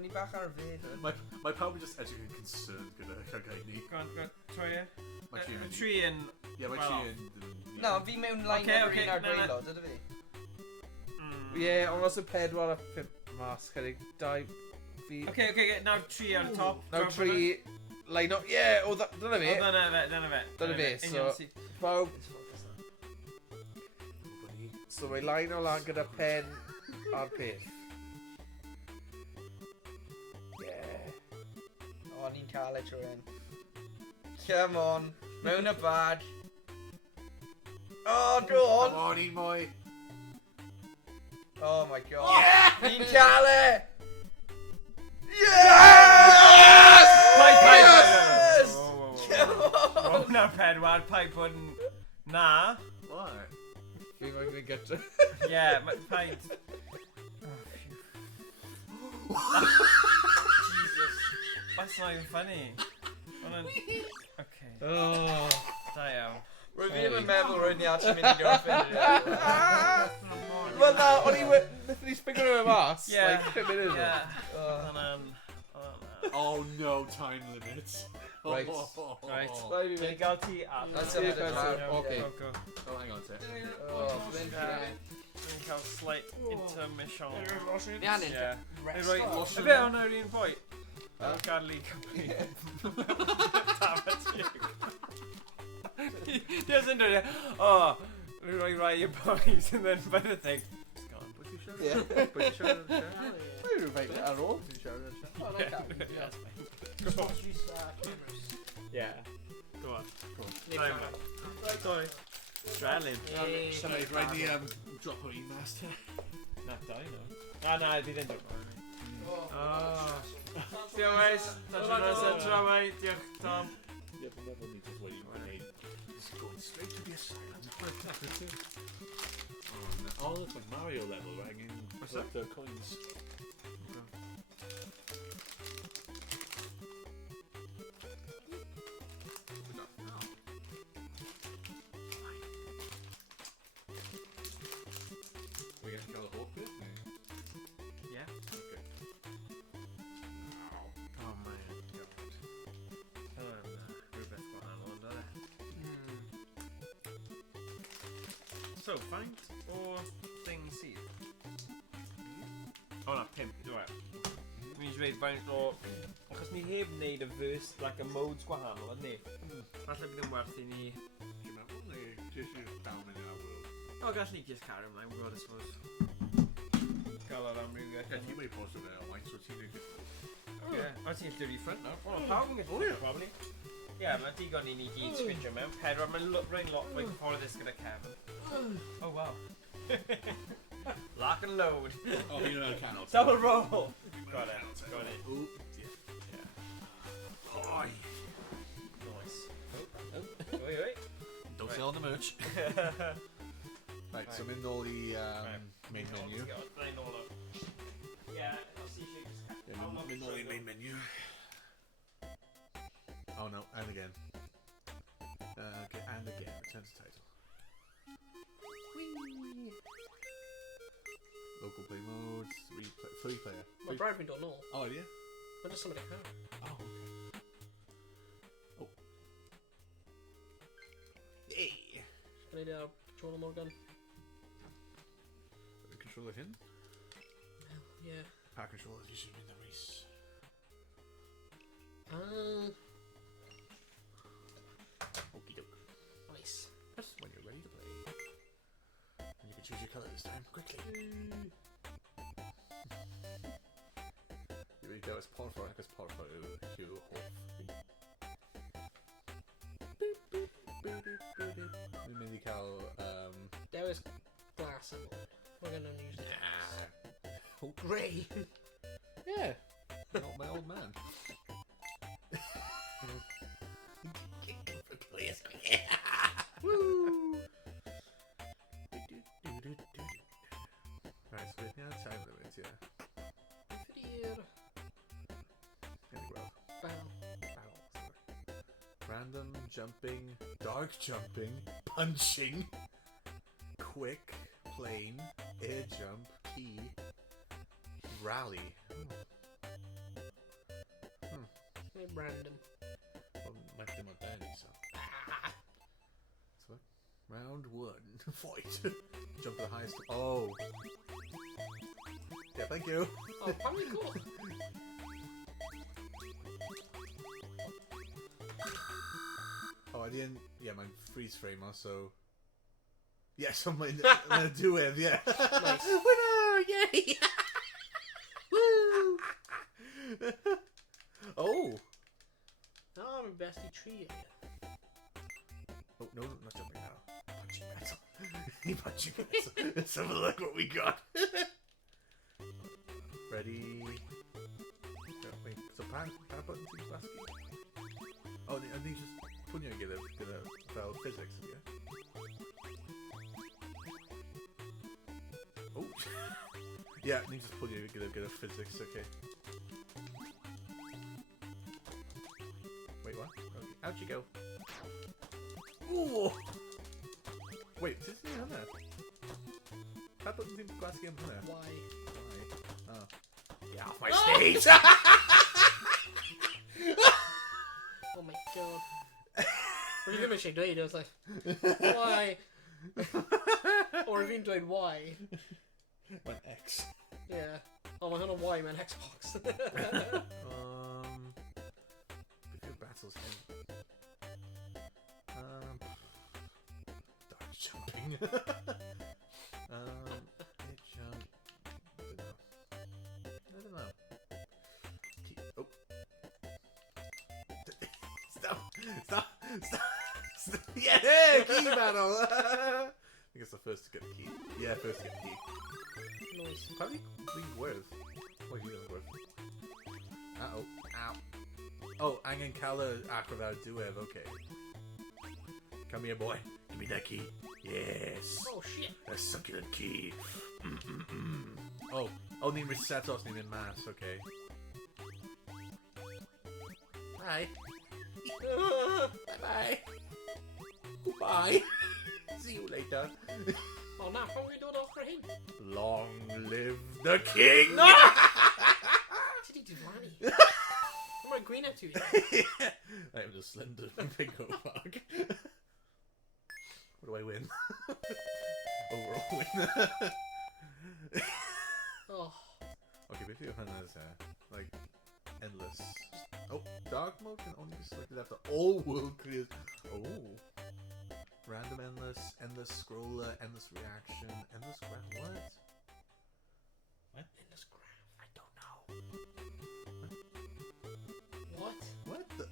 Ni bach ar y fyd. Mae pawb yn just edrych yn concerned gyda cagau ni. Go on, troi e. Mae tri Y yn... tri yn... Ie, mae well tri off. yn... Na, ond fi mewn line Okay, o'r okay, un ar na, na. gweilod, ydw fi? Ie, ond os y 4 a 5 mas, chydig 2 fi... Okay, nawr tri ar y top. Nawr 3 line up. Ie, o dyna fi. Dyna fe. Dyna fi, so... Pawb, so mae line o lan gyda pen a'r peth. Yeah. O, ni'n cael e trwy hyn. Come on, mewn y bad. Oh, go on. Come on, un mwy. Oh my god. Ni'n cael e! Yes! Paid! Yes! Come on! Rwy'n na pedwar, paid bod yn... Na. What? Fi'n mynd i'n gytra. Ie, paid... Jesus. That's not even funny. Okay, Oh. da iawn. Rwy fi ddim yn meddwl rwy'n ni actually mynd i gorffen. Wel na, o'n i wnaethon ni sbigro nhw mas, Ie. like 5 munud Ie. ago. Hwna'n... Oh no, time limits. Right. Right. Rai fi Dwi'n mynd. gael ti ar. Let's Ie, have it that's around. it. Okay. Go. Oh, hang on a sec. Oh, Flint, Dwi'n cael slight intermission. Iawn, Ie. Rest. Efe hwnna'r un boi? I'll gadlu complete. Just into it. Oh, right, your boys, and then by the thing. It's gone. Put your shirt Ie. on. Put your shirt on. Rai fi mynd ar ôl. Put your shirt on. Oh, na cael. That's fine. Yeah. Go on. Nick Time. Farrell. Sorry. Straddling. Sorry, right the drop a remaster. Not die, no. Ah, no, bydd yn dod. Oh. Diolch, guys. Chwarae. Diolch, Tom. Yeah, but never need to wait. It's going straight to the asylum. Oh, that's like Mario level, right? What's Like the coins. We're going to go the whole bit? Yeah. Okay. Oh, man. Rhywbeth gwahanol ond oedd e. So, faint o thing sydd? O na, 5, dwi'n Mi'n dweud faint o... Achos ni heb wneud y verse, like y modes gwahanol, ynddi? Falle bydd yn werth i ni... Dwi'n meddwl, neu just use down in our world. O, gall ni just carry ymlaen, we'll I suppose. Gael ar amrywio. Yeah, you may pause it there, Owain, so ti'n neud it. Yeah, a ti'n gallu refront nawr. O, pawb yn gallu, probably. Yeah, mae digon i ni gyd sgwydrio mewn. Pedwar, mae'n rhaid lot fwy cyfforddus gyda Kevin. Oh, wow. Lock and load. Oh, you know the canal. Double roll. Got it. Got it. Ooh, yeah. Hi. Nice. Oi, oi. Don't sell the merch. Right, so I'm in all the main menu. Yeah, I'll see you. Yeah, I'm in all the main menu. Oh no, and again. Okay, and again. Return to title. Whee! Local play modes, free player. My driving don't know. Oh, yeah? I just somebody car. Oh, okay. Oh. Hey! Can I do a controller more gun? The controller hidden? Yeah. Power controllers usually in the Rhys. Okie doke. Nice. When you're ready to play. And you can choose your colour this time, quickly. Here we go, it's par for because par for you we mainly call There is glass in it. We're gonna use that. oh, Grey. yeah, my old man. Woo! Right, so we have time limits, yeah. Fideo. Anyway, Battle. sorry. Random jumping, dark jumping, punching, quick, plane, air jump, key, rally. Hey, random. Well, might be my daddy, so. So, round 1, fight. Jump the highest. Oh. Yeah, thank you. Oh, probably cool. Oh, I didn't. Yeah, my freeze frame also. Yes, I'm gonna do it. Yeah. Nice. Winner! Yay! Woo! Oh. Oh, I'm a bestie tree area. Oh no, not jumping now. Punching metal. Punching metal. Let's have a look what we got. Ready? Wait, so power button to the basket. Oh, and these just punya get a fel physics, yeah. Oh. Yeah, and you just punya get a physics, okay. Wait, what? Okay. How'd you go? Ooh! Wait, this isn't on there. Power button seems glass game on there. Why? Oh. Yeah, off my stage! Oh my god. When you give me shit, I was like, why? Or if you enjoyed why? One X. Yeah. Oh, I don't know why, man. Xbox. Before battles him. Dark jumping. It jump. I don't know. Oh. Stop. Yeah, key battle. I think it's the first to get the key. Yeah, first to get the key. Nice. Probably leave with. What are you going with? Uh-oh. Ow. Oh, angen cael y acrobat diwedd, okay. Come here, boy. Give me that key. Yes. Oh shit. A succulent key. Oh, ni'n reset os ni'n mynd mas, okay. Bye. Bye-bye. Goodbye. See you later. Oh na, pan we dod ochr hyn? Long live the king! Ti di diflannu. Mae'n gwyn at ti. I'm the slender Pico Park. What do I win? Overall win. Oh. Okay, beth yw hynny is like endless. Oh, dark mode can only be selected after all world clears. Oh. Random endless scroller, endless reaction, endless graph. What? Endless graph. I don't know. What? What the?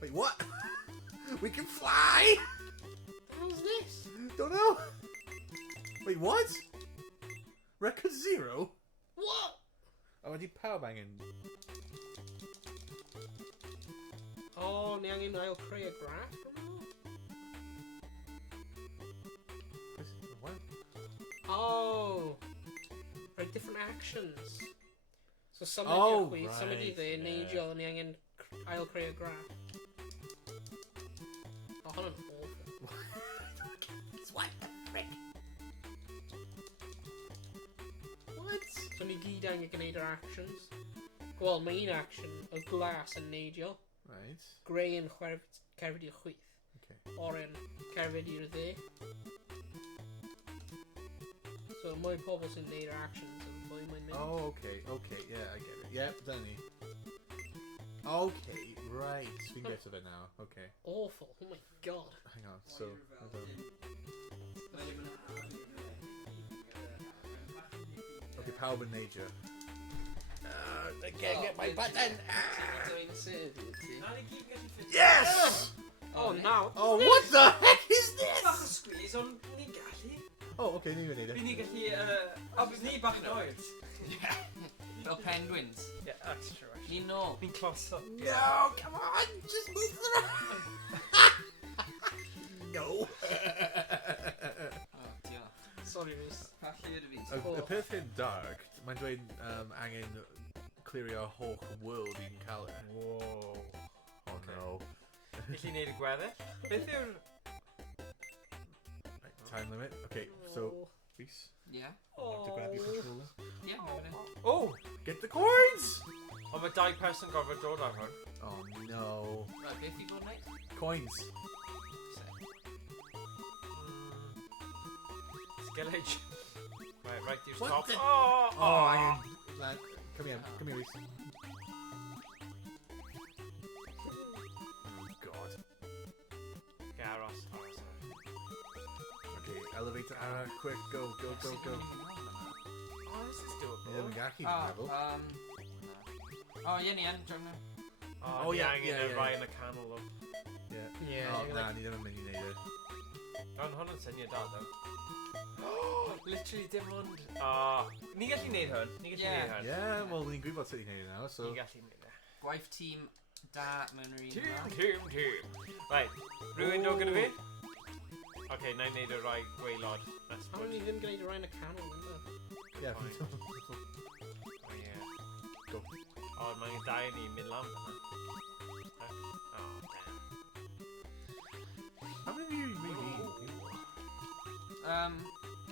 Wait, what? We can fly! The hell's this? Don't know. Wait, what? Record 0? What? Oh, wedi powerbanging. Oh, ni angen ail creu y graff. What? Oh. Right, different actions. So some Oh, of you some of you right, there, yeah. neidio, ni angen ail creu y graff. Oh, hwnna'n awful. What? What? So ni gyd angen gwneud yr actions. Wel, mae un action o glas yn neidio. Right. Grey yn cerfyd i'r chwith. Okay. Oren cerfyd i'r dde. So mwy pobl sy'n neud yr actions yn mwy mae'n mynd. Oh, okay, yeah, I get it. Yep, done it. Okay, right. We can get to that now. Okay. Awful, oh my god. Hang on, so... Okay, power with nature. I can't get my button! Yes! Oh, now. Oh, what the heck is Bach o this? squeeze, ond ni'n gallu. Oh, okay, ni wedi neud Bydd e. ni'n gallu... O, bydd ni bach yn oed. Fel penguins. Yeah, that's true. Ni nôl. Ni'n closo. No, come on, just move the round. No. Oh, diolch. Sorry, Rhys. Pallu ydw fi. Y peth hyn dark, mae'n dweud angen cleario holl world i'n cael e. Whoa. Oh no. Felly neud y gweddill. Beth yw'r... Right, time limit. Okay, so, Rhys, Yeah. I want to grab your controller. Yeah, mae fe. Oh! Get the coins! Ond mae dau person gofod dod ar hwn. Oh no. Right, beth i bod wneud? Coins. Skillage. Right, yw'r What top. the- Oh! Oh, angen. Come here, Rhys. Oh god. Okay, aros. Okay, elevator arrow, quick, go. Oh, this is doable. Yeah, mae'n gallu Oh, meddwl. Oh, ie ni yn, John. Oh, ni yeah, angen yeah, y yeah. rai yn y canol o. Yeah. Yeah, Oh, you're na, like- ni ddim yn mynd i neud e. Ond hwn yn syniad da, ddo. Literally dim ond... Ni gallu neud hwn. Ni gallu Yeah. neud hwn. Yeah, well, ni'n gwybod sut i'n neud e nawr, so... Ni gallu neud e. Gwaith tîm da mewn yr un yma. Tŵm. Right, rhywun dod gyda fi? Okay, na i neud y rai gweilod. That's How good. ni ddim gwneud y rhain y canol, ynddo? Yeah, Fine. Oh, yeah. Go. Oh, mae'n dau ni mynd lan fyna. Oh, How many of you really?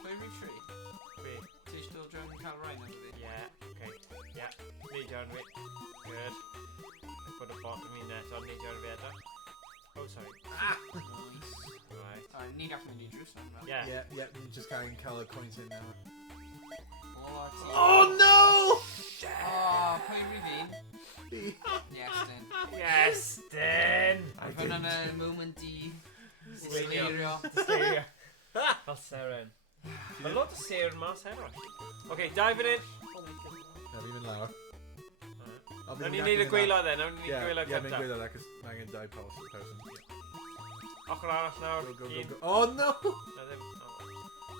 Pwy rhyw tri? damn. Fi. Ti eisiau dod John yn cael rhain efo fi? Yeah, okay. Yeah, neidio yn fi. Good. I put a bottom in there, so neidio yn fi edo. Oh, sorry. Nice. Right. Ni'n gallu mynd i drws am fel. Yeah. Yeah, ni'n just cael cael y coins in now. O, ti. Oh no! O, pwy rhyw fi? Iestyn. Iestyn! Mae hwnna'n y moment di. Sleirio. Sleirio. Sleirio. Fel seren. Mae lot o seren mas heno. Okay, dive it in. Oh my god. Na, fi'n mynd lawr. I'll be Nawn ni reacting neud y to gweilo then, nawn ni neud y that. gweilo Yeah, mae'n cyntaf. gweilo that, cos mae angen dau person. Ochr arall nawr, Go, go, go, un. go. Oh, no! Na ddim,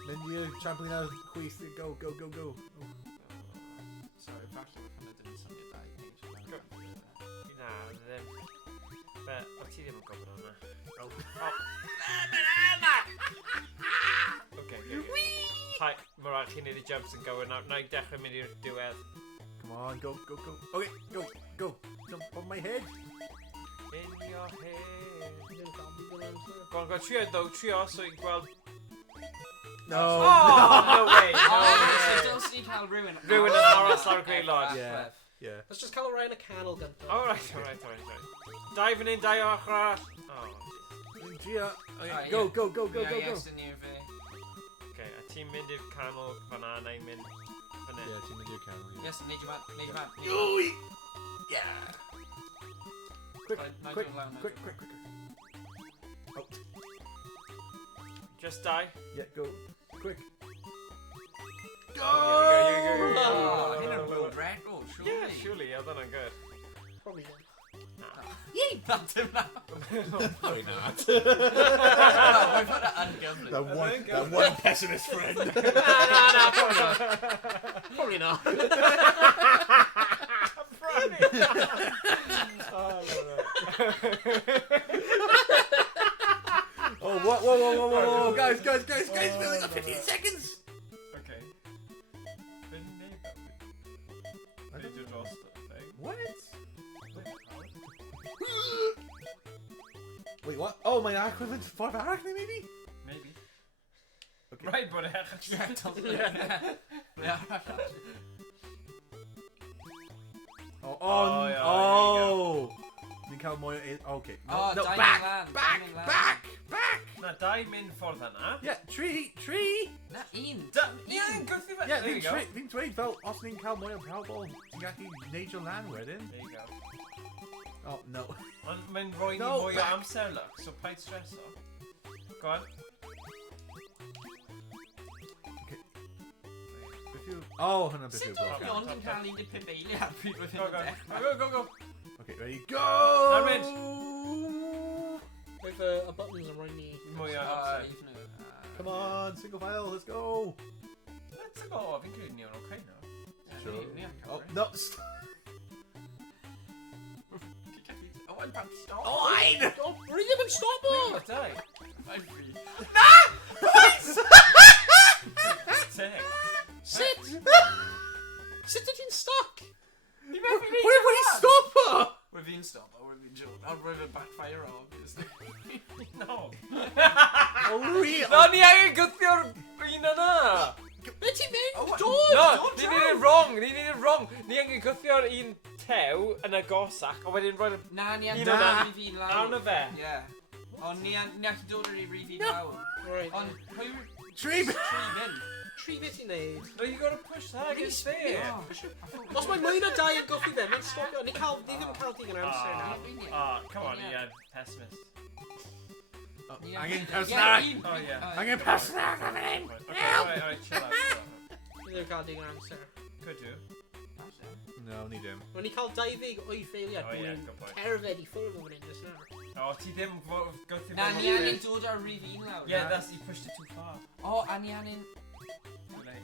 Mynd i'r trampoline ar chwith. Go, go, go, go. Sorry, falle bod hwnna ddim yn syniad da i neud. Na, ddim. Be, o ti ddim yn gwybod hwnna. Okay. Hai, mae rhaid chi neud y jumps yn gywir nawr. Na i dechrau mynd i'r diwedd. Come on, go, go, go. Okay, go, go. Jump on my head. In your head. Go Go on, trio though, trio, so i gweld... No. Oh, no way. O, No. so dylse ni cael rhywun... Rhywun yn aros ar y gwaelod. Yeah, yeah. Let's just call Ryan a canol gyntaf. Alright. Dau fan hyn, dau ochr arall. Oh, Gia. Right, Go, yeah. go, go, go, Ie, go, go. Iestyn i'r fe. okay, a ti'n mynd i'r canol fan'na, na i'n mynd fan hyn. Yeah, ti'n mynd i'r canol. Iestyn, neud your man. Ui! Yeah! Quick, Right, na i quick, dod lawr, na i quick, dod quick, quick. Oh, Just dau. yeah, go. Quick. Go! Oh, hyn yn world record, surely. Yeah, surely, oedd hwnna'n good. Probably not. Yee! That's him now. Probably not. No, we've got an ungoverned. That one pessimist friend. Probably not. Oh, whoa, guys, we only got 15 seconds. Okay. Did you draw thing? What? Wait, what? Oh, my equivalent to 5 arachne, maybe? Maybe. Okay. Right, but Yeah, totally. Yeah. Oh, yeah, oh! Ni'n cael mwy o... Okay. Oh, no, diamond back! land, Back! diamond land. Back! Na, dau mynd ffordd yna. Yeah, tree! Na, un. Ian, gwrthi fe. Yeah, There you go. fi'n dweud fel, os ni'n cael mwy o Powerball, ti'n gallu neud your land wedyn. There you go. Oh, no. Ond mae'n rhoi ni No, mwy o back. amser, look, so paid streso. Go on. If you... Oh, hwnna'n beth Sut yw'r o'n block. i'n ond yn cael 15 eiliad pryd oedd Go, hyn go. yn dechrau? Go. Okay, ready, go! Nawr mynd. With a buttons and running. Mwy o Oh, amser. even though... Come on, single file, let's go! Let's go. Fi'n credu ni o'n okay now. Sure. Yeah, Oh, no, stop! Owain, pan stop. Owain! Oh, bring him and stop Oh, her! dau. I'm free. Sick. Sit! Sit it in stuck! Where would he stop her? We're being stopped, or we're being joke. I'll bring a backfire, obviously. No. Oh, really? No, ni angen gwthio'r un yna. Beth ti'n mynd? Oh, Dod! No, don't ni neud it wrong. Ni angen gwthio'r un tew yn y gosach, a wedyn roi'r... Na, ni Un am yna. dod i fi'n lawr. Arno fe. Yeah. Ond ni allu dod ar ei rif i'n lawr. Right. Ond pwy yw'r Tree! tri mynd? Tri beth i'n neud. No, you gotta push that against there. Oh. Os mae mwy na dau yn goffi fe, mae'n stopio. Ni ddim yn cael digon o amser na. Come on, Ian. Pessimist. Angen personal! Oh, yeah. Angen personal, come in! Okay, alright, chill out. Ni ddim yn cael digon o amser. Could do. No, ni dim. Mae'n ni cael 28 ffeiliad. Oh, yeah, Dwi'n good point. cerfed i ffwrdd o'n hyn just nawr. Oh, ti ddim gwthio Na, ni angen dod ar rif i'n lawr. Yeah, that's, you pushed it too far. O, a ni angen... Too late.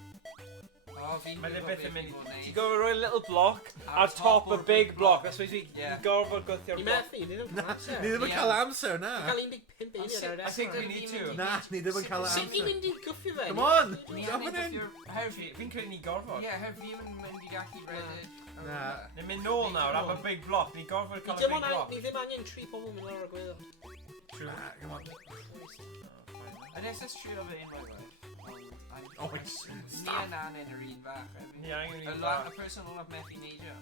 O, fi'n Mae ddim gwybod beth yn beth mynd i fod i... Ti'n wneud. gofio roi a little block Ar ar top a o'r big block. That's what you Yeah. gorfod gwthio'r Ni block. methu, ni ddim yn Na, cael amser. ni ddim yn cael amser, na. Ni'n cael 15 eiliad ar y I think desmond. we need to. Na, ni ddim yn cael Sut ni'n amser. mynd i gwffio fe? Come on! Ni Jump angen in! gwthio'r... Fi'n credu ni gorfod. Ie, her fi yn mynd i gallu redeg. Na. Ni'n mynd nôl nawr am y big block. Ni gorfod Ni cael y ddim big block. ni ddim angen 3 pobl mynd lawr y gweddol. True. Ah, come on. Yn SS trio fe unwaith waith. Oh, Ni stop. yn angen yr un fach. Ni angen Y un la- bach. y person olaf methu neidio.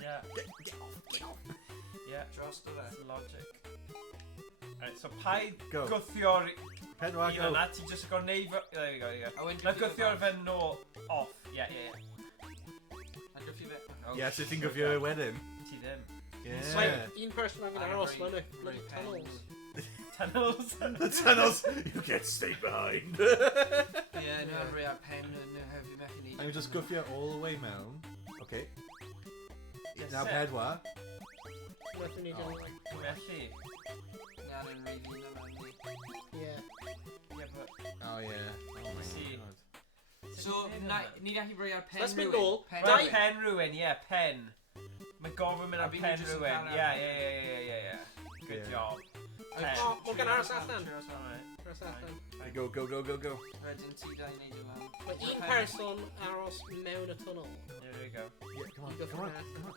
Yeah. Yeah. Dros dy fe. That's logic. Alright, so paid Go. gwthio'r Pedwar, un go. yna. Ti just yn gorau neud... There you go, there you go. A wedyn Na gwthio gwthio'r fe. fe nôl off. Yeah. A gwthio fe. Ie, so ti'n gofio y wedyn. Ti ddim. Yeah. Like, un person angen I'm aros, very- mae'n very tunnels. Tunnels. The tunnels, you get stay behind. Ie, nhw'n rhoi ar pen yn hyfu methu neidio. I'm just gofio all the way mewn. Okay. Now pedwar. Nothing you don't like. Felly. Na, yn really na man ni. Yeah. Yeah, but... Oh yeah. Oh my See. god. So, ni gallu rhoi ar pen Let's make rhywun. all. Pen Right, rhywun. pen rhywun, yeah, pen. Mae gofyn mynd A ar fi pen jyst yn rhywun. cael Yeah, ar- yeah. Good Yeah. job. Pen. Oh, we're gonna aros allan. Alright. Aros allan. Right, go. Wedyn ti da i neud y lan. Mae un person aros mewn y tunnel. There we go. Yeah, come on. You go Come on. first. Come on.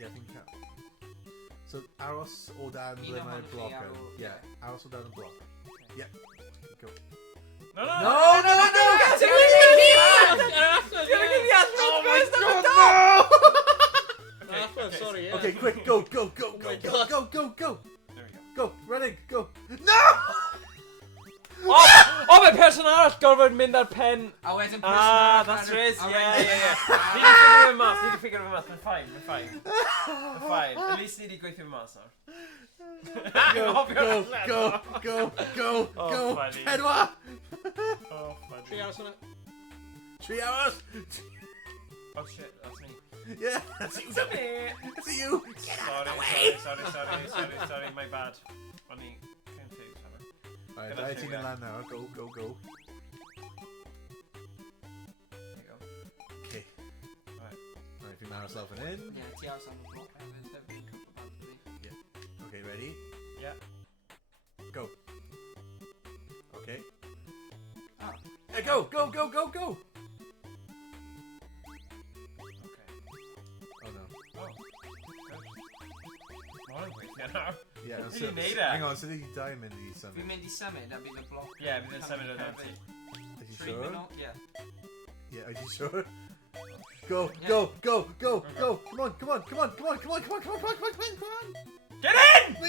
Yeah, I think that. So aros o dan Un ble ohonoch mae'r chi bloc ar yn. ôl- Yeah, aros o dan y bloc. Yeah. Go. No! No! Oh my god, no! Sorry, yeah. Okay, quick, go. my God. Go. There we go. Go, running, go. No! Oh, mae person arall gorfod mynd ar pen. A wedyn That's Rhys. Yeah. Need to figure him out. Mae'n fine. At least ni wedi gweithio mas nawr. Go. Oh, funny. Pedwar. Oh, funny. 3 hours on it. 3 hours. Oh shit, that's me. Yeah, that's you. That's me. That's you. Sorry, my bad. Funny. Confused. Alright, Gonna dieting figure in land now. Go. There you go. Okay. Right. Alright, if you marry yourself an in. Ie, ti aros am y bloc hefyd, hefyd yn cwpl bant fi. Okay, ready? Yeah. Go. Okay. Oh. Go. Okay. Oh no. Oh. Good. What am I waiting now? Yeah, You so, need it. hang on, so did you diamond these Fi'n something? mynd I symud a bydd y bloc... Yeah, bydd yn symud o dan ti. Are you 3 sure? minute, ie. Yeah, are you sure? Go. Yeah. Come on. Get in! Go.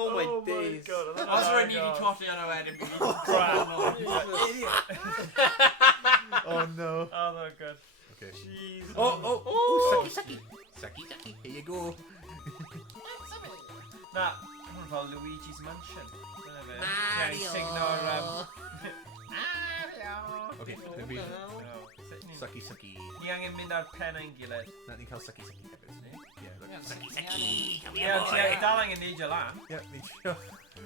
Oh my days. God. Os rwy'n ni wedi colli yna wedyn, bydd Oh no. Oh, no, good. Okay. Jeez. Oh, sucky. Here you go. Na, hwn fel Luigi's Mansion. Dyna fe. Mario. Signo'r... Okay, Oh, then we what the hell? No, sut ni'n... sucky. Ni angen mynd ar pen ein gilydd. Na ni'n cael sucky hefyd. Yeah, look. Sucky. Ie, ti dal angen neidio lan. Yeah, me too.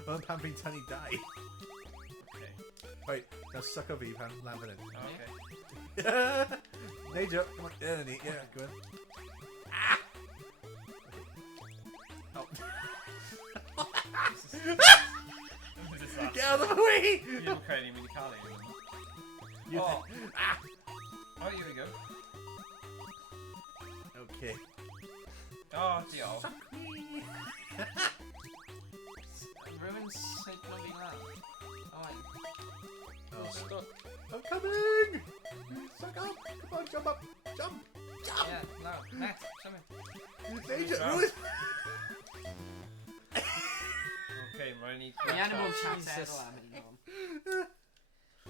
Well, pan fi'n tynnu dau. Okay. Right, now suck o fi pan lan fan hyn. Okay. Neidio, come on, there ni, yeah, go on. Oh. What is that? Get out of the way! Fi ddim yn credu mynd I cael ei. You Oh. think- Oh, here we go. Okay. Oh, diolch. Rwy'n seiglo fi lan. Owain. Oh no. Stuck. I'm coming! Suck up! Come on, jump up! Jump! Ie, lawr. Net, symud. Neidio, Wow. Rhys! Okay, mae'n ni... Ni angen bod chat Jesus. erol am hyn o'n.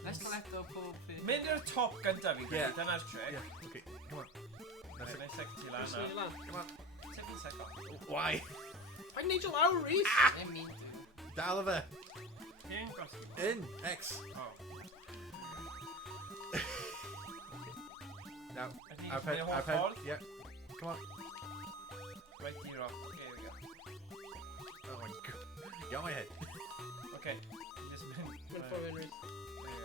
Let's let o pob beth. Mynd i'r top gyntaf fi, Yeah. dyna'r trick. Yeah, okay, come on. That's Right, it. nice sec ti lan Just need na. it lan. Come on. Sef fi'n sec off. Why? I need you lawr, Rhys. Ddim mi dwi. Dal o fe. Fi'n gos... In. X. Oh. Now, Ydy, our mynd pen, i'r our holl pen. ffordd? Yeah. Come on. Right i'r off. Okay, here we go. Oh my god. Get on my head. Okay. Just mynd... Mynd ffordd yn Rhys. There you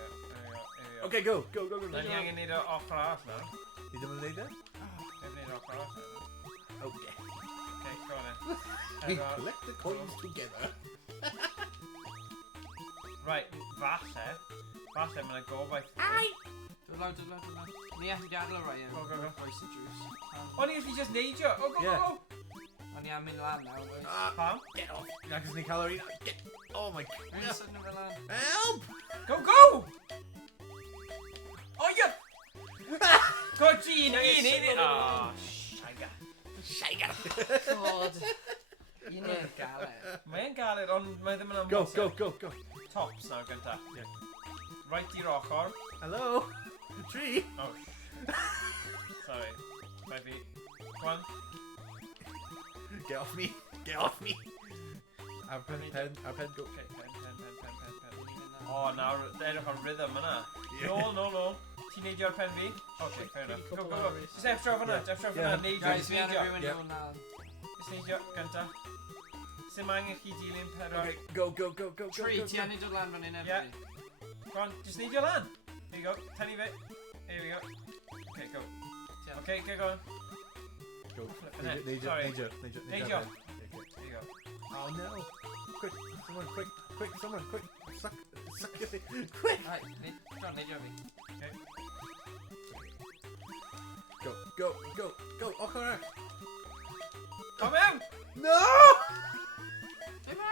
go. Okay, go. Na ni angen neud o ochr arall nawr. You don't want to lay there? Nid neud o ochr arall nawr. Okay. Okay, go on then. We collect the coins together. Right, falle. Falle mae'n gobaith. Dod lawr. Ni allu gadw rai yn. Go. Roes y juice. O'n i gallu just neidio. Oh, go. O'n i am mynd lan nawr. oes? Pam? Get off. Now, because Nick Calorie. Get. Oh my Rwy'n god. sydyn fe lan. Help! Go! Oh, yeah! Go, Gene! Oh, shiga. God. Un i'r galer. Mae'n galed, ond mae ddim yn Go. amosib. Tops nawr gyntaf. Yeah. Right i'r ochr. Hello. Tree. Oh, sorry. Maybe. Come on. Get off me. Our pen, go. Okay, pen. O, nawr, edrych ar rhythm yna. No. Ti'n neidio ar pen fi? Ok, fair enough. Go. Just F draw fyna, neidio. Guys, fi ar y rhywun nhw'n lan. Just neidio, gynta. Sim angen chi dilyn pedwar. Go. 3, ti angen dod lan fan hyn Yeah. efo. Go on, just neidio lan. There you go, tynnu fe. There we go. Okay, go. Okay, get going. Go. Sorry. Neidio. There you go. Oh no. Quick. Someone, quick. Suck your thing. Quick. Right, neidio fi. Okay. Go. Oh, correct. Come in! No!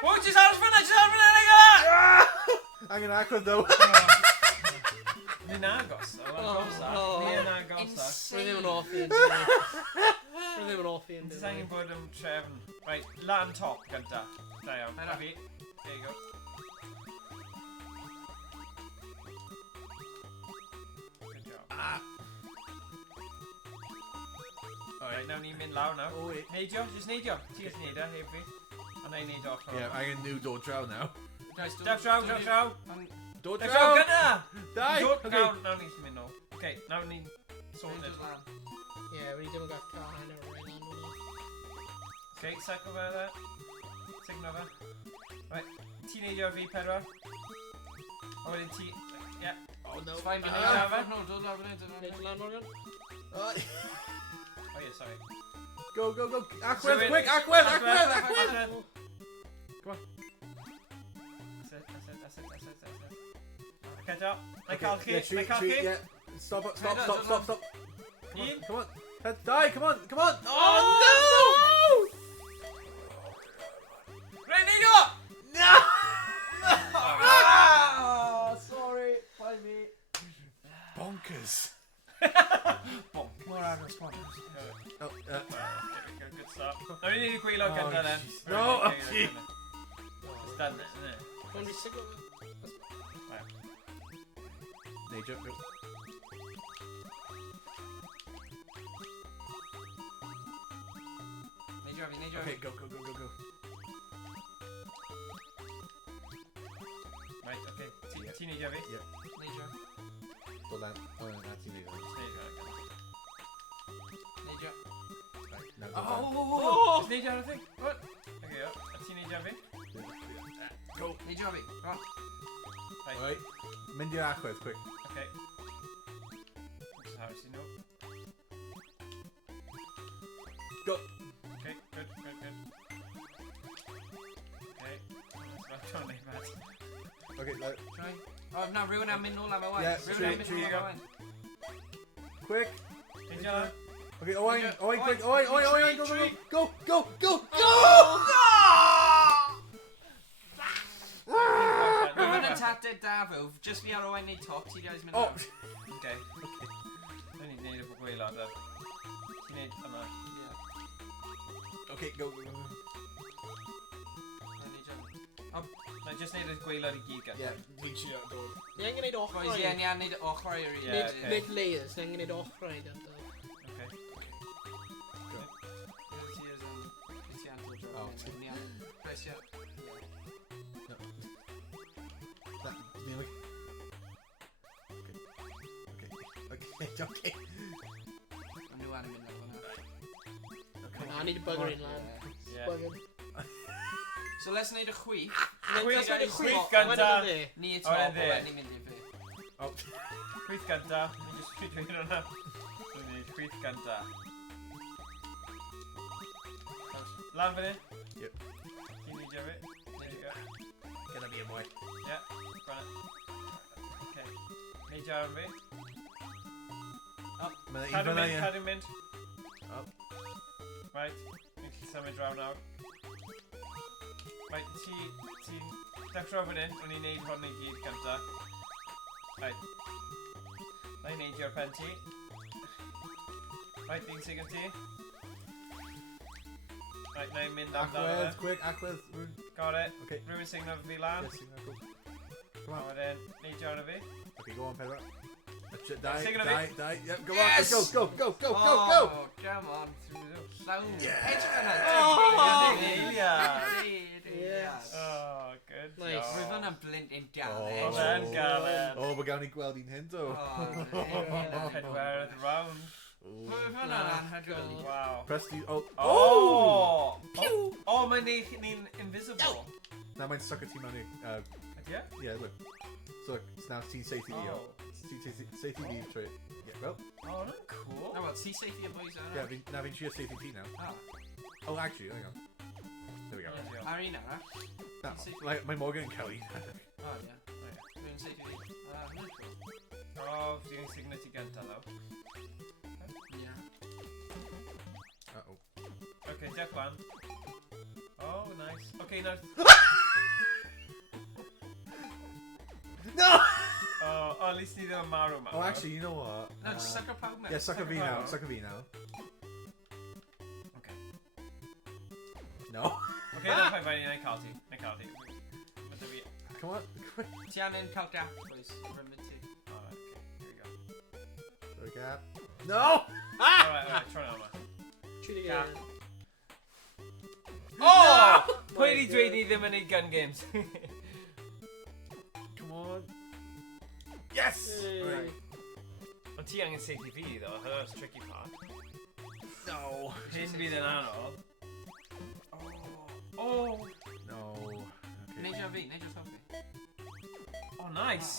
Oh, just aros fyna, like that! I'm gonna acro though. Ni'n agos, Ni'n agos. Rwy'n ddim yn offi yn Rwy'n ddim yn offi yn Just angen bod yn trefn. Right, lan top gynta. Da iawn. Right, Fi. There you go. Good job. Alright, nawn ni'n mynd lawr nawr. Oh wait. Neidio, just neidio. Ti ys neidio, heb fi. A na i neidio ochr. Yeah, I'm gonna do draw now. Guys, Def draw. Don't Def draw gynna! Die! Okay. Nawn ni'n mynd nôl. Okay, nawn ni'n sorted. Ie, wedi ddim yn gael car hanner o'r rhaid lan. Okay, second fe dda. Signo fe. Right, ti neidio fi pedwar. A wedyn ti... Yeah. Oh no. It's fine, fi Ah, neidio. fe? No, dod lawr fan hyn. Nid lan Morgan? Oh yeah, sorry. Go. So Acwedd, it- quick, Acwedd. Come on. That's it. Okay, job. Na cael chi, na cael chi. Yeah. Stop. Un. Come on. Die, come on. Oh, Right, neidio! No! Ah, sorry. By me. Bonkers. More agros. Oh, Good start. No, we need a gwylod Oh, gynta then. jeez. No, okay. It's done, isn't it? Dwi'n di siglo Neidio. Go. Neidio Okay, fi. go. Right, okay. Ti neidio fi. Neidio. Hold on. Oh, no, not teenager. Neidio. Right, now go Oh! Is neidio ar y thing? What? Okay, a ti neidio fi? Go. Neidio fi. Go. Right, Alright. Mynd i'r Acwedd, quick. okay. Just how is he know? Go. Okay, good. Okay. That's not trying to make Okay, like, Try. Oh, na, rhywun am mynd nôl am Owain. Yeah, Rhywun am mynd tree, nôl tree, am Owain. quick. Neidio. Okay, Owain, Owain, quick. Owain, Owain, tree. go. Rhywun yn tated da fe, just fi ar Owain neud top, ti guys mynd Oh. lawr. Okay. Dwi'n ni'n neud o gwylod ar. Ti'n neud yma. Okay, go. Na, just neud y gwylod i gyd gynta. Yeah, ti'n siarad dod. Ni angen neud Boys, ochrau. ie, ni an neud ochrau yr un. Yeah, okay. Nid layers, ni angen neud ochrau gynta. Okay. Oh, Chris, ie. That, nearly. Okay. Ond nhw an yn mynd lawr hwnna. Na, ni di bugger un lan. Yeah. Bugger. So let's neud y chwith. Chwith Chwith gynta. Ni y Oh, top, yndi. Owain, ni'n mynd i fi. Chwith gynta. Ni'n just ffitio un o'na. Dwi'n neud chwith gynta. Lan fan hyn? Yep. Ti'n neidio fi? There you go. Gonna be a boy. Yeah, go on. Okay. Neidio ar fi. Cadw mynd. Up. Right. Ni'n gallu symud draw nawr. Right, ti'n def draw fan hyn, o'n i'n neud hwn i gyd gynta. Right. Na i neidio ar pen ti. Right, fi'n sig yn ti. Right, na i'n mynd amdano Acwedd, fe. quick, Acwedd. Got it. Okay. Rhywun signo fi lan. Yes, go. Come A on. wedyn, neidio ar y fi. Okay, go on, Pedro. Die. Yep, go Yes! on. Go. Oh, come on. Llawn. Yeah. Edrych yna. Oh! Eiliad. Yes. Oh, good. Good Nice. job. Roedd hwnna'n Flint yn O, galed. fe'n galed. O, mae gawn ni gweld un hyn do. Pedwerydd round. Roedd hwnna'n anhygoel. Wow. Press the... Oh! Oh! Oh, mae'n neud ni'n invisible. Now mae'n sucker ti mewn i... Ydy e? Yeah, look. So, it's now ti'n safety fi o. Safety fi trwy... Yeah, well. Oh, that's cool. Na, wel, ti seithi y boys ar. Yeah, na fi'n siarad safety ti now. Oh, actually, hang on. There we go. Ar un arall. No, like, mae Morgan yn cael un. O, ie. Dwi'n seithi fi. Hwna'n cool. Oh, fi'n signet i gynta, though. Ie. Uh-oh. Okay, Jeff one. Oh, nice. Okay, now... No! Oh, at least ni ddim yn marw ma. Oh, actually, you know what? No, just sucker pawb mewn. Yeah, sucker V now. Sucker V now. Okay. No. Okay, na ffain fain, na'i cael ti. Na'i cael ti. Fyda fi... Come on. Ti angen cael gap, boys. Remember ti. Alright, okay. Here we go. Throw a gap. No! Alright, try now, ma. Shoot Yeah. again. Oh! Pwy My di dweud God. ni ddim yn neud gun games? Come on. Yes! Hey. Right. Ond ti angen safety fi, ddo. Hynna's tricky part. No. Hyn fydd yn anodd. Oh! No. Okay. Neidio fi, neidio fi. Oh, nice!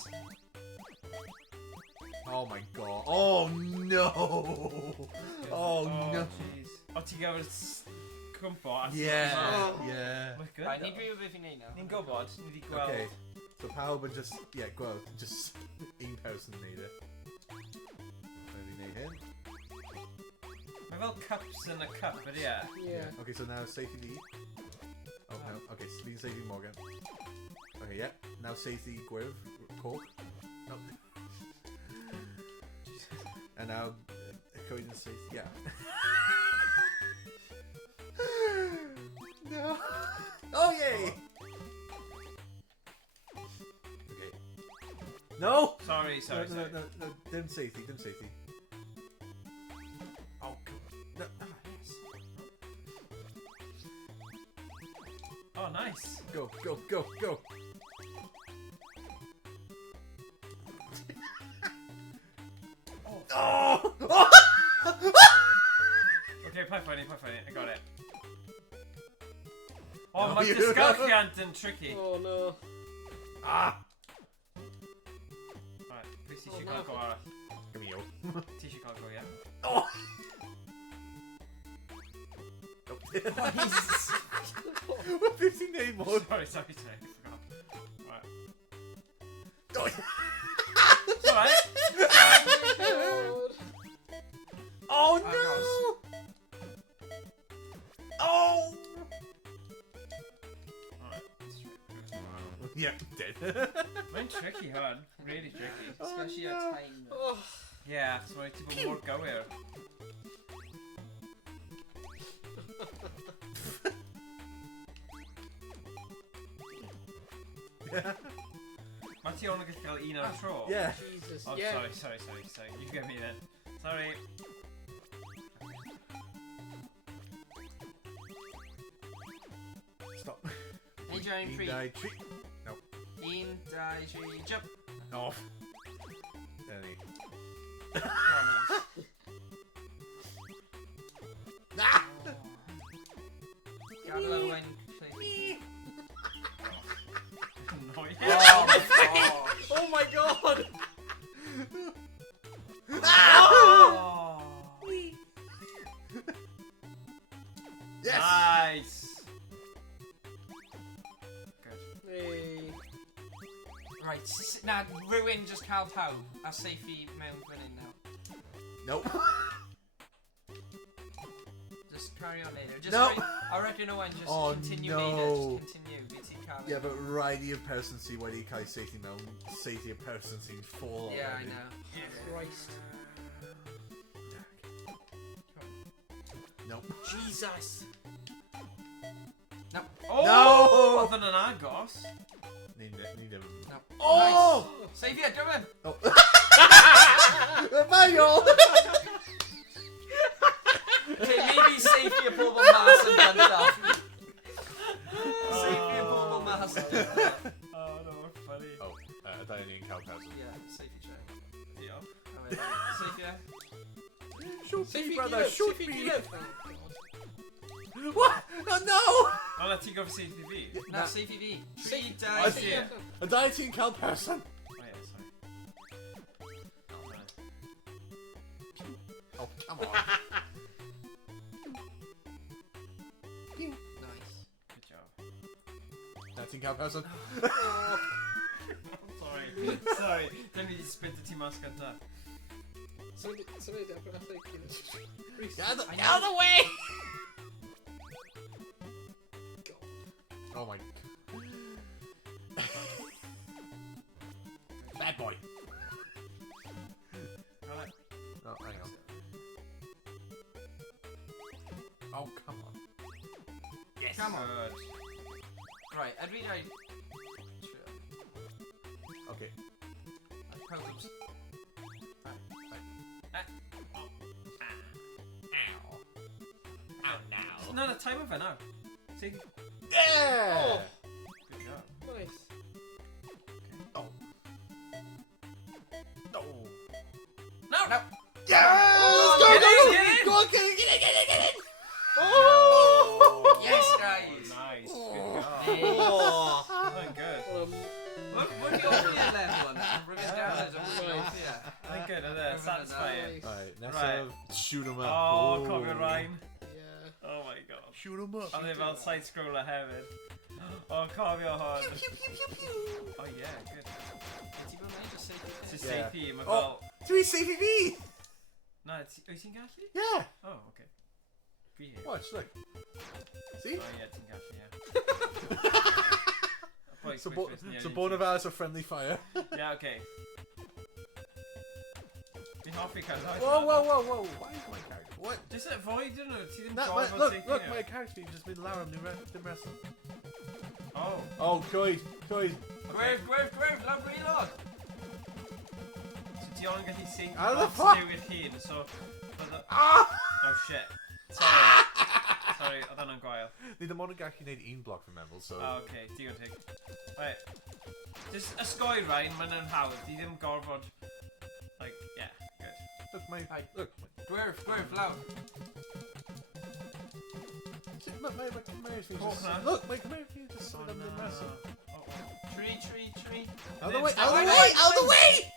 Oh my god. Oh no! Oh no! jeez. O, ti gael cwmpo a... Yeah. Oh. Yeah. Mae'n good. Right, ni'n rhywbeth beth i neud nawr. Ni'n gwybod, ni wedi gweld... Okay. So pawb yn just, yeah, gweld, just un person yn neud e. Rhaid i neud hyn. Mae fel cups yn y cup, ydy e? Yeah. Okay, so now safety D. Oh no, okay, so leave safety Morgan. Okay, yeah. Now safety Gwyv, Cork. No. And now, Cohen and safety, yeah. No. Oh yay! Okay. No! Sorry, sorry, no, sorry. no, dim safety, dim safety. Oh, no. Oh, nice. Go, go, go, go. Oh! Oh! Okay, play funny, I got it. Oh, No, mae you- disgalchiant yn tricky. Oh no. Ah! Alright, pwy ti Oh, eisiau no. cael go arall? Give me yo. Ti eisiau cael go, ie? Oh! Nope. What did he name on? Sorry, sorry, sorry, I forgot. Alright. Oh, It's alright. oh Ah, no! Oh! Alright, let's try. Yeah, dead. Mae'n tricky hwn, really tricky. Especially no. at time. Oh. Yeah, so mae'n ti'n bod mor gywir. Mae ti ond yn gallu cael un ar y tro? Yeah. Jesus. Oh, Yeah. sorry. You get me then. Sorry. Stop. Neidio un He free. died. Tree. Un, dau, tri, jump. Off. Any. Gadw Owain. Annoying. Oh my god. Oh my god. Oh. Yes. Nice. Good. Hey. Right, na, rhywun just cael pawb a seithi mewn fan hyn nawr. Nope. Just carry on later. Just No. I reckon Owain just Oh, continue no. later. Just continue. Fi ti'n cael Yeah, but right i'r person sy'n wedi cael safety mewn, safety y person sy'n fall Yeah, I already. know. Christ. Nope. Jesus. Oh! No! Oedd yn agos. Need him. No. Oh! Nice. Seithi, come on. Oh! Manual! Okay, maybe seithi y pobl mas yn gyntaf. Seithi y pobl mas yn Oh no, funny. Oh, ddianc cow person. Yeah, safety check. Yeah. Safe, yeah? Shoot Safety me, brother, glove, shoot safety me! glove. Oh, What? Oh no! Oh, let's go for CTV. No, CVV. Tree Safe- die. I see it. A ddianc cow person! Oh yeah, sorry. Oh, come on. Nice. Good job. Ddianc cow person. Sorry. Sorry. Didn't mean to spit the team mask at that. Somebody, I think, Rhys. Get out of Out the way! Oh my. Bad boy. Alright. Oh, hang on. Oh, come on. Yes. Come on. Good. Right, I'd read out. Okay. Problems. It's not a time of it now. See? Yeah! Oh, Good job. nice. Oh. Oh. No, no. Yeah! Oh, Go, get go, in, go! get in! Go on, get in, get in, get in, get in! Oh! Yes, guys. Nice. Good Oh. job. Oh. Oh, good. Look at your fear level on that. Bring it down as a real fear. I good, isn't it? Satisfying. Nice. Alright, next Right. shoot him up. Oh, cofio Ryan. Yeah. Oh my god. Shoot him up. A ddim fel side-scroller hefyd. Oh, cofio hon. Oh yeah, good. Ti bod yn just say It's it. a Yeah. safety, mae Oh. fel... Do we CVV? No, wyt ti'n gallu? Yeah. Oh, okay. Fi here. Watch, look. See? Oh yeah, ti'n gallu, yeah. Boy, So, quick, quick, so yeah, Bonavales are friendly fire. Yeah, okay. Fi'n hoffi cael rhaid. Whoa, whoa, whoa, whoa. Why is my character? What? Just avoid, dyn nhw, ti ddim No, gorfod look, safety look, nhw. my character just been Lauren dim wrestle. Oh. Oh, Coed. Gwerf, lawr gwylod. So ti ond yn gallu sync Out of the box fuck! newydd hun, so... Ah! Oh shit. Sorry. Sorry, oedd hwnna'n gwael. Ni ddim ond yn gallu gwneud un bloc fi'n meddwl, so... Oh, okay, digon tig. Right. Just ysgoi Ryan, mae'n hawdd. Di ddim gorfod... Like, yeah, good. Look, my... Hi. Look. Gwerf, lawr. Look, my command field just saw them dim wrestle. Tree. Out of the way! Out Out of of the the way! way! Out of the way!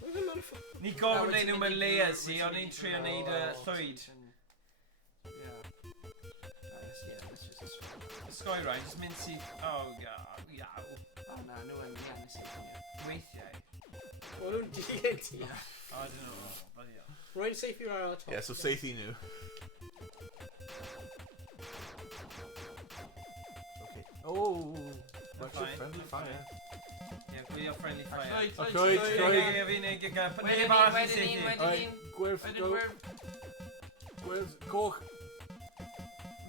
Where's the motherfucker? Ni gofyn neud nhw mewn layers, si, o'n i'n trio neud llwyd. Let's just... Ysgoi Ryan, just mynd si... Oh, iaw. Oh, no, no one, yeah, let's see. Weithiau. Well, don't DNT. Oh, I don't know. Bloody hell. Ryan, safety right on top. Yeah, so safety new. Okay. Oh! Watch Fine, it, friendly fine. fire. Yeah, gwylio friendly fire. Coed. Put neb arall i safety. Alright, Gwerth, go. Gwerth, Coch.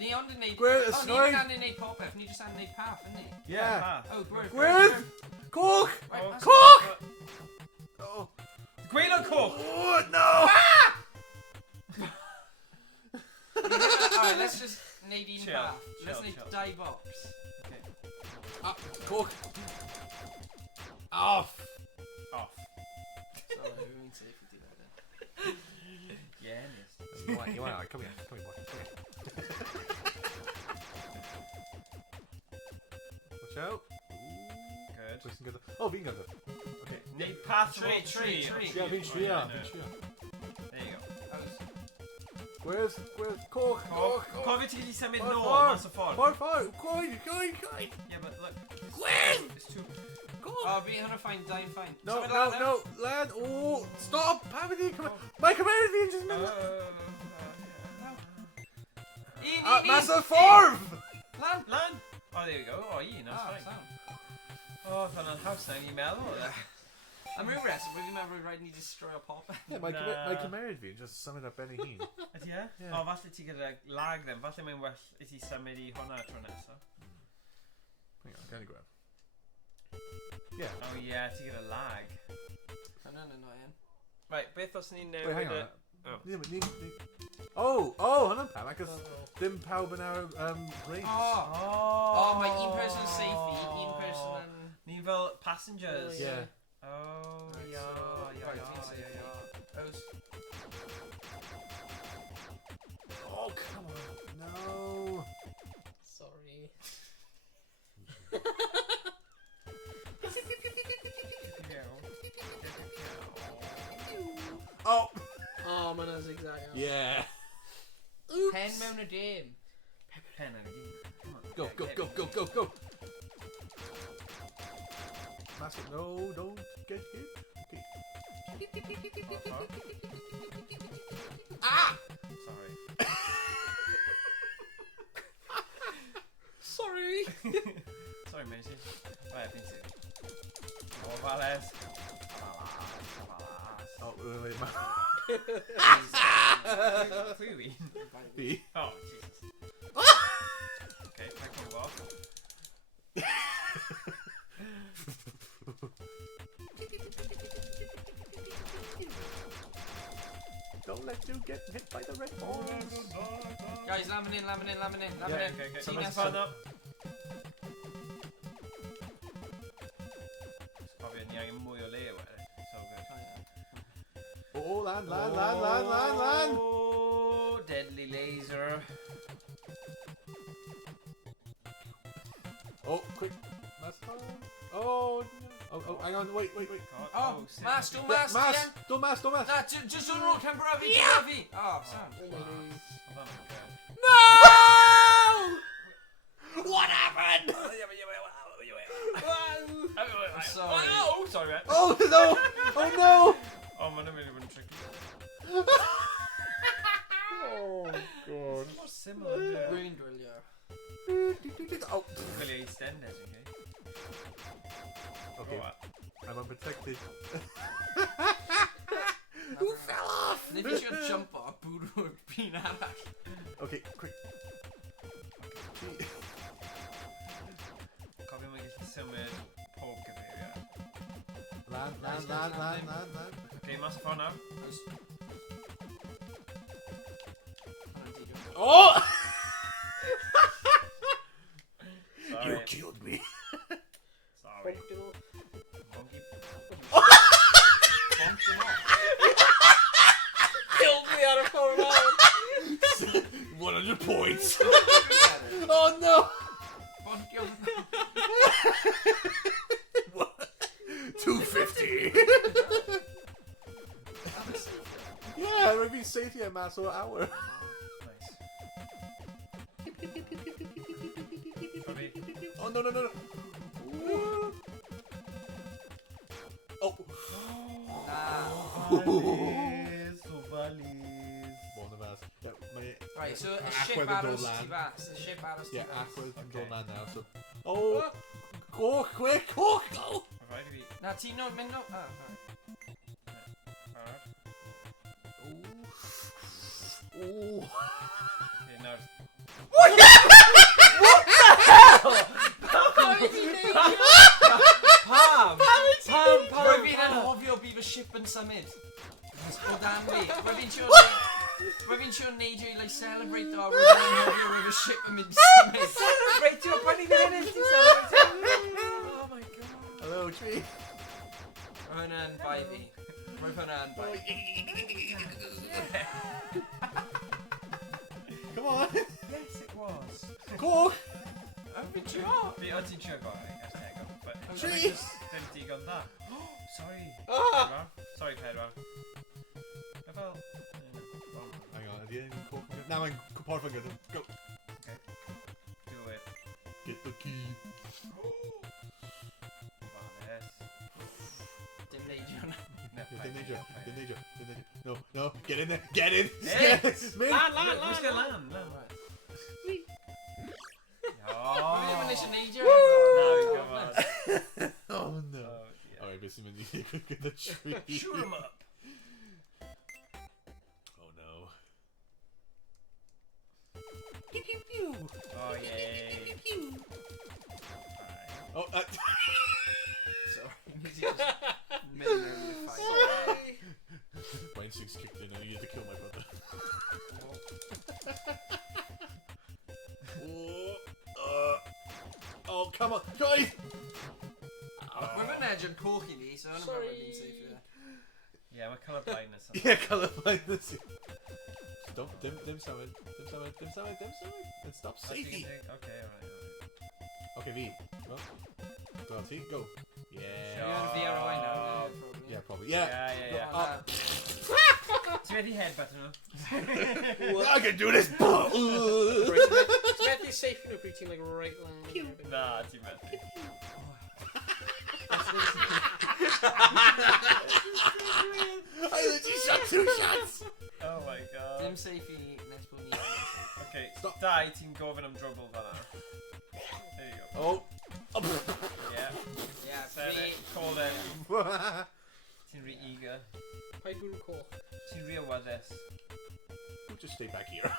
Ni ond yn neud... Gwerth, Oh, ni ysgoi! yn angen neud popeth, ni just angen neud path, ynddi? Yeah. Oh, Gwerf. Gwerth! Coch! Right, that's- Coch! Oh. Gwylio coch! Oh, no! Alright, let's just neud un Chill, path. Let's chill, neud chill. dau box. Ah, Coch! Off! Off. Sorry, we won't say if we do that then. Yeah, miss. You want, come here, boy. Come here. Watch out. Good. Listen good. Oh, fi'n gyda. Okay. Need path Tree, roll tree. Yeah, fi'n trio. There you go. Gwerth, Coch! Cofio ti gallu symud Ffordd, nôl ffordd. mas o ffordd. Ffordd! Coed! Yeah, but look. Gwerth! It's too... Oh, fi hwnna fine, dau'n fine. No, Symud lawr no, lad! Oh, stop! Pamedy, come on! My command fi'n just mynd... Un. Massive ffordd! Lan. Lan! Oh, there we go. Oh, un, that's fine. Sound. Oh, fan o'n haws na ni'n meddwl. Am ryw reswm, rwy'n meddwl rhaid ni destroy o pop. Yeah, my Nah. command fi'n just symud ar ben ei hun. Ydy e? Yeah. O, falle ti gyda lag ddim. Falle mae'n well i ti symud i hwnna tro nesaf. Hang on, can I grab? Yeah. Oh, yeah, ti gyda lag. Hwna'n annoying. Right, beth os ni'n Wait, hang newid on. Oh. Oh, hwnna'n pam, ac dim pawb yn ar range. Oh, mae un person safety, fel passengers. Oh, Yeah. Oh, Right, yeah, so- yeah, right, yeah, it's yeah, yeah. Those. Oh, come on. No. Sorry. Oh. Oh, man, that's exactly. Yeah. Pen mewn y dim. Pen and again. Come on. Go, go, go, go, go, go. Master, no, don't get hit. Okay. Ah! Sorry. Sorry. Sorry, Macy. Right, been sick. Oh, Valles. Oh, wait, wait. Clearly. B. Oh, Jesus. Okay, back on off. Don't let you get hit by the red balls. Guys, lamin in. Yeah, okay, okay. See Let's next find one. up. Probably yn iawn mwy o le wedyn. So good. Oh, land, land, land, land, land, land. Oh, deadly laser. Oh, quick. Master. Oh, no. Oh, hang on, wait. Oh, sick. mas, don't Yeah, mas, mas. Ian. Don't mas. Nah, just don't roll, can grab it, Oh, Sam. Hold on, okay. No! What happened? I'm sorry. Oh, sorry, mate. Oh, no. Oh, no. Oh, man, I really wouldn't trick you. Oh, God. What's similar there? Brain drill, yeah. Oh. Really extended, okay? Okay, Oh, I'm unprotected. Who fell off? If you should jump off, Buddha would be arall. Okay, quick. Cofio mae gallu symud pob gyfeiriad. Land. Okay, mas o ffordd nawr. Oh! Sorry. killed me. Sorry. Monkey. Killed me out of Coronado. 100 points. Oh, no. 250. Yeah, we've been safe here, man, for an hour. Nice. Probably. Oh, no. Ooh. Oh. One of us. Yeah, Right, so a Aqua ship the arrows door land. to vas. A ship arrows to Yeah, vas. Aqua can go Okay. land now, so... Oh! Go, quick, go! Right, if you... Na, ti no, mynd no. Ah, right. Alright. Oh! Okay, now... Pam! Rwy fi'n anhofio bydd y ship yn symud. O dan fi. Rwy fi'n siŵr neud i celebrate o. Rwy fi'n anhofio bydd y ship yn mynd symud. Celebrate your funny minute! Oh my god. Hello, tree! Rwy hwnna'n bai fi. Rwy hwnna'n bai fi. Come on! Yes, it was. Go! Rwy fi'n siŵr. Fi oedd ti'n siŵr gorau, ers tego. But Tree! ddim digon da. Sorry. Ah! Pedwar. Sorry, Pedwar. Fel... Hang on, at the end, go. Now I'm part of it. Go! Do it. Get the key. Valles. Dim neud i hwnna. Didn't you? No, get in there! Get in! Yes! Mate! Who's gonna land? Rwy ddim yn eisiau neud i Now he's hwnna. gone. Oh no! Oh, yeah. Alright, this is when you get the tree. Shoot him up. Oh no. Oh, yay. Oh, Sorry. Nes i just mynd mewn i'r fight. Wayne 6 kicked in and you had to kill my brother. Oh, come on, guys! We've been edge on coch i ni, so I'm Sorry. probably being safe there. Yeah, mae colour blindness. Yeah, colour blindness. Don't dim summoned. And stop safety. Okay, alright. Okay, V. Well, go T, go. You're Yeah. on VRI now, probably. Yeah, probably. Yeah. Yeah. Ti'n meddu headbutt nhw? I can do this. It's meant to be safe, you know, breaching like right line. Na, ti'n meddu. I literally shot 2 shots. Oh my god. Dim safe i nes bod ni. Okay, Stop. Dai, ti'n gofyn am drwbl fan'na. There you go. Oh. Yeah. Yeah, Said free. it. Called it. Ti'n re eager. Paid gwrw coch. Ti'n re awyddus. We'll just stay back here.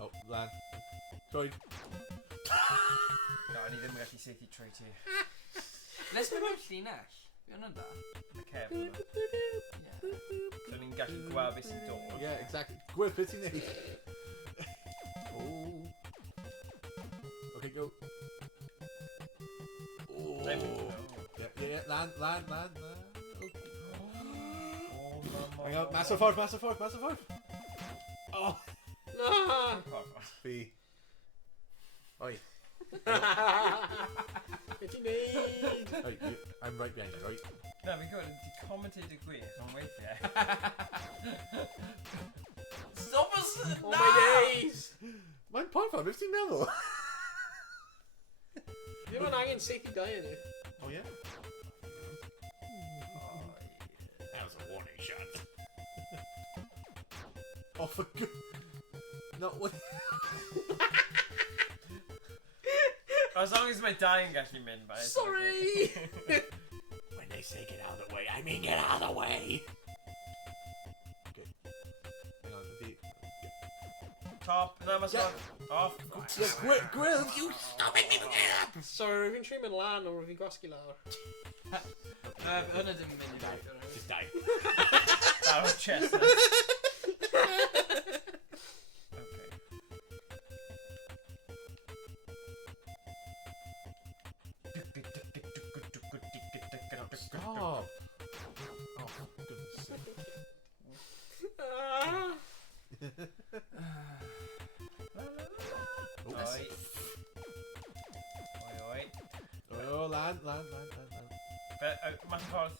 Oh, land. Sorry. No, ni ddim yn gallu seithi trwy ti. Les bod mewn llinell. Fi hwnna'n da. Y cefn yna. Yeah. So ni'n gallu gweld beth sy'n dod. Yeah, exactly. Gwyl, beth ti'n neud? Oh. Okay, go. Oh. Yeah, land. Okay. Hang on, massive fork. Oh. No! B. Oi. Beth ti'n neud? Right, I'm right behind you, right? Na, fi'n gwybod, di commented y gwych, ond weithiau. Stop us! Oh my days! Mae'n porffor, beth ti'n meddwl? Ddim yn angen safety die yn ni. Oh, yeah? That was a warning shot. Oh, for good. No, what? As long as mae dau yn gallu mynd, ba. Sorry! When they say get out of the way, I mean get out of the way! Okay. Hang on, the... Top, na, mas Yeah. off. Yeah, Grill, you stopping me from here! Sorry, rwy'n trin mynd lan o rwy'n gosgu lawr. Hwnna ddim yn mynd i fewn. Just die. Ar o'r chest. Okay. Stop! Oh, for goodness sake. Ah! Oi. Oi. Oh, land. Mas ffordd.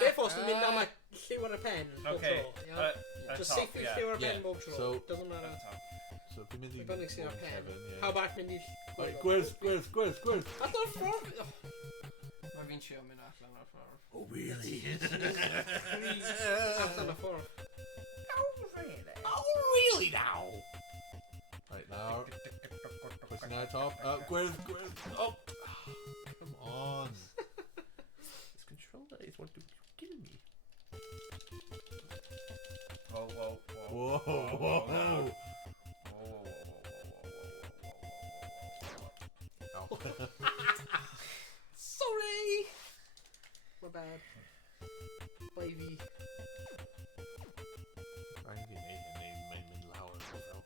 Beth os dwi'n mynd am y lliw ar y pen bob Okay. tro, iawn? Just safely lliw ar y pen Yeah. bob tro. So- Doesn't matter. So, fi'n mynd i... Dwi'n bynnag sy'n ar pen. Kevin, yeah. How about mynd i... Right, Gwyrdd. That's not ffordd! Mae fi'n trio mynd allan o'r ffordd. Oh, really? Allan y ffordd. Oh, really now? Right, now. Pushing out top. Gwyrdd. Oh! Come on. This controller is what you're killing me. Whoa. Whoa. Oh. Sorry! My bad. Baby. Rhaid fi neud hynny, mae'n mynd lawr yn fel.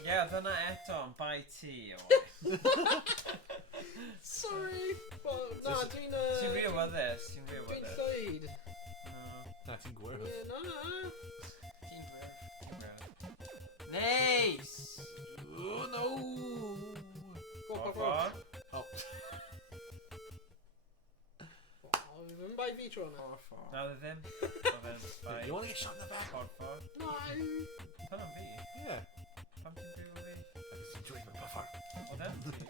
Ie, dyna eto yn bai ti, Owain. Sorry! Well, na, dwi'n... Ti'n re awyddus, Dwi'n llwyd. Na, ti'n gwyrdd. Ie, na. Ti'n gwyrdd. Neis! Oh, no! Go, go, go. Oh. Oh, fi'n bai fi tro yna. O'r ffordd. Na, ddim. Bai. You want to get shot in the back? Ffordd. No! Pan am fi? Yeah. Pam ti'n byw o fi? I just enjoy my buffer. O dem fi? Ti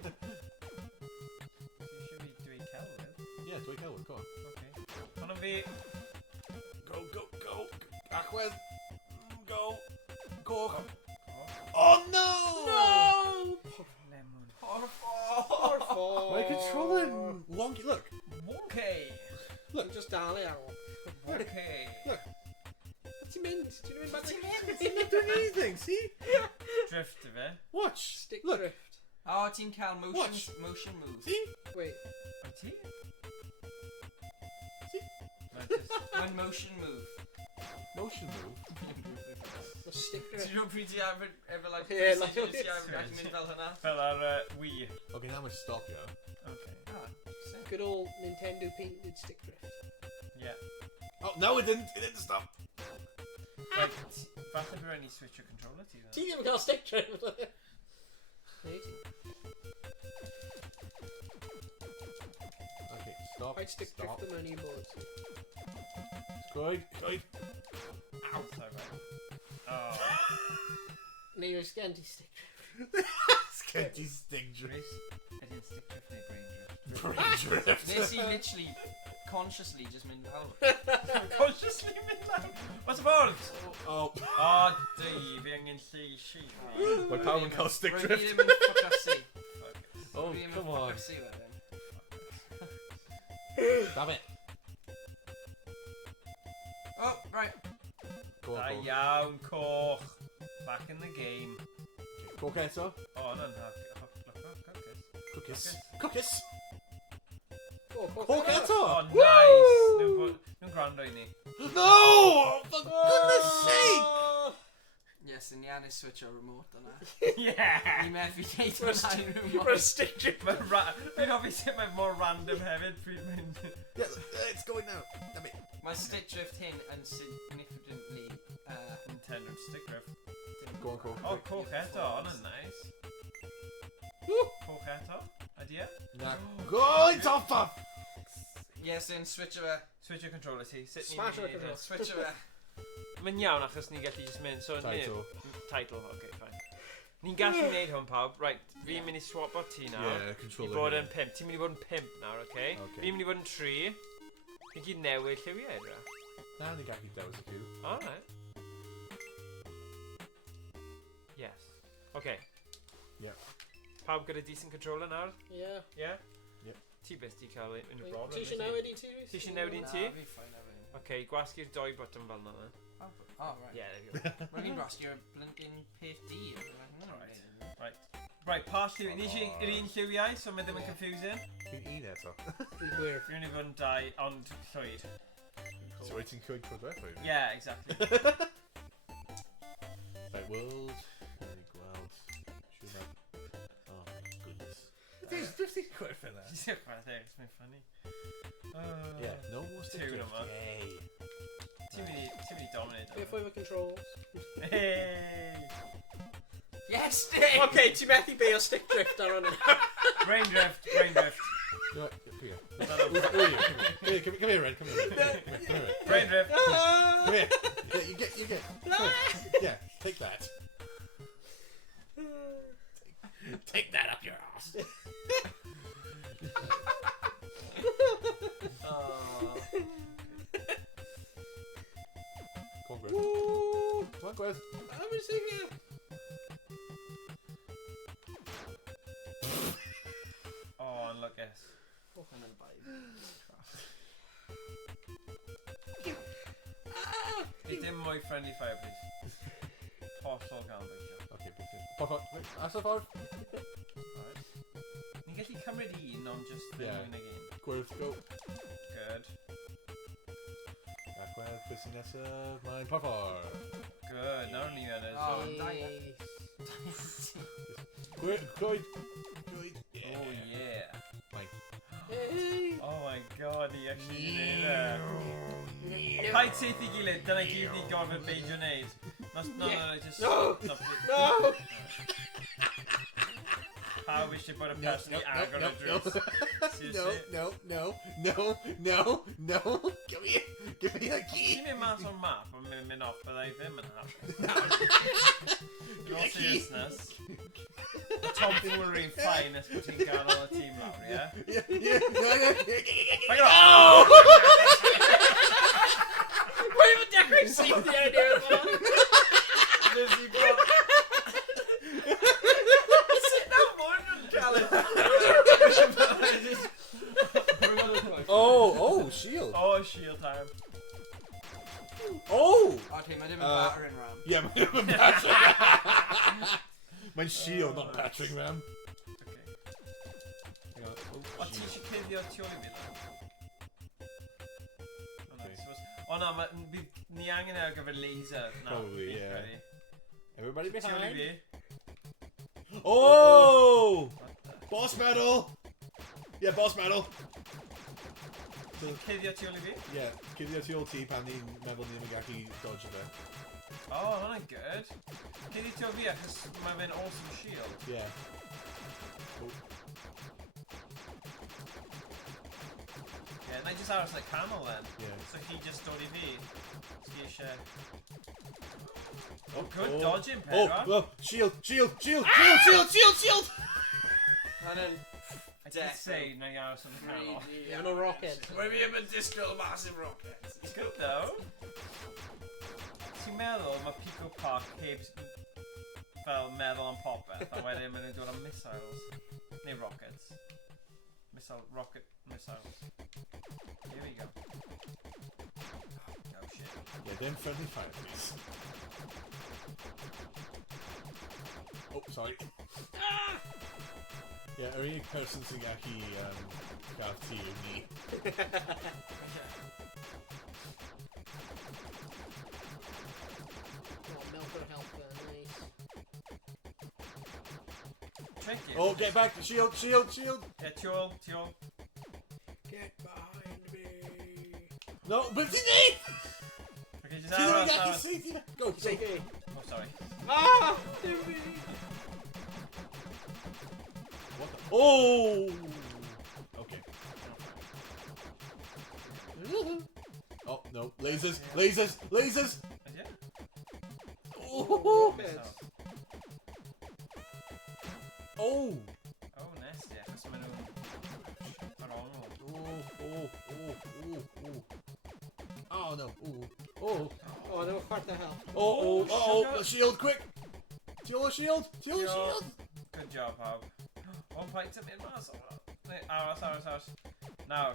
eisiau fi dweud celwydd? Yeah, dweud celwydd, go on. Okay. Pan am fi? Go. Achwedd. Go. Coch. Oh, no! No! Lemon. O'r ffordd. Poor ffordd. My controller wonky. Look. Wonky! Dwi'n just dal i awr. Wonky! Ti'n mynd? Ti'n mynd back? Ti'n mynd? I'm not doing anything, see? Drift of it. Watch. Stick Look. drift. O, ti'n cael Watch. motion move. See? Wait. Wyt ti? See? Na, just... Mae'n motion move. Motion move. The stick Ti'n drift. rhywun pryd ti efo like Ie, PlayStation, like- ti gallu mynd fel hynna? Fel ar Wii. Okay, now I'm gonna stop you. Okay. Ah, sick. Good old Nintendo painted stick drift. Yeah. Oh, no, it didn't. It didn't stop. Right, falle bydd rhaid ni switch your controller ti Ti then. ddim yn cael stick drift. Reit. Okay, stop. I'd stick stop. drift them mewn un bod. Good. Good. Ow! Sorry, right. Oh. Neu oes gen ti stick drift. Skenty sting drift. Rhys, ydyn stick drift neu brain drift? Brain drift. Nes i literally consciously just mynd fel. Consciously mynd lawr. What's the ball? Oh. O, di, fi angen lle si. Mae pawb yn cael stick Rwy'n drift. ddim yn ffocysu. Oh, Rwy'n ddim yn come on. ffocysu wedyn. Damn it. Oh, right. Go Da on, go. iawn, coch. Back in the game. Cook eto. O, hwnna'n Cookies. Cookies. Oh, Cook eto. O, nice. Nhw'n gwrando i ni. No! For goodness sake! Yes, yn iawn i switch o remote yna. Yeah! Ni methu neud You're a hwnna i You're a remote. stick drift. Mae'n hoffi sut mae'n mor random hefyd pryd mynd. Yeah, it's going now. Damn it. Mae stick drift hyn yn significantly Nintendo stick drift. Go on, Cook. O, coch eto, hwnna'n nice. Coch eto, idea? Nah. Go, it's off off! Yes, yn switch o fe. Switch your controller ti. Sut ni'n Smash mynd i your neud controller. e? Switch o fe. Mae'n iawn achos ni'n gallu just mynd. So, Title. Title, okay, fine. Ni'n gallu neud hwn pawb. Right, fi'n mynd i swap o ti nawr. Yeah, I controller. bod here. yn 5. Ti'n mynd i bod yn 5 nawr, okay? Okay. Fi'n mynd i bod yn 3. Fi'n gyd newid lliwiau edra. Nah, ni gallu dewis y cw. Alright. Yes. Okay. Yeah. Pawb gyda decent controller nawr? Yeah. Yeah? Yep. Ti beth di cael unrhyw problem? Ti eisiau newid un ti? Rhys? Ti eisiau newid un Na, ti? fi ffain efo hyn. Okay, gwasgu'r 2 button fel na. Oh, right. Yeah, there you go. Mae fi'n gwasgu'r blinking peth di. Right. Right, pa lliwiau. Ni eisiau yr un lliwiau, so mae ddim yn confusing. Cyn un eto. Dwi'n gwir. Fi'n mynd i fod yn 2, ond llwyd. So wyt ti'n cwyd cwyd beth? Yeah, exactly. Right, world. Gweld. Siwr na. Oh my goodness. Dwi'n ti'n cwyd ffyn na? It's been funny. Yeah, no more stick Two drift. naman. Yay. Ti'n mynd i dominate. Beth oedd y controls? Hey! Yes, Dave! Okay, ti methu be o stick drift ar hwnna. Brain drift, brain drift. No, here. Come here, Red. Come here, Red. Come here, Red. Brain drift. Come here. Yeah, you get. Yeah, take that. Take that up your ass. Come on, Greg. Come on, Greg. I'm going to sing here. Oh, and look this. I'm gonna buy It's in my friendly fire, please. Hollol gan beidio. Okay, big thing. Pop up. That's a far. Alright. Ni'n gallu cymryd un, ond just Yeah. ddim un again. Gwyrdd, go. Good. Ac weld beth sy'n nesaf. Mae'n parfar. Good. Nawr ni yn Oh, so. nice. Gwyrdd, coed. Coed. Oh yeah. Mine. Hey. Oh my god, ni actually neud e. Paid syth I gilydd, dyna gyd ni gorfod beidio neud. No, just... No. Stop it. No! How eisiau bod y person I agor y drws? No, no, no, no, no, no. Give me a key. Ti'n mynd mas o'r map, ond mynd off, byddai ddim yn hapus. In all seriousness, the tomfoolery'n fine os bod ti'n ganol y tîm lawr, yeah? Yeah, no. Bring it on! Wait, mae'n dechrau'n syth the idea of that. Lizzie Brock. Sut na mwyn yn cael ei... Oh, shield. Oh, shield time. Oh! Okay, mae ddim yn battering ram. Yeah, mae'n battering. Mae'n shield, not battering ram. Okay. Hang on. O, Oh, ti shield. eisiau cuddio tu ôl i mi, dda? Okay. O na, bydd Ni angen ar gyfer laser. No, Probably, yeah. ready. Everybody Tu ôl i behind. fi. Oh! What the? Boss medal! Yeah, boss medal. So, Cuddio tu ôl i fi? yeah, cuddio tu ôl ti pan ni'n meddwl ni'n gallu dodge fe. Oh, hwnna'n good. Cuddio tu ôl fi achos mae fe'n awesome shield. Yeah. Oh. Yeah, na I just aros like camel then. Yeah. So chi just dod I fi. So chi eisiau... Oh, Good oh. dodging, Oh, Pedro. well, shield, shield, shield, shield, shield, shield, shield! Hwnna'n I did say na I aros on the camel. Yeah, no rocket. Mae fi yn disgwyl massive rockets. It's good though. Ti'n meddwl mae Pico Park heb fel meddwl am popeth a wedyn maen nhw'n dod am missiles neu rockets. Rocket missiles. Here we go. Oh shit. Yeah, them friendly fire, please. Oh, sorry. Yeah, yr unig person sy'n gallu gael ti yw ni. Oh, Melker helper, nice. Tricky. Oh, get back! Shield, shield, shield! Yeah, tiol. Get behind me. No, but ti ni! Okay, just Ti ddim yn aros. gallu see ti na. Go, go. Take it. Oh, sorry. Ah! Jimmy! What the? Oh! Okay. Oh, no. Lasers, lasers, lasers! Is it? Oh! Rockets. Oh! Oh, nasty. Achos maen nhw'n... ar ôl nhw. Oh no! Oh! Oh, they were quite the hell. Oh! The shield, quick! Teal the shield! Teal the shield! Good job, pawb. One point to mid mas. Aros. Nawr.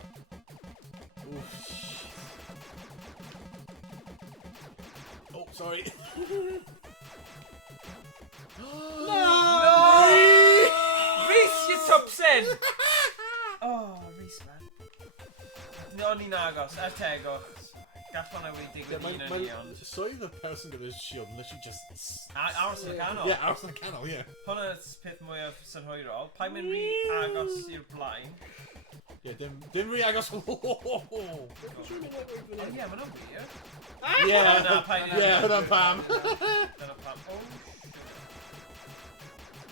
Oh, sorry. No! Rhys, you twpsyn! Oh, Rhys, man. No, ni'n agos. Tegwch. Gall hwnna wedi digwydd un yn ni, ond... Swydd y person gyda'r shield literally just... Aros yn y canol. Yeah, aros yn y canol, yeah. Hwnna yw'r peth mwyaf synhwyrol. Pa mynd rhy agos i'r blaen. Yeah, dim rhi agos. Oh, Oh yeah, ma'n weird. yeah, na, paid i- yeah, hwnna'n pam. Dyna pam. Oh, shit.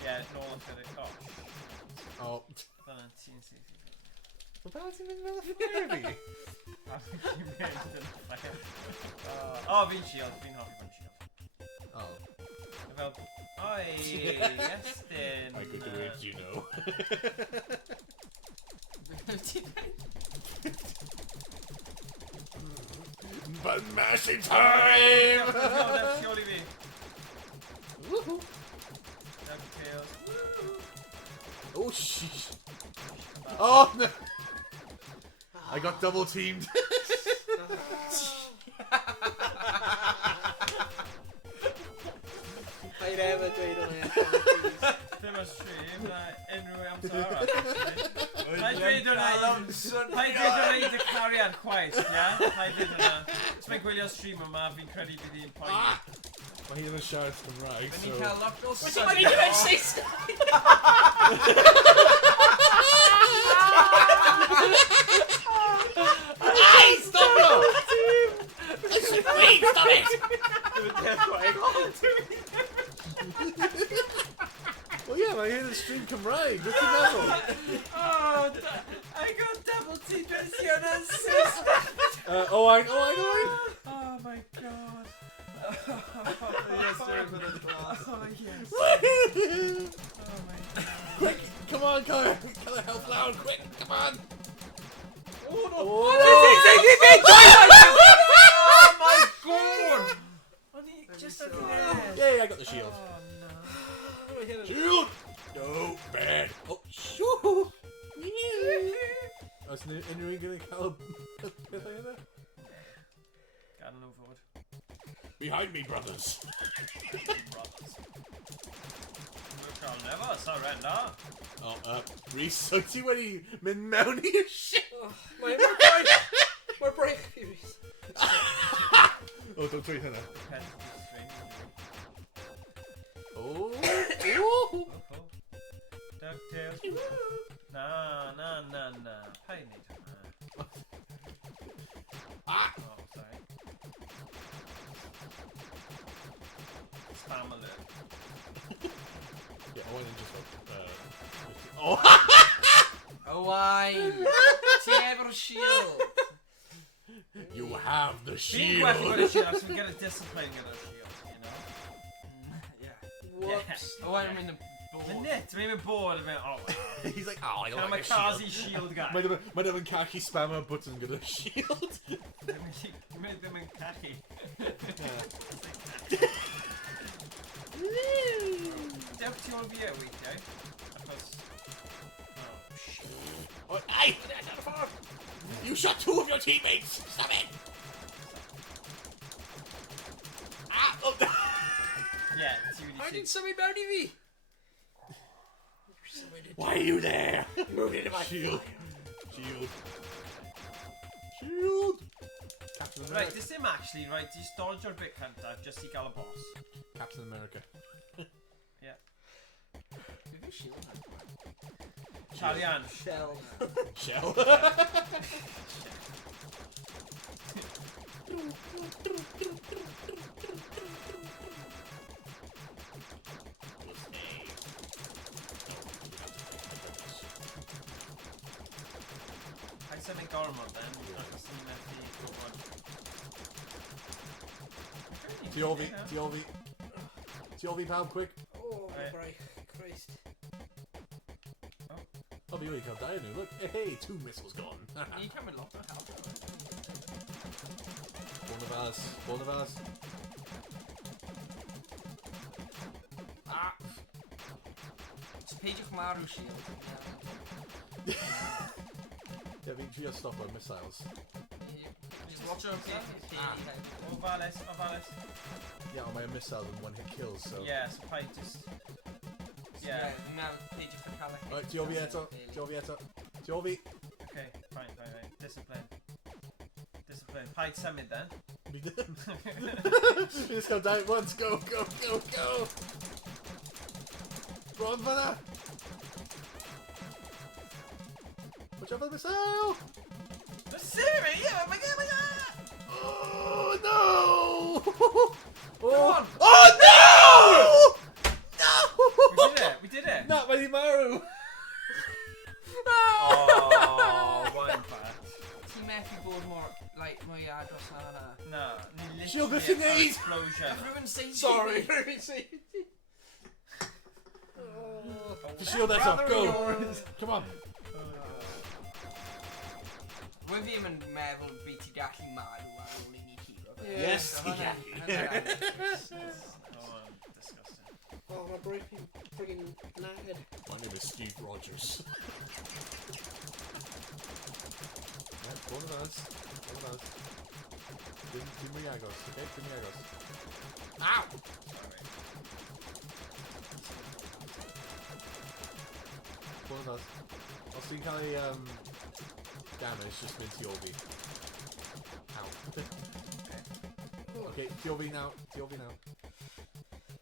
Yeah, nôl yn ffyrir. Oh, shit. Oh. Dyna ti'n syth. Fel ti'n mynd mewn y ffyrir fi? Oh, fi'n shield. Fi'n hoffi bod yn shield. Oh. Fel... Oi, Iestyn. My good words, you know. But mashing time! Newch tu ôl I fi. Woohoo! Newch tails. Oh, sheesh. Oh, no! I got double teamed. I'd ever dweud o'n eich. Dim yn stream, na unrhyw amser arall. Paid dweud o'n ei dy cariad chwaith, ia? Paid dweud hwnna. Os mae'n gwylio stream yma, fi'n credu bydd hi'n poeni. Mae hi ddim yn siarad Cymraeg, Fe so... ni'n cael lot o Ti'n mynd i ddweud Saesneg? Hey, stop it! Please, stop it! Well, yeah, mae hi'n stream Cymraeg. Beth ti'n meddwl? Oh, I got double T-version and sister! Owain! Oh my god. Yes, sir, for the class. Oh yes. Oh my god. Quick! Come on, Colour Health Loud, quick! Come on! Oh no! Oh, Oh my god! Only just a bit. Yay, I got the shield. Oh no. Shield! No, bad. Oh, shoo! Oes unrhyw un gyda cael pethau yna? Gadw nhw fod. Behind me, brothers! Brothers. I'll never surrender. Oh, Rhys, so ti wedi mynd mewn i'r shit? Mae'r break, Rhys. Oh, Oh, don't tweet hynna. Oh! DuckTales. Na. Paid neud hwnna. Oh, sorry. Spam alert. Yeah, Owain just like, Owain! Ti efo'r shield! You have the Fi'n shield! gwell gyda'r shield, so fi'n gyda'r discipline gyda'r shield, you know? Yeah. Whoops. Owain yn mynd yn Mae'n bod. nit, mae'n mynd bod yn mynd, oh, He's like, oh, I don't like a kamikaze shield. shield guy. Mae'n ddim yn cachu spammer button gyda'r shield. Mae'n ddim yn cachu. Dewch ti o'n fi e weithiau, achos... Oh, shit. Oh, hey! You shot 2 of your teammates! Stop it! Ah! Oh, Yeah, ti wedi How sy'n... did somebody bounty me? why are you there? Move into my Shield. fire. Shield. Shield! Captain Right, America. this dim actually, right, just dodge o'r bit cyntaf, just i gael y boss. Captain America. Be fi shield yn Charian. Shell. Shell. Paid symud gormod then, achos ni'n methu gwybod. Ti o fi pawb, quick. Oh, Right. right. Christ. Oh, fi wedi cael dau nhw, look. Hey, 2 missiles gone. Ni cymryd lot o help. One of us. Ah! Just peidiwch marw shield. Yeah, fi'n trio stop o'r missiles. Just watch your head. O fales. Yeah, ond mae'n missile yn one hit kills, so... Yeah, so paid just... Yeah. Now peidiwch yn cael eich... Right, ti o fi eto. Okay, fine. Discipline. Paid symud then. We did. We just go down once. Go. Run for that. Watch out for the missile. Siri! Oh my god! Oh no! Come on! Oh no! We did it! Not by Malu. Oh, one part. Ti methu bod mwy agos na hynna. No, ni Shield literally the thingies. explosion. Everyone say Sorry. The shield that's up. Go. Come on. Rwy fi yn meddwl fi ti gallu marw ar ôl i ni hero. Yes, So ti hwnna- gallu. hwnna'n Oh, disgusting. Oh, my brain friggin' knackered. My name is Steve Rogers. Yeah, one of us. Dim Riagos, okay? Dim Riagos. Ow! One of us. Os ti'n cael ei damage, just mynd ti o fi. Ow. Okay, ti o fi now.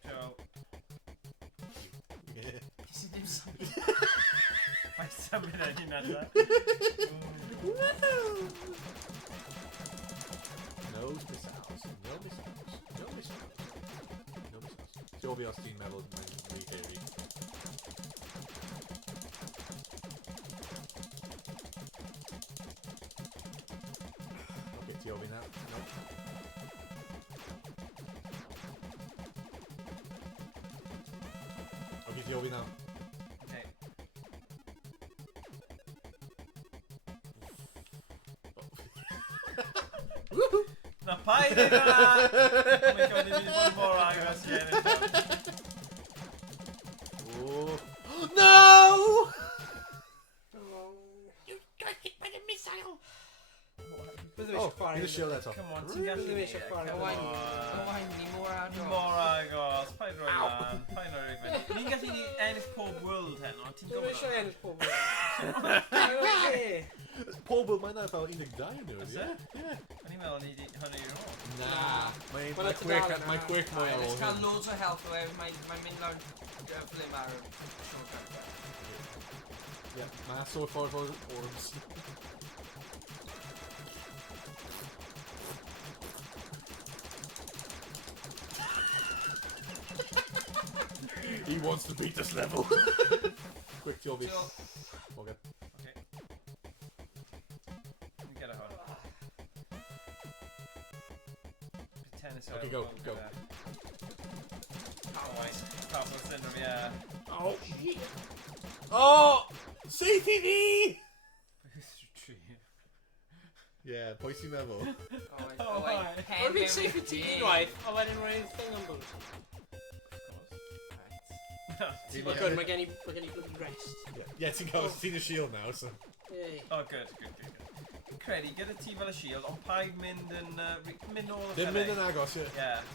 Joe. Nes i dim symud. Paid symud yn hynna da. No missiles. Ti o fi os ti'n meddwl mae'n re-hairy. Okay, ti o fi now. No. Okay, ti o fi now. Okay. Na paid yn hynna! Oh my god, ni wedi bod mor agos i ennill. Oh. No! You got hit by the missile! Oh, he's a shield that's off. Come on, ti'n gallu Byddwn i ni. eisiau chwarae Come Owain, on. Owain, ni mor agos. Mor agos, paid roi lan, paid roi fyny. Ni'n gallu ni ennill pob world heno, ti'n Dwi'n gwybod eisiau hwnna? ennill pob un. Pob wil mae'n fel 12 yn nhw. Is Ie. it? Ie. O'n i'n meddwl ni di hynny i'r ôl. Na. Mae'n Wel, y tudalen mae'n quick mwy ar Let's ôl cael hyn. loads o help o mae'n mynd lawr ble mae'r shortcut. Ie, mae'n so ffordd o'r orbs. He wants to beat this level. Quick, Joby. Okay. Okay. Let me get a hug. Tennis Okay, go, go. Oh, nice. Castle syndrome, yeah. Oh! Oh! CTV! Yeah, pwy sy'n meddwl? Oh, hi. Mae'n mynd safe i ti unwaith, a wedyn rwy'n thing on bwyd. Mae good, mae gen i bloody rest. Yeah, ti'n cael ti'n y shield now, so... Yay. Oh, good. Fi'n credu, gyda ti fel y shield, ond paid mynd yn... mynd nôl y Ddim mynd yn agos, ie. Yeah.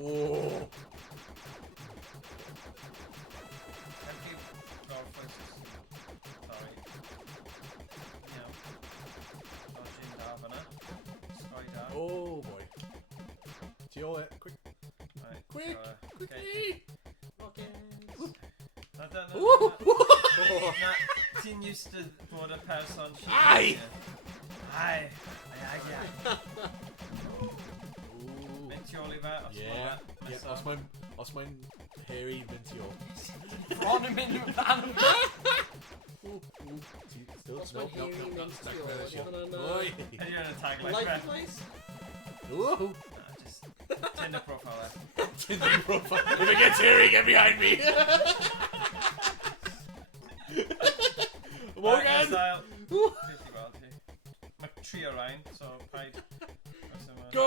Oh! Oh boy. Tu ôl e, quick. Quick! Quickly! Okay. Ti'n used to bod y person... Ai! Ai! Ooh. Mynd tu ôl I fe, os Yeah, ma fe. yeah, os mae'n hairy, mynd tu ôl. Bron yn mynd yn fan. Still, Os mae'n hairy mynd tu ôl, Oi! Ydy yn y tag like Like fe. the place? Ooh! Just Tinder profile e. Tinder profile. If it gets hairy, get behind me! Morgan! Beth I gweld ti. Mae tri o rain, so paid... Go!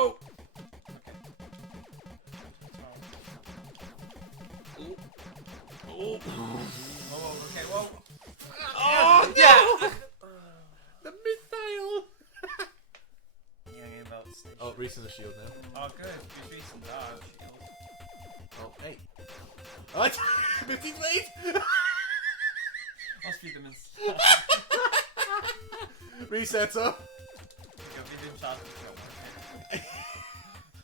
Oh! Oh, okay, whoa. Oh, yeah! The missile! Yeah, about station. Oh, Rhys in the shield now. Oh, good. He's recent. Ah, shield. Oh, hey. Oh, 15 late! I'll speed them in. Reset up. Go, fi ddim siarad yn ffilm.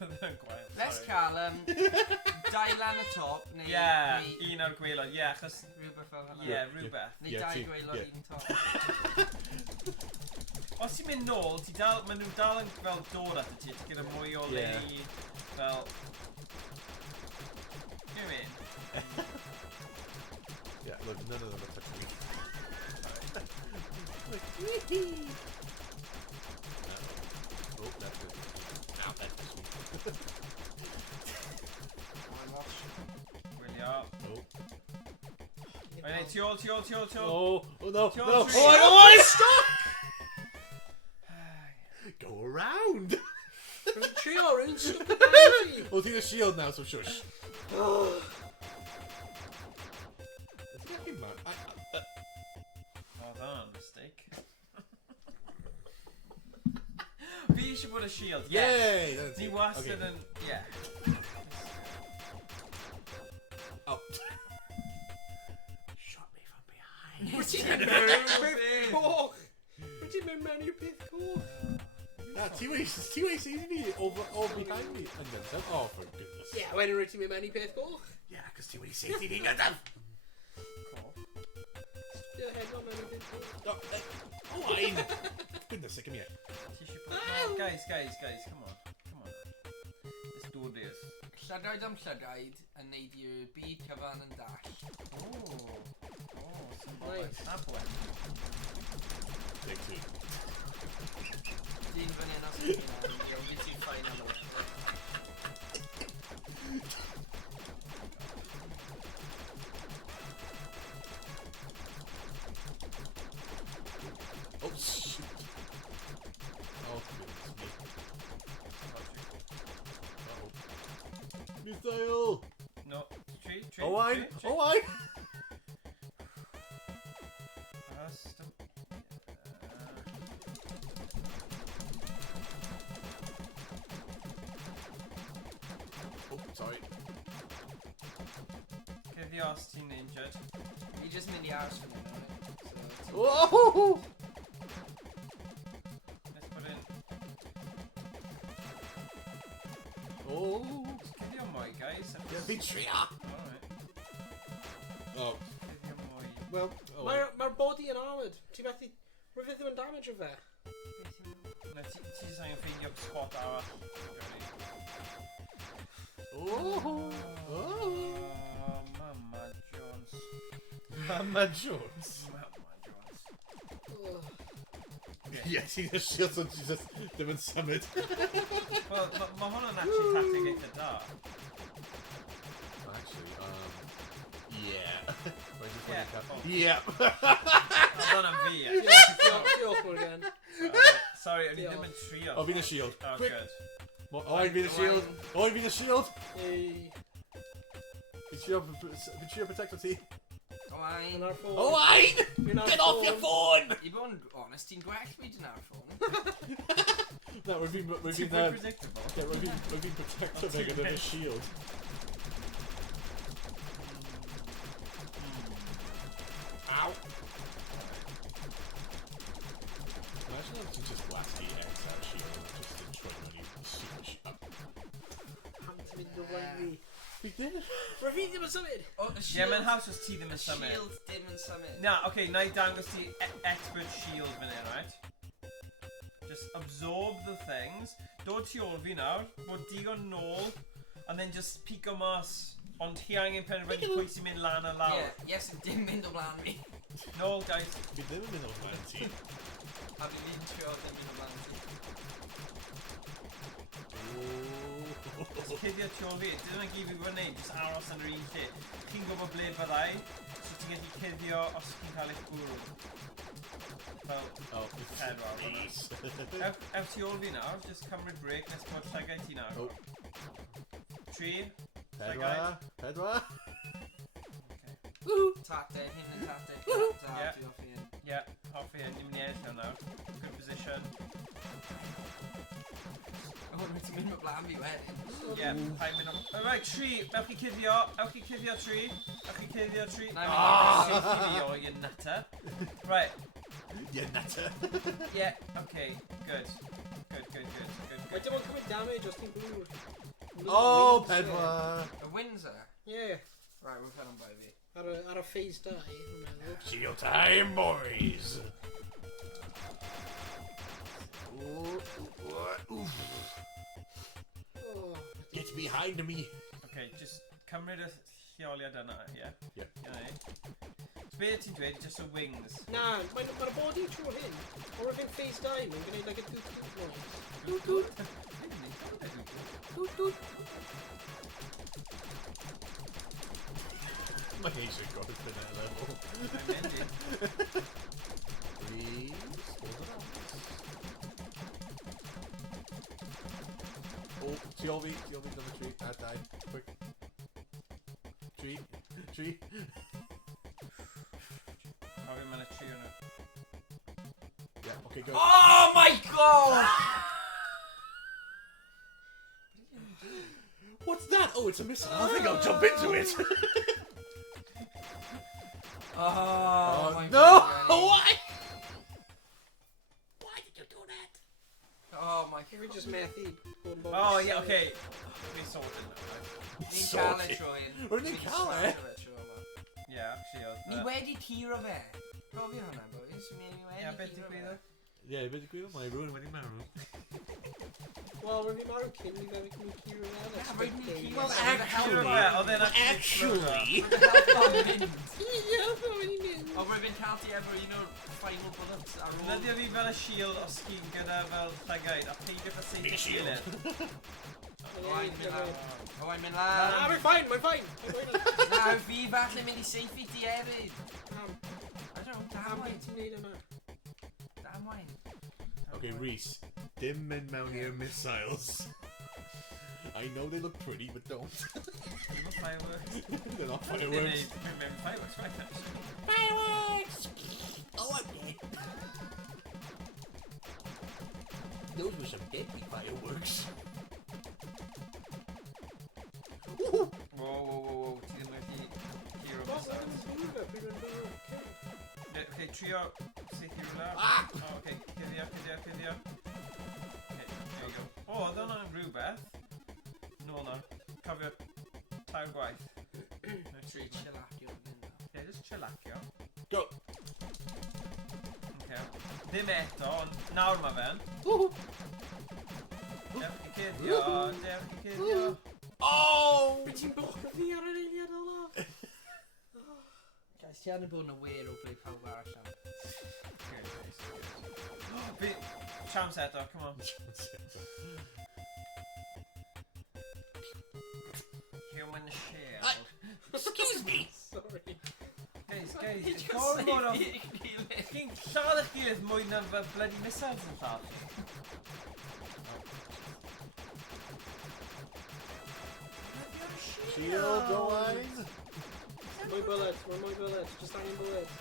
Yn gwael. Let's sorry. cael dau lan y top, neu... Yeah, un o'r gwaelod, yeah, achos... Rhywbeth fel hynny. Yeah, rhywbeth. Neu dau gwaelod un top. Os ti'n mynd nôl, ti dal, maen nhw dal yn fel dod at y ti, ti gyda mwy o le I fel... You know what I mean? Yeah, look, none of them are touching me. Oh, that's good. Now that's good. Gwylio. Oh. Right, ti ôl. Oh, oh no, John no. Tree. Oh, stop! Go around! Rwy'n trio, rwy'n stuck y baby! Oh, ti'n y shield now, so shush. Oh. It's getting mad. Oh, that's a mistake. Fi eisiau bod y shield, yes. Yay! That's Ni it. wastad Okay. yn... Yeah. Oh. Shot me from behind. Wyt ti'n mynd mewn i'r peth coch? Wyt ti'n mynd mewn i'r peth coch? Nah, T-Way sees me over behind me. And then said, oh, for goodness. Yeah, wedyn rwyt ti'n mynd mewn i'r peth coch? Yeah, because T-Way sees me being a dumb. Still head on mewn i'r peth coch. Oh, Owain! Goodness, come here. Oh, guys, come on. Let's do this. Llydaid am llydaid yn neud i'r byd cyfan yn dall. Oh, symbolic. Nice. Abwen. Take two. Dyn fyny yn os ydyn nhw'n byd ti'n ffain am hwnna. Oh, shoot. Oh, goodness me. Uh-oh. Missile! No, tree. Owain! Owain! Oh, sorry. Cuddio os ti'n injured. Fi just mynd i aros fan hyn, alright? Oh! Let's put in. Oh! Cuddio mwy, guys. Yeah, fi'n trio! Alright. Oh. Cuddio mwy. Well, oh. Mae'r body yn armored. Ti'n methu rhyfeddu yn damage o fe? Na, ti jyst angen ffeindio spot arall. Oh! Oh! Mama Jones. Mama Jones. Mama Jones. Oh. Ie, ti'n y shield ond ti'n just ddim yn symud. Wel, ma' hwnna'n actually tactic eitha da. Actually, yeah. Yeah. Yeah. Dyna fi. Diolch Morgan. Sorry, o'n i ddim yn trio. Oh, fi'n y shield. Oh, Quick. good. Owain, fi'n y shield. Owain, fi'n y shield. Ei. Fi'n trio protecto ti. Owain. Yn ar ffôn. Owain! Fi'n ar Get off your phone! I bod yn honest, ti'n gwell fi dyn ar ffôn. No, we've been Predictable. yeah, we've been protector bigger than a shield. Ow! Imagine if you just blast the X out shield and just destroy when you super shot. Ham ti'n mynd o flaen fi. We did. Mae fi ddim yn symud. O, y Ie, shield... mae'n haws os ti ddim yn symud. Shield dim yn symud. Na, okay, na I dangos ti expert shield fan hyn, right? Just absorb the things. Dod tu ôl fi nawr, bod digon nôl, and then just pico mas. Ond hi angen penderfynu pwy sy'n mynd lan a lawr. Ie, yes, dim mynd o blaen fi. Nôl, guys. We ddim yn mynd o'r blaen ti. A fi mynd trio dim mynd o blaen fi. Just cuddio tu ôl fi. Dyna gyd fi fod yn neud, just aros yn yr un lle. Chi'n gwybod ble byddai, so ti'n gallu cuddio os chi'n cael eich bwrw. Fel, pedwar fan'na. Ewch tu ôl fi nawr, just cymryd break, nes bod llygau ti nawr. 3. Pedwar. Tactic, hyn yn tactic. Da, Yeah. ti off i hyn. Yeah, half in. Ni'n mynd i ennill nawr. Good position. O, rwy'n ti'n mynd o blaen fi wedyn. Yeah, 5 minutes. Alright, 3. Ewch chi cuddio. Ewch chi cuddio 3. Ewch chi cuddio 3. Na, Safety fi o, you nutter. Right. Yeah, nutter. Yeah, okay. Good. Good. Mae dim ond cymryd damage os ti'n bwrw. Oh, pedwar. Y Windsor? Ie. Right, we've had him by fi. Ar y phase 2, dwi'n meddwl. Shield time, boys. Oh. Get behind me. Okay, just cymryd y lleoliad yna, yeah? Yeah. So be ti'n dweud, just y wings? Na, mae'r body trwy hyn. O rydyn phase 2, mae'n gwneud like a toot noise. My eisiau gofyn yn y level. I'm ending. Please, hold it on. Oh, ti ôl fi down the tree. Die. Quick. Tree. Cofio mae'n y tri hwnnw. Yeah, okay, go. Oh my god! What's that? Oh, it's a missile. I think I'll jump into it. Oh my no! god. Why? Why did you do that? Oh my Fi god. just methu. Oh, yeah, okay. We're sorted now, right? Ni'n cael e tro hyn. Rwy'n ni'n cael e? Yeah, actually, oedd... Ni wedi tiro fe. Rofio hwnna, boys. Mi wedi Yeah, beth tiro digwyddodd? fe. Yeah, beth digwyddodd? Mae rhywun wedi marw. Wel, rydyn ni'n marw cyn i fe cyn curo fe. Na, rydyn ni'n curo Wel, fe. actually. Oedd e'n Actually. Oedd y help o'n mynd. Ie, fe wedi mynd. O, rydyn cael ti efo un o'r final bullets ar ôl. Nyddio fi fel y shield os chi'n gyda fel llygaid a peidio fa seith y gilydd. Owain mynd lan. Owain mynd Na, lan. mae'n ffain, mae'n ffain. Na, fi falle mynd i seithi ti hefyd. Pam, I don't know, pam damn beth ti'n neud yma? Damn Owain. Okay, Rhys. Dim mynd mewn i'r missiles. I know they look pretty, but don't. Ddim yn fireworks. They're not fireworks. Mewn fireworks, right, actually. Fireworks! Oh, okay. Those were some deadly fireworks. Whoa, ti ddim wedi Okay, trio syth i'r rhywle. Okay, cuddio. Okay, there you go. O, oedd hwnna'n rhywbeth. No. Cofio tair gwaith. Tri chillacio yn mynd. Okay, just chillacio. Go! Okay. Ddim eto, ond nawr mae fe'n. Dewch i cuddio. Oh! Be ti'n blocio fi ar yr eiliad ola? Guys, ti anna bod yn aware o ble pawb arall am. Chams eto, come on. Human shield. Excuse me! Sorry. Guys, it's gormod o... Chi'n lladd eich gilydd mwy na fy bloody missiles yn lladd. Shield, Owain! Mwy bullets, mwy bullets. Just hanging bullets.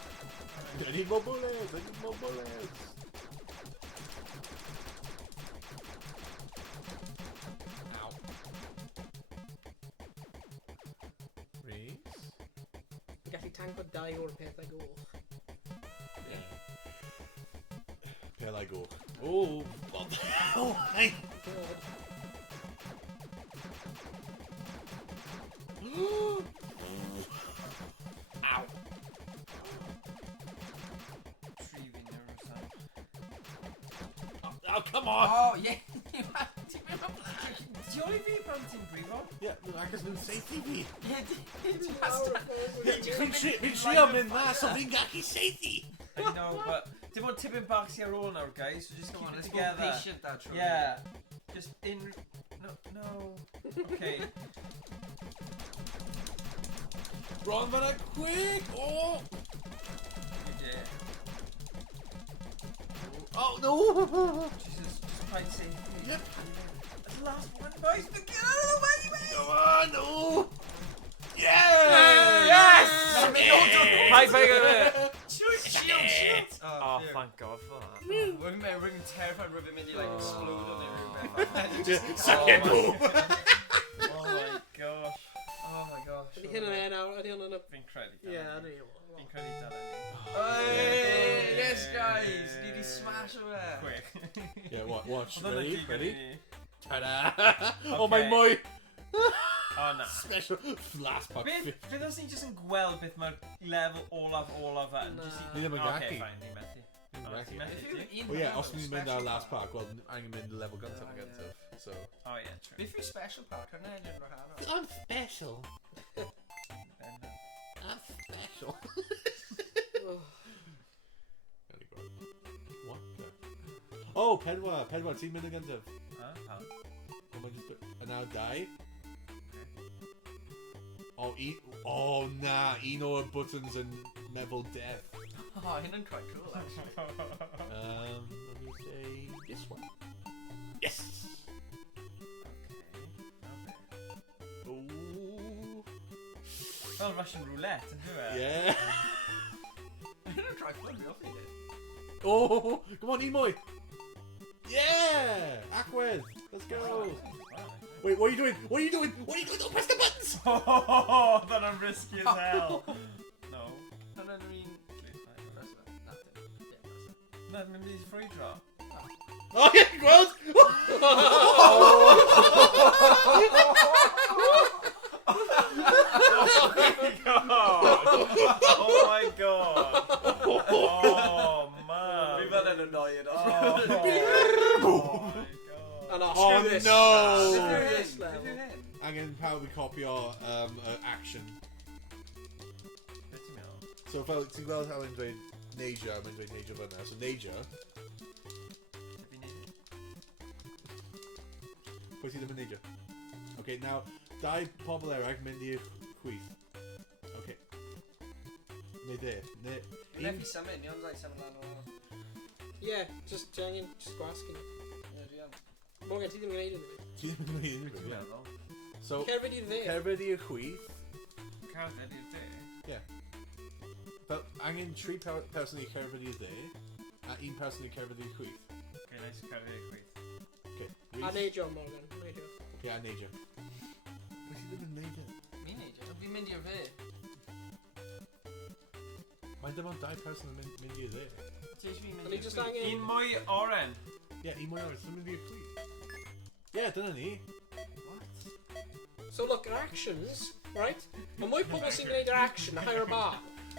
I need more bullets! Ow. Rhys? Fi'n gallu tango 2 o'r pethau goch. Pethau goch. Oh, what the hell? God. Ow. Tri fi'n nervous. Oh, come on! Oh, yeah! Ti'n mynd o blaen? Dioli fi pan ti'n brifo? Yeah, ac yn safety fi. Fi'n trio mynd mas o fi'n gallu seithi! I know, but... Dim ond tipyn bach sy'n ar ôl nawr, guys, so just Come keep on, it let's be together. patient that tro. Yeah. Just in... No. Okay. Run for that quick! Oh! Yeah. Oh no! Jesus, just fight safely. Yep. That's the last one, boys. But get out of the way, mate! Come on, no! Yes! Yes! Yes! Shield! Oh, thank God for that. We're ringing terrified Ruby Mindy like explode on their room. Suck it, Oh my gosh. Oh my gosh. Ydy hyn yn en awr, ydy hwn yn y... Fi'n credu dal. Ie, ydy. Fi'n credu dal enni. Hey! Yes, guys! Ni di smash o fe. Quick. Yeah, watch. Oedd hwnna'n Ready? gig Ready? ni. Ta-da! Oh, my Okay. boy! Oh, na. Special last pack. Beth os ni jyst yn gweld beth mae'r lefel olaf yn? Na. Ni ddim yn gallu. Okay, fine, ni'n methu. Ni'n Oh, gallu. ti'n methu ti? Well, yeah, os ni'n mynd ar last park, well, angen mynd level gyntaf yn gyntaf. So, Oh, yeah, true. Beth yw special park? Hwna edrych rhaid arno. I'm special. Ben. I'm special. very good. What the? Oh, pedwar, ti'n mynd yn gyntaf. Pam? And now die. Oh, nah, un o'r buttons yn meddwl death. Oh, hyn yn quite cool, actually. Let me say this one. Yes! Ooh. Fel Russian roulette, yn dwi? Yeah. Hyn yn quite fun, really, did. Oh, come on, un mwy. Yeah! Acwedd, let's go. Wait, what are you doing? What are you doing? What are you doing? Don't press the buttons! Oh, that I'm risky as hell. No. Hwna'n un... No, maybe he's free draw. Oh, yeah, gross! Oh my god! Oh man! Fi fel yn annoyed. Oh my god! And I'll Oh, show this. no. This level. Angen pawb I copio action. Beth ti'n meddwl? So, fel ti'n gweld how yn dweud Neidja, mae'n dweud Neidja fyna. So, Neidja, Beth fi'n neud? pwy ti ddim yn Neidja? Okay, now, dau pobl eraill mynd i'r chwith. Okay. Neu de. Fi'n effi symud, ni ond dweud symud lan o... Yeah, just angen, just gwasgu. Ie, dwi am. Morgan, ti ddim yn gwneud unrhyw beth. Ti ddim yn gwneud Beth ti'n unrhyw. meddwl? So, Cerfyd i'r dde. cerfyd i'r chwith. Carfed i'r de? Fel, angen 3 person i cerfyd i'r dde, a 1 person i cerfyd i'r chwith. Okay, nice carfed i'r chwith. Okay. A neidio, Morgan. Neidio. Yeah, Neidja. Pwy ti ddim yn Neidja? Mi'n neud, fi'n mynd i'r fe. Mae'n dim ond 2 person yn mynd i'r dde. O'n i just angen... Un mwy oren. Ie, un mwy o'r sy'n mynd i'r chwi. Ie, dyna ni. So look, yr actions, right? Mae mwy pobl sy'n gwneud yr action, a higher bar.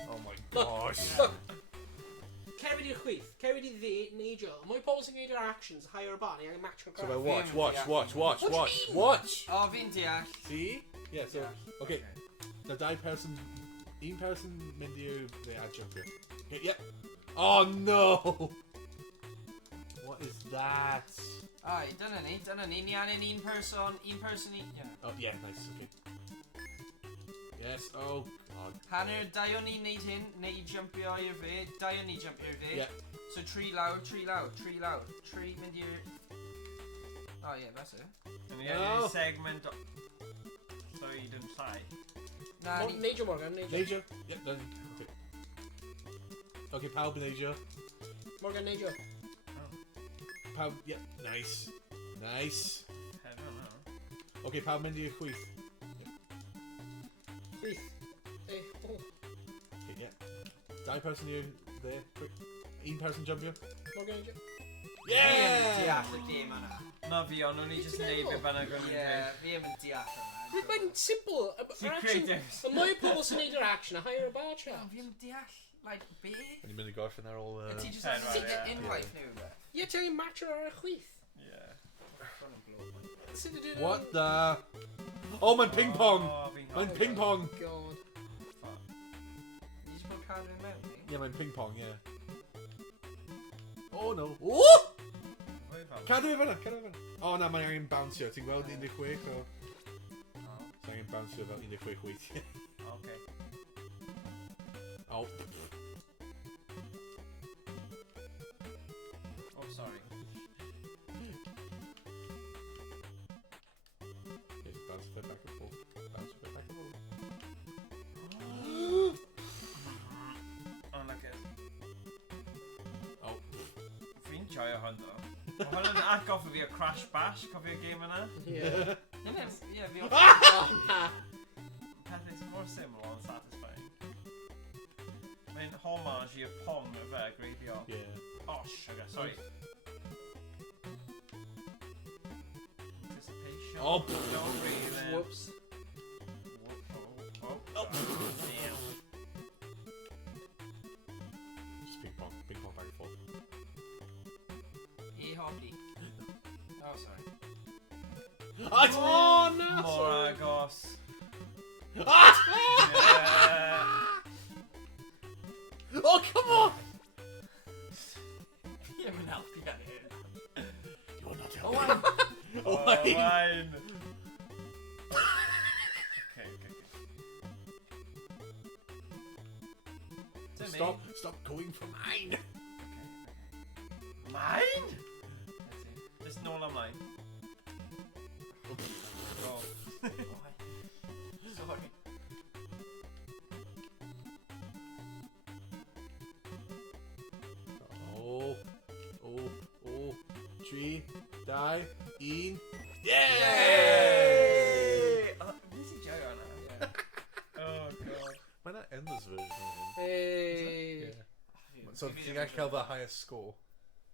Oh my Look, gosh. look. Cewid i'r chwith, cewid i dde, neidio. Mwy pobl sy'n gwneud yr actions, a higher bar, ni angen match o'r So crowd. watch. What do you mean? Watch. O, fi'n deall. See? Yeah, so, okay. The 2 person, 1 person mynd i'r dde a jumpio. Okay, yep. Oh no! What is that? Ai, dyna ni. Ni angen un person i... Yeah. Oh yeah, nice, okay. Yes, oh god. Hanner, 2 o'n ni'n neud hyn, neu i jumpio i'r fe, 2 o'n ni jumpio i'r fe. Yeah. So 3 lawr. 3 mynd i'r... Oh yeah, that's it. And we had a segment so you didn't llai. Na, ni... Neidio, Morgan, neidio. Neidio? Yep, done. Okay. Okay, pawb yn neidio. Morgan, neidio. Pawb, yep, nice. Nice. I don't know. Okay, pawb mynd i'r chwith. Chwith. Eh, oh. Okay, yeah. 2 person i'r dde, quick. 1 person jumpio. Morgan, neidio. Yeah! Deall y gêm yna. Na fi, ond o'n i just neud be bynnag o'n i'n Ie, dweud. fi ddim yn deall yna. Mae'n simple. Ti'n creatives. Y mwy pobl sy'n gwneud yr action, a higher bar, chat. Fi ddim yn deall, like, be? O'n i'n mynd i gorffen ar ôl... Ti just Pen, yn right, sicr yeah. unwaith neu rhywbeth. Ie, ti'n angen match ar y chwith. Yeah. Sut ydyn What the... Oh, mae'n ping pong! Oh, fi'n Mae'n hoffi. ping pong! God. Ni just bod cadw yn mewn, ni? Yeah, mae'n ping pong, yeah. Oh no. Oh! Very fun. Cadw e fyna, cadw e fyna. Oh na, mae'n angen bounsio. Ti'n gweld 16 o... Oh, Ti'n angen bounsio fel 16 weithiau. okay. Oh. Oh, sorry. Okay, bounce a bit back and forth. Bounce a bit back and forth. Oh, look at Oh. Fi'n joio hwn, ddo. Mae hwn yn atgoffa fi o Crash Bash, cofio'r game yna? Ie. Ie, fi o... Pethau sy'n mor syml ond satisfying. Mae'n homage i'r pong y fe, greiddiol. Yeah. Oh, sugar, sorry. Anticipation. Oh, No reeling. Whoops. Oh. Damn. Just ping pong back and forth. E-hobby. Oh, sorry. Oh, no! More agos. Ah! Yeah. Oh, come on! Fi ddim yn helpu gan hyn. You're not Oh, helping. Oh, Owain! Owain. Okay. To me. Stop going for mine. Mine? Just nôl am mine. Oh. Sorry. Oh. 3, 2, 1. Yay! Nes i joio hwnna? Oh, God. Mae'n endless version of him. Hey. Yeah. So ti'n gallu cael the highest score.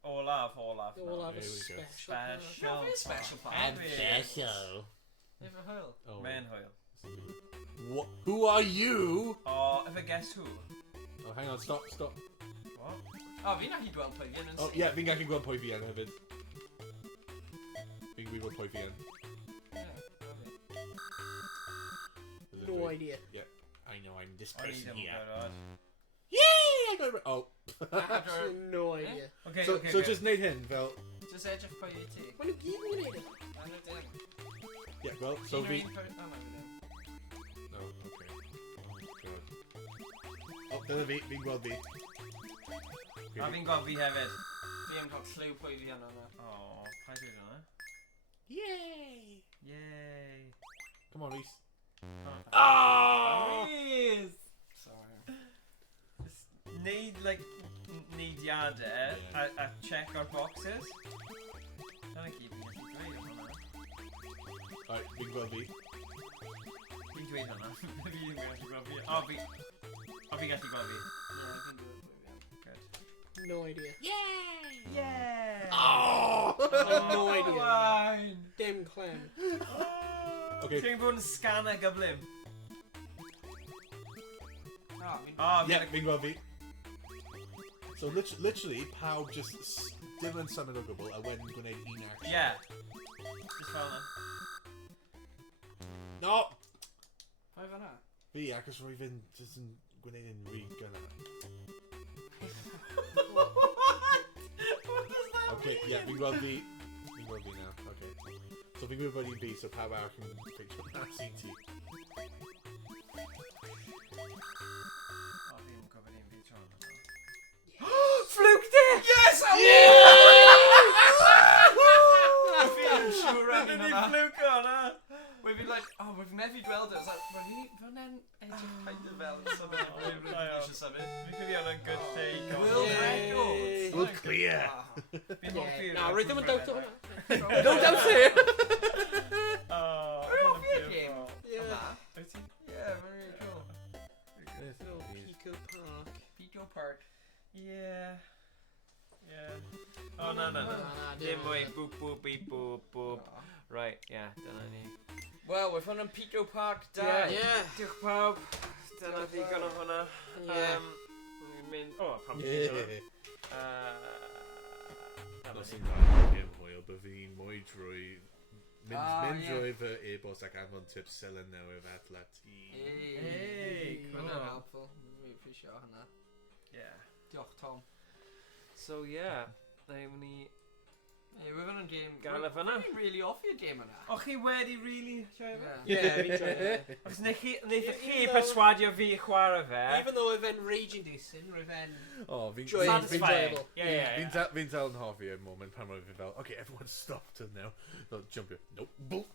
Olaf. All have a There we go. special. Special part. Special. Never hwyl. Oh. Mae'n hwyl. Who are you? Oh, if I guess who? Oh, hang on, stop. What? O, fi'n gallu gweld pwy fi yn Oh, yeah, fi'n gallu gweld pwy fi yn hefyd. Fi'n gwybod pwy fi yn. No idea. Yeah, I know I'm this I need person him here. good. Yay! I got it right. Oh. Absolutely no idea. Okay, so okay. just neud hyn, fel... Just edrych pwy i ti. Maen nhw gyd yn gwneud e. Ano dim. Yeah, well, so fi... O, na, fi ddim. Oh, okay. Oh, God. Oh, dyna fi'n gweld fi. A fi'n gweld fi hefyd. Fi yn cael lliw pwy fi yn hwnna. Oh, paid dweud hwnna. Yay! Yay. Come on, Rhys. Oh! Rhys! Sorry. Neud, like, neidiadau a check our boxes. Dyna gyd fi'n gallu dweud am hwnna. Alright, fi'n gweld fi. Fi'n dweud hwnna. Fi ddim yn gallu gweld fi. O, fi gallu gweld fi. Ie, fi No idea. Yeah! Oh! I have no idea. Owain! Dim clem. Okay. Ti'n bod yn scanner gyflym? Yeah, fi'n gweld fi. So literally, pawb just dim yn symud o gwbl a wedyn gwneud un action. Yeah. Just fel yna. No! Pwy fan'na? Fi, ac os rwy fynd just yn gwneud un rhag gyna. Okay, yeah, fi'n gweld fi. Fi'n gweld fi now, okay. So fi'n gwybod bod i'n fi, so pawb arall yn picture na sy'n ti. Fluke it! Yes! I'm feeling sure I'm in that. Fluke on, huh? We've been like, oh, we've never dwelled it. It's like, well, you need edge of kind of fel something. Eisiau symud. Fi'n cofio hwnna'n good thing. World record. We'll clear. Na, roedd ddim yn dawt o hwnna. Don't doubt it! We're off your game. Yeah. Yeah, very cool. Little Pico Park. Pico Park. Yeah. Oh, no. Dim mwy. Boop, boop, beep, boop, boop. Right, yeah, dyna ni. Well, we've found a Pico Park Yeah. down. Diolch pawb. Dyna ddigon o hwnna. Yeah. Ni'n mynd... O, pam Yeah. Os i'n dweud gym hwyl, bydd fi'n mwy drwy... Mynd drwy fy e-bost ac anfon tips selen newydd atla ti. Hey, cool. Hwnna'n helpful. Really appreciate hwnna. Yeah. Diolch, Tom. So, yeah. Na i mynd i... Hey, we've found a game. Gael e fyna. We're really off your game hwnna. O chi wedi really joio fe? Yeah, fi'n joio. Os wnaeth chi perswadio fi i chwarae fe... Even though we've been raging decent, we've been Oh, fi'n satisfying. enjoyable. Yeah. Fi'n dal yn hoffi y moment pan rwy'n fel, okay, everyone stopped it now. They'll jump in. Nope. Boop.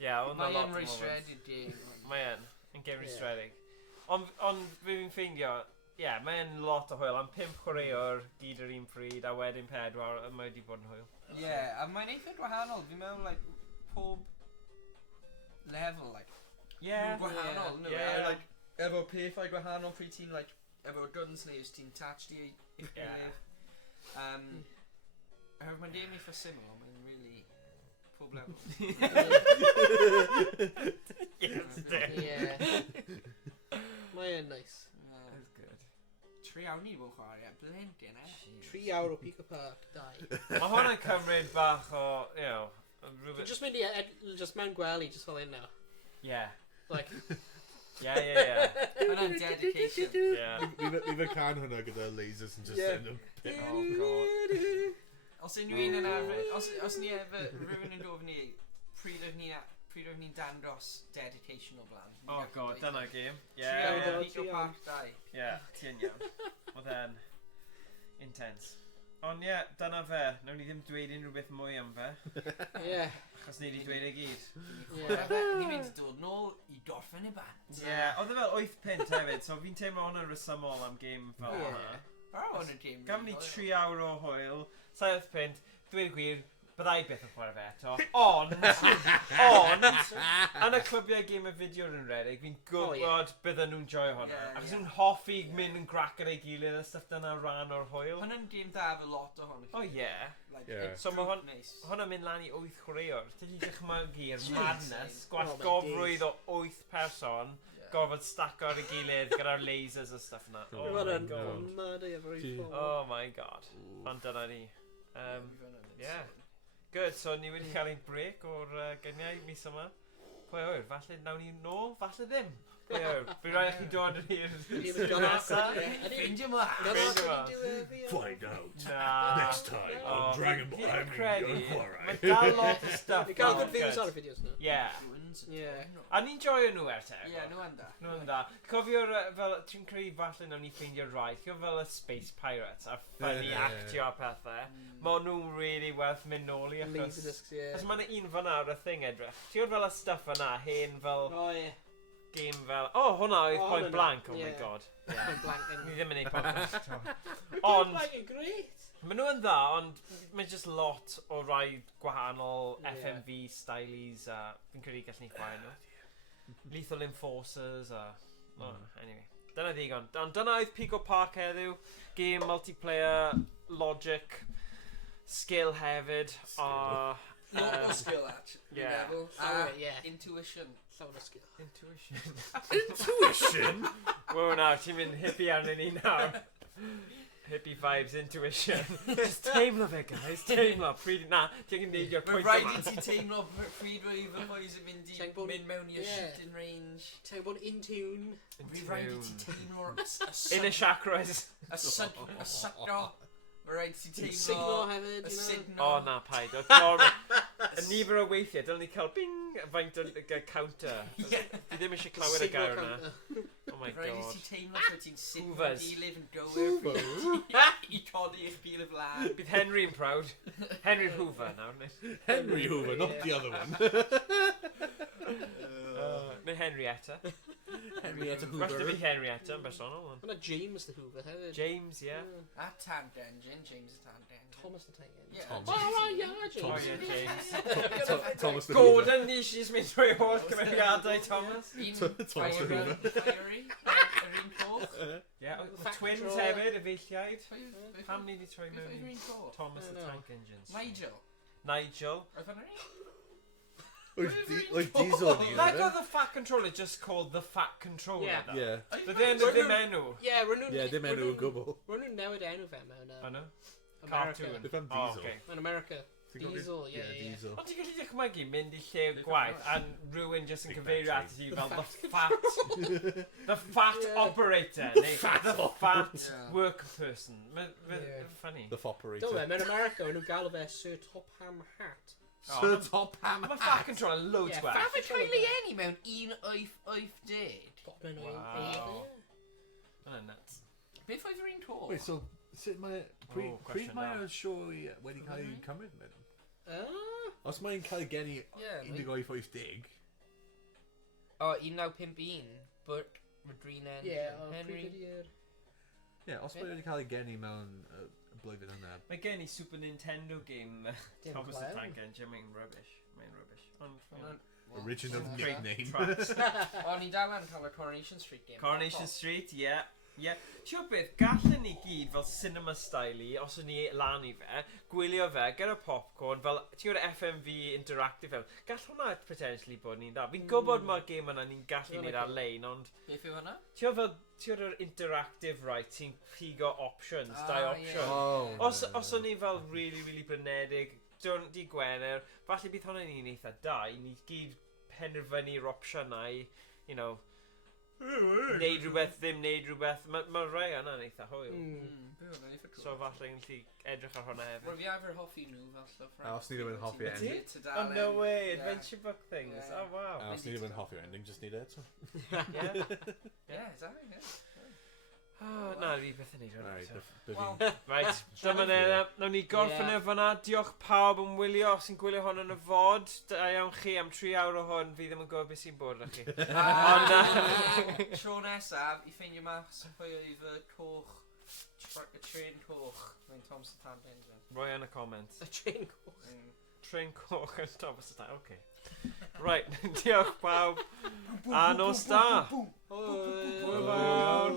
Yeah, hwnna Mae lot yn o restraited game. Mae yn game restraining. Ond fi'n ffeindio, yeah, mae'n lot o hwyl. Am 5 chwaraewr gyd yr un pryd a wedyn 4 mae wedi bod yn hwyl. Yeah, a mae'n eitha gwahanol. Fi'n meddwl, like, pob level, like, Yeah. gwahanol. No, Yeah. like, efo pethau gwahanol pryd ti'n, like, efo guns neu os ti'n attached i i'ch gilydd. Hefyd mae'n game eitha syml, ond mae'n really pob level. Yeah. Mae'n nice. That's good. 3 awr ni bod chwarae, blendyn, 3 awr o Pico Park, 2. Mae hwnna'n cymryd bach o, you know... Fi'n just mynd i just mewn gwely, just fel un now. Yeah. Like... Yeah. Hwnna'n dedication. Yeah. Fi fy can hwnna gyda lasers yn just send them. Oh, God. Os unrhyw un yn arfer, os ni efo rhywun yn dod ni, pryd oedd ni'n dangos dedication o blaen. Oh, God, dyna game. 3 Yeah. awr o Pico Park 2. Yeah, ti'n iawn. Oedd e'n intense. Ond ie, dyna fe. Nawn ni ddim dweud unrhyw beth mwy am fe. Yeah. Achos ni wedi dweud e gyd. Ni'n mynd i dod nôl i gorffen y band. Ie, oedd e fel 8 pint hefyd, so fi'n teimlo hwnna'n resymol am game fel hwnna. Ar y game. Gafon ni 3 awr o hwyl, 7 pint, dweud y gwir, byddai byth yn chwarae fe eto. Ond, yn y clybiau game y fideo yn redig, fi'n gwybod bydden nhw'n joio hwnna. Achos nhw'n hoffi mynd yn grac ar ei gilydd a stuff dyna ran o'r hwyl. Hwnna'n game da efo lot o hwnna. O ie. So mae hwnna'n mynd lan i 8 chwaraewr. Ti'n dychmygu'r madness, gwathgofrwydd o 8 person, gofod stack ar ei gilydd gyda'r lasers a stuff yna. Oh my god. Oh my god. Ond dyna ni. Yeah. Good, so ni wedi cael ein break o'r gyniau mis yma. Pwy oer, falle nawn ni nôl, falle ddim. Pwy oer, bydd rhaid i chi dod i'r nesaf. Ffeindio mlaen. Find out Na. next time on Dragon Ball. I mean, YnChwarae. Mae dal lot o stuff. You cael good views ar y fideos na. Yeah. Yeah. A ni'n joio nhw te. Ie, nhw'n da. Nhw'n da. Cofio'r, fel, ti'n creu falle nawn ni ffeindio'r rai. Cofio fel y Space Pirates a funny actio a pethau. Mae nhw'n really werth mynd nôl i achos... Laserdiscs, yeah. Achos mae'n un fyna ar y thing edrych. Ti'n fel y stuff yna, hen fel... Oh, yeah. Game fel... Oh, hwnna oedd Point Blank, oh my god. Point Blank yn... Ni ddim yn ei podcast. Point Blank yn great. Mae nhw'n dda, ond mae just lot o rai gwahanol FMV stylies a fi'n credu gallwn ni chwarae nhw. Lethal Enforcers a... Oh, anyway. dyna ddigon. Ond dyna oedd Pico Park heddiw. Game, multiplayer, logic, skill hefyd. Lot o skill, actually. Yeah. Yeah. Intuition. Llawn o skill. Intuition. Intuition? Whoa, now, ti'n mynd hippie arnyn ni nawr. Hippie vibes, intuition. Just teimlo fe, guys. Teimlo. Pryd, na, ti'n gyn neidio Mae'n pwynt rhaid yma. i ti teimlo pryd oedd fy boys yn mynd mewn i'r shooting range. Ti'n bod in tune. Mae'n rhaid i ti teimlo In y chakras. y sygno. Mae'n rhaid i ti teimlo Signo hefyd, y you know. signo. O, na, paid. O, gormod. Y nifer o weithiau, dylwn ni cael bing, faint o'r counter. Fi ddim eisiau clywed y gair yna. Oh my Mae'n rhaid i god. ti teimlo pryd ti'n sit mewn Hoovers. gilydd yn gywir i codi eich bil y flan. Bydd Henry yn proud. Henry Hoover nawr, neu? Henry Hoover, not the other one. Neu Henrietta. Henrietta Gwell Hoover. fi Henrietta yn bersonol. ond. Hwna James the Hoover hefyd. James, yeah. A Tank Engine, James the Tank Engine. Thomas the Tank Engine. Yeah. Thomas. Oh, yeah, Oh, James. yeah, James. Thomas the Hoover. Gordon, ni eisiau mynd trwy holl cymeriadau, Thomas. Thomas the Hoover. Fiery, yr un coch. Yeah, the Fact twins draw. hefyd, y feilliaid. Pam ni wedi troi Beth oedd mewn yr i un coch? Thomas the No. Tank Engines? Nigel. Nigel. Oedd hwnna ni? Oedd Diesel ni, Like oedd how the Fat Controller just called the Fat Controller. Yeah. though. Yeah. But then the ddim enw. Yeah, rhan nhw'n... Yeah, dim enw o gwbl. Rhan nhw'n newid enw fe mewn Ano? America. Cartoon. Beth am Oh, Diesel? okay. Mewn America. Ti'n gwybod- Diesel, yeah, Yeah, yeah. Diesel. Ond ti'n gallu dychmygu mynd i lle gwaith a rhywun just yn cyfeirio at ti fel the fat Yeah. operator neu the fat Yeah. work person. Yeah. Funny. The operator. Do fe, mewn America, nhw'n galw fe Sir Topham Hatt. Sir Topham Mae Fat Controller loads Yeah, well. Fat Fe cael ei eni mewn 1-8-8-10. Top mewn Wow. o'i... Hwnna'n nuts. Beth oedd yr un coch? Wait, so sut mae... Oh, Pryd question mae'r now. sioe wedi cael ei cymryd mewn? Ah, Os mae'n cael ei geni Yeah, 1880, O, 1951, but Madrina yeah, o, Henry. pryd ydy'r... ie, os mae wedi cael ei geni mewn y blwyddyn yna, Mae gen i Super Nintendo game Dim Thomas the clem. Tank Engine. Mae'n rubbish. Mae'n rubbish. Ond... original Great nickname. tracks. O, ni dal yn cael y Coronation Street game. Coronation Street, yeah. Yeah. Ti'n gwybod beth, gallen ni gyd fel cinema style i, os o'n ni lan i fe, gwylio fe, gyda popcorn, fel, ti'n gwybod FMV interactive film, gall hwnna potentially bod ni'n da. Fi'n gwybod mae'r game yna ni'n gallu neud ar-lein, ond Beth yw hwnna? ti'n gwybod fel, ti'n gwybod yr interactive right, ti'n pigo options, Ah, dau ie. options. Oh, Os o'n ni fel really blinedig, di Gwener, falle bydd hwnna'n un eitha da, i ni gyd penderfynu'r opsiynau, you know, neud rhywbeth, ddim neud rhywbeth, mae rai yna'n eitha hwyl. Be hwnna, eitha cool. So falle yn gallu edrych ar hwnna Wel, hefyd. fi arfer hoffi nhw fel stuff. A os ni ddim yn hoffi Ydi? ending. Oh no way, Yeah. adventure book things, Yeah. oh wow. A os ni ddim yn hoffi ending, just need it. Yeah. Yeah, exactly, yeah. Oh, na, fi beth yn neud Alright, hwnna. Wel, Right, dyma ne, nawn ni gorffen Yeah. efo na. Diolch pawb yn wylio, os sy'n gwylio hwn yn y fod. Da iawn chi am 3 awr o hwn, fi ddim yn gwybod beth sy'n bod â chi. Ond, tro nesaf, i ffeindio mas pwy oedd y coch, y tren coch, mewn Thomas the Tank Engine. roi yn y comments. Y train coch. Train coch yn Thomas the Tank, okay. Right, diolch pawb. A nos da. Hwyl. Hwyl fawr.